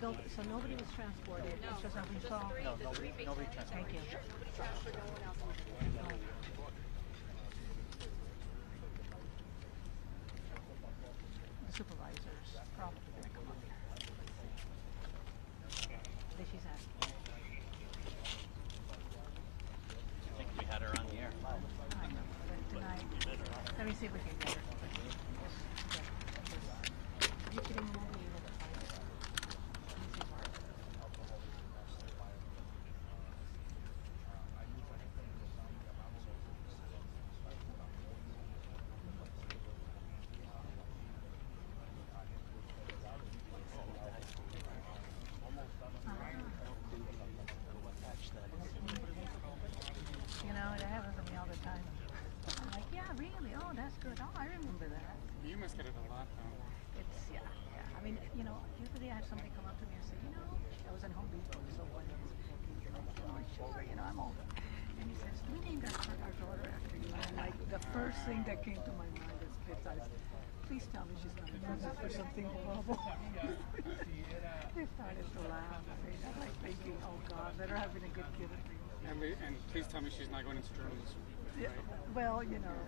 No, so nobody was transported. It's just that we saw. No, nobody transported. Thank you. The supervisor's probably going to come up here. But she's asking. I think we had her on the air. I know, but tonight. Let me see if we can get her. You kidding me? You know, it happens to me all the time. I'm like, yeah, really? Oh, that's good. Oh, I remember that. You must get it a lot, though. It's, yeah. I mean, you know, usually I have somebody come up to me and say, you know, I was in Home Depot, so one day on my shoulder, you know, I'm older. And he says, we named our daughter after you. And like, the first thing that came to my mind is kids' eyes. Please tell me she's not going to for something horrible. They started to laugh. I'm like thinking, oh God, better having a good kid. And please tell me she's not going into journalism. Yeah, well, you know,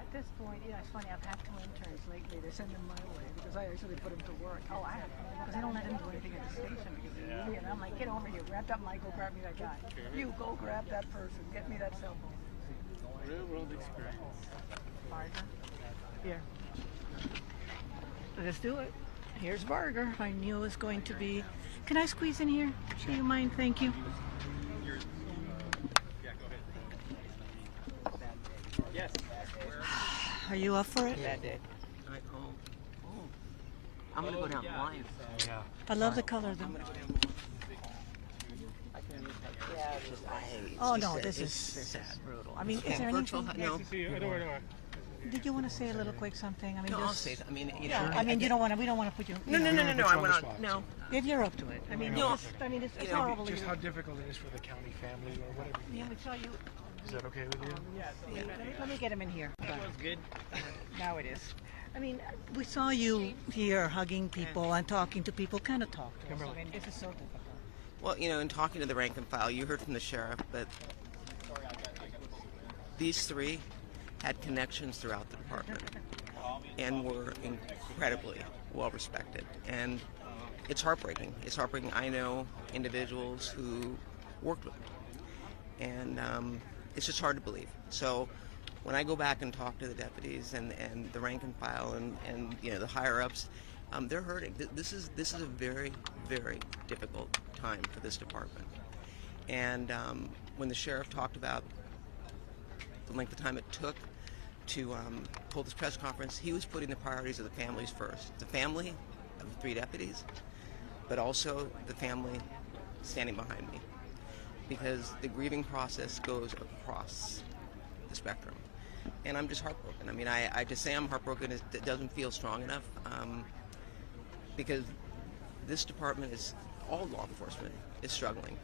at this point, yeah, it's funny. I've had 2 interns lately. They send them my way because I actually put them to work. Oh, I have because they don't let them do anything at the station because they're really. And I'm like, get over here, grab that mic, go grab me that guy. You go grab that person, get me that cell phone. Real world experience. Barger. Here. Let's do it. Here's Barger. I knew it was going to be. Can I squeeze in here? Do you mind? Thank you. Yes. Are you up for it? Bad day. I'm gonna go down blind. Yeah. I love the color though. Yeah, Oh no, this is sad, brutal. I mean, is there anything? No. Did you want to say a little quick something? I mean, No, I'll just, say that. I mean, you yeah, know. I mean, you don't want to. We don't want to put you. No, no, no, no, no. I want to. No. If you're up to it, I mean, No. it's just, I mean, it's You know, horrible. Just how difficult it is for the county family or whatever. Yeah, we saw you. Is that okay with you? Yeah, let me get him in here. That was good. Now it is. I mean, we saw you here hugging people and talking to people. Kind of talk to us. I mean, this is so difficult. Well, you know, in talking to the rank and file, you heard from the sheriff, but these 3 had connections throughout the department and were incredibly well respected. And it's heartbreaking. It's heartbreaking. I know individuals who worked with them. And it's just hard to believe. So when I go back and talk to the deputies and the rank and file and you know the higher ups, they're hurting. This is a very, very difficult time for this department. And when the sheriff talked about the length of time it took to hold this press conference, he was putting the priorities of the families first. The family of the 3 deputies, but also the family standing behind me. Because the grieving process goes across the spectrum. And I'm just heartbroken. I mean, I to say I'm heartbroken, it doesn't feel strong enough because this department is, all law enforcement is struggling.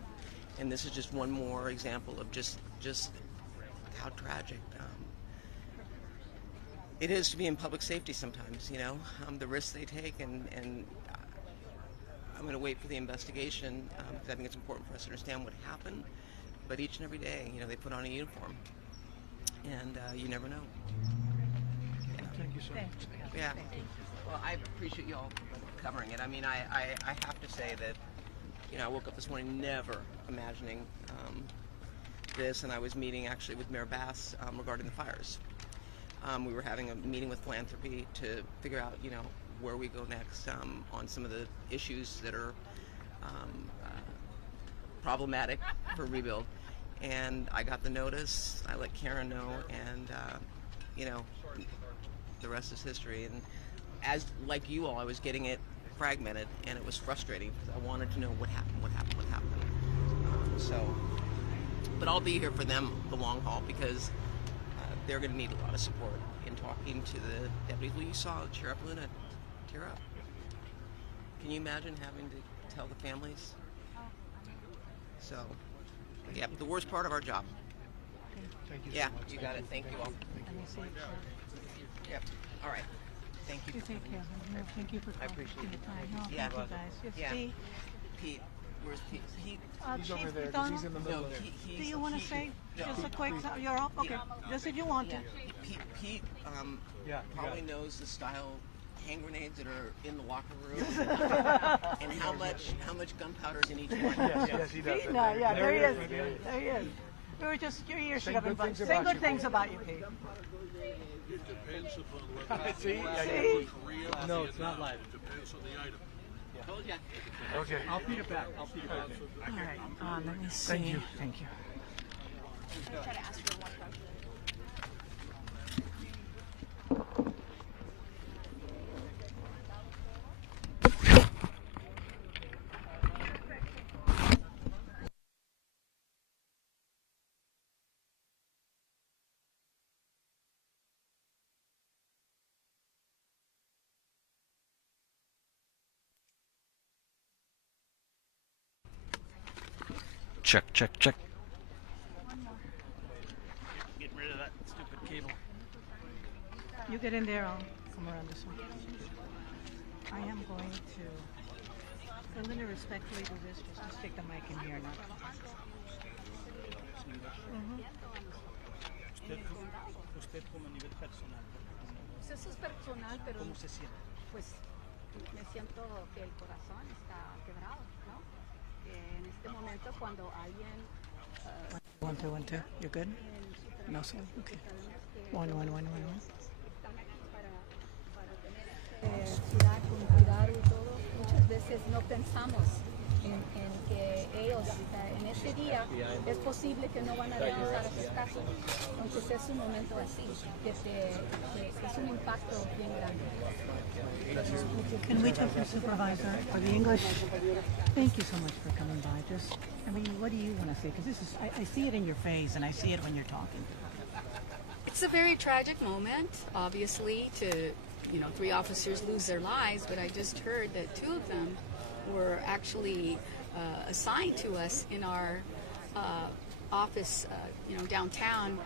And this is just one more example of just how tragic it is to be in public safety sometimes, you know, the risks they take, and I'm going to wait for the investigation because I think it's important for us to understand what happened. But each and every day, you know, they put on a uniform, and you never know. Yeah. Thank you so much. Yeah. Well, I appreciate you all covering it. I mean, I have to say that, you know, I woke up this morning never imagining this, and I was meeting actually with Mayor Bass regarding the fires. We were having a meeting with philanthropy to figure out, you know, where we go next on some of the issues that are problematic for rebuild. And I got the notice, I let Karen know, and you know, the rest is history. And as like you all, I was getting it fragmented, and it was frustrating because I wanted to know what happened. So, but I'll be here for them the long haul because they're going to need a lot of support in talking to the deputies. Well, you saw Sheriff Luna tear up. Can you imagine having to tell the families? So, yeah, but the worst part of our job. Thank you Yeah, so much. you got it. Thank you all. Let me see. Yep. All right. Thank you. You take care. No, thank you for I coming. appreciate Your it. time. No, Yeah. thank you guys. Yes, Yeah. Steve. Pete, where's Pete? Chief over there, 'cause McDonald? he's in the middle there. Do you want to say just a quick? You're off. Okay. Just if you want to. Pete probably knows the style hand grenades that are in the locker room and how much gunpowder is in each one. Yes, he does. Pete, no, yeah, there he is. There he is. We were just, your ears should have been fun. Say good things about you, Pete. It depends upon whether See? See? No, it's not live. It depends on the item. Told ya. Okay. I'll feed it back. I'll feed it back. All right. Let me see. Thank you. Thank you. Check, check, check. Getting rid of that stupid cable. You get in there, I'll come around this one. I am going to, I'm going to respectfully do this, just stick the mic in here now. Usted como a nivel personal. Pues eso es personal, pero ¿Cómo se siente? pues me siento que el corazón está quebrado, ¿no? En este momento cuando alguien 1, 2, 1, 2. You're good? No, sir. Okay. 1, 1, 1, 1, 1. ciudad con cuidado y todo, muchas veces no pensamos en que ellos en ese día es posible que no van a regresar a sus casas. Entonces es un momento así, que es un impacto bien grande. Can we talk to the supervisor for the English? Thank you so much for coming by. Just, I mean, what do you want to say? Because this is, I see it in your face and I see it when you're talking. It's a very tragic moment, obviously, to, 3 officers lose their lives, but I just heard that 2 of them were actually assigned to us in our office, downtown,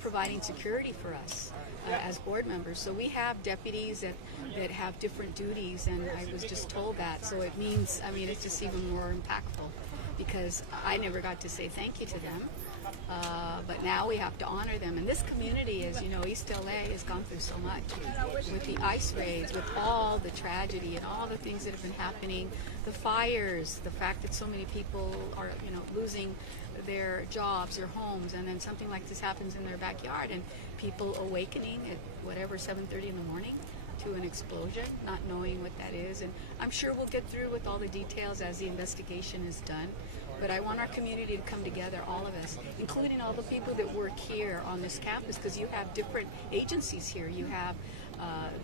providing security for us as board members. So we have deputies that have different duties, and I was just told that. So it means, it's just even more impactful because I never got to say thank you to them. But now we have to honor them. And this community, as you know, East LA has gone through so much with the ice raids, with all the tragedy and all the things that have been happening, the fires, the fact that so many people are, losing their jobs, their homes, and then something like this happens in their backyard, and people awakening at whatever, 7:30 in the morning to an explosion, not knowing what that is. And I'm sure we'll get through with all the details as the investigation is done. But I want our community to come together, all of us, including all the people that work here on this campus, because you have different agencies here. You have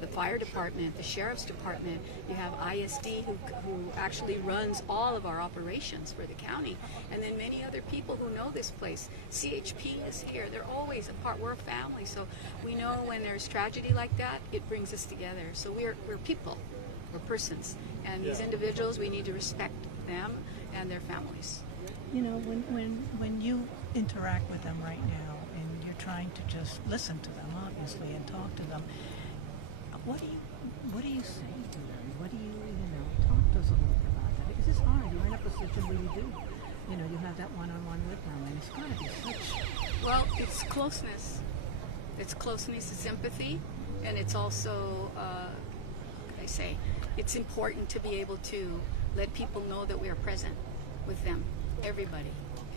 the fire department, the sheriff's department, you have ISD who actually runs all of our operations for the county, and then many other people who know this place. CHP is here. They're always a part. We're a family, so we know when there's tragedy like that, it brings us together. So we're people, we're persons, and these individuals, we need to respect them and their families. When you interact with them right now, and you're trying to just listen to them, obviously, and talk to them, what do you say to them? What do you talk to us a little bit about that? Because it's hard. You're in a position where you do. You have that one-on-one with them, and it's got to be such. Well, it's closeness. It's closeness, it's empathy, and it's also, it's important to be able to let people know that we are present with them. Everybody,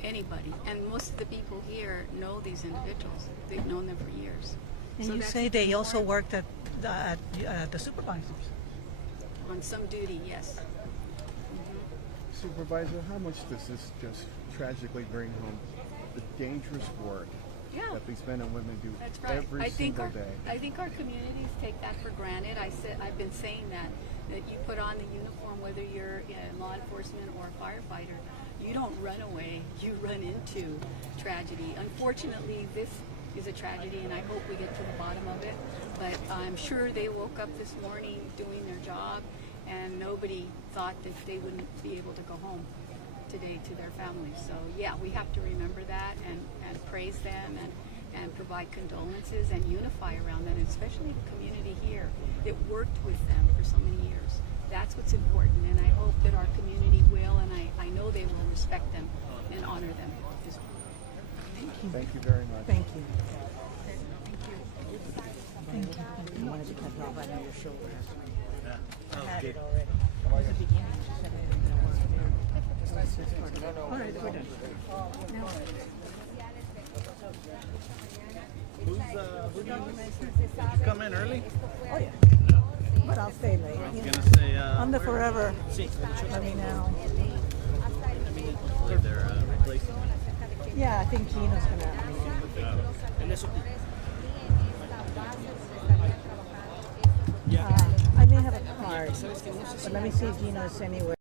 anybody, and most of the people here know these individuals. They've known them for years. And So you that's say they also worked at the supervisors. on some duty, yes. Supervisor, how much does this just tragically bring home the dangerous work that these men and women do That's right. every single day? I think our communities take that for granted. I've been saying that you put on the uniform, whether you're in law enforcement or a firefighter, you don't run away, you run into tragedy. Unfortunately, this is a tragedy, and I hope we get to the bottom of it. But I'm sure they woke up this morning doing their job, and nobody thought that they wouldn't be able to go home today to their families. So yeah, we have to remember that and praise them and provide condolences and unify around them, especially the community community here that worked with them for so many years. That's what's important, and I hope that our community will, and I know they will respect them and honor them. Thank you. Thank you very much. Thank you. Thank you. I wanted to cut it off right on your shoulder. Yeah. I had Okay. it already. It was the beginning. She said I didn't know what to do. All right, we're done. Now, Who did you come in early? oh yeah. But I'll stay late. I was you gonna know. say, I'm the where- forever. Sí. Let me know. I mean, they're replacing. Yeah, I think Gino's gonna. I may have a card, but let me see if Gino's anywhere.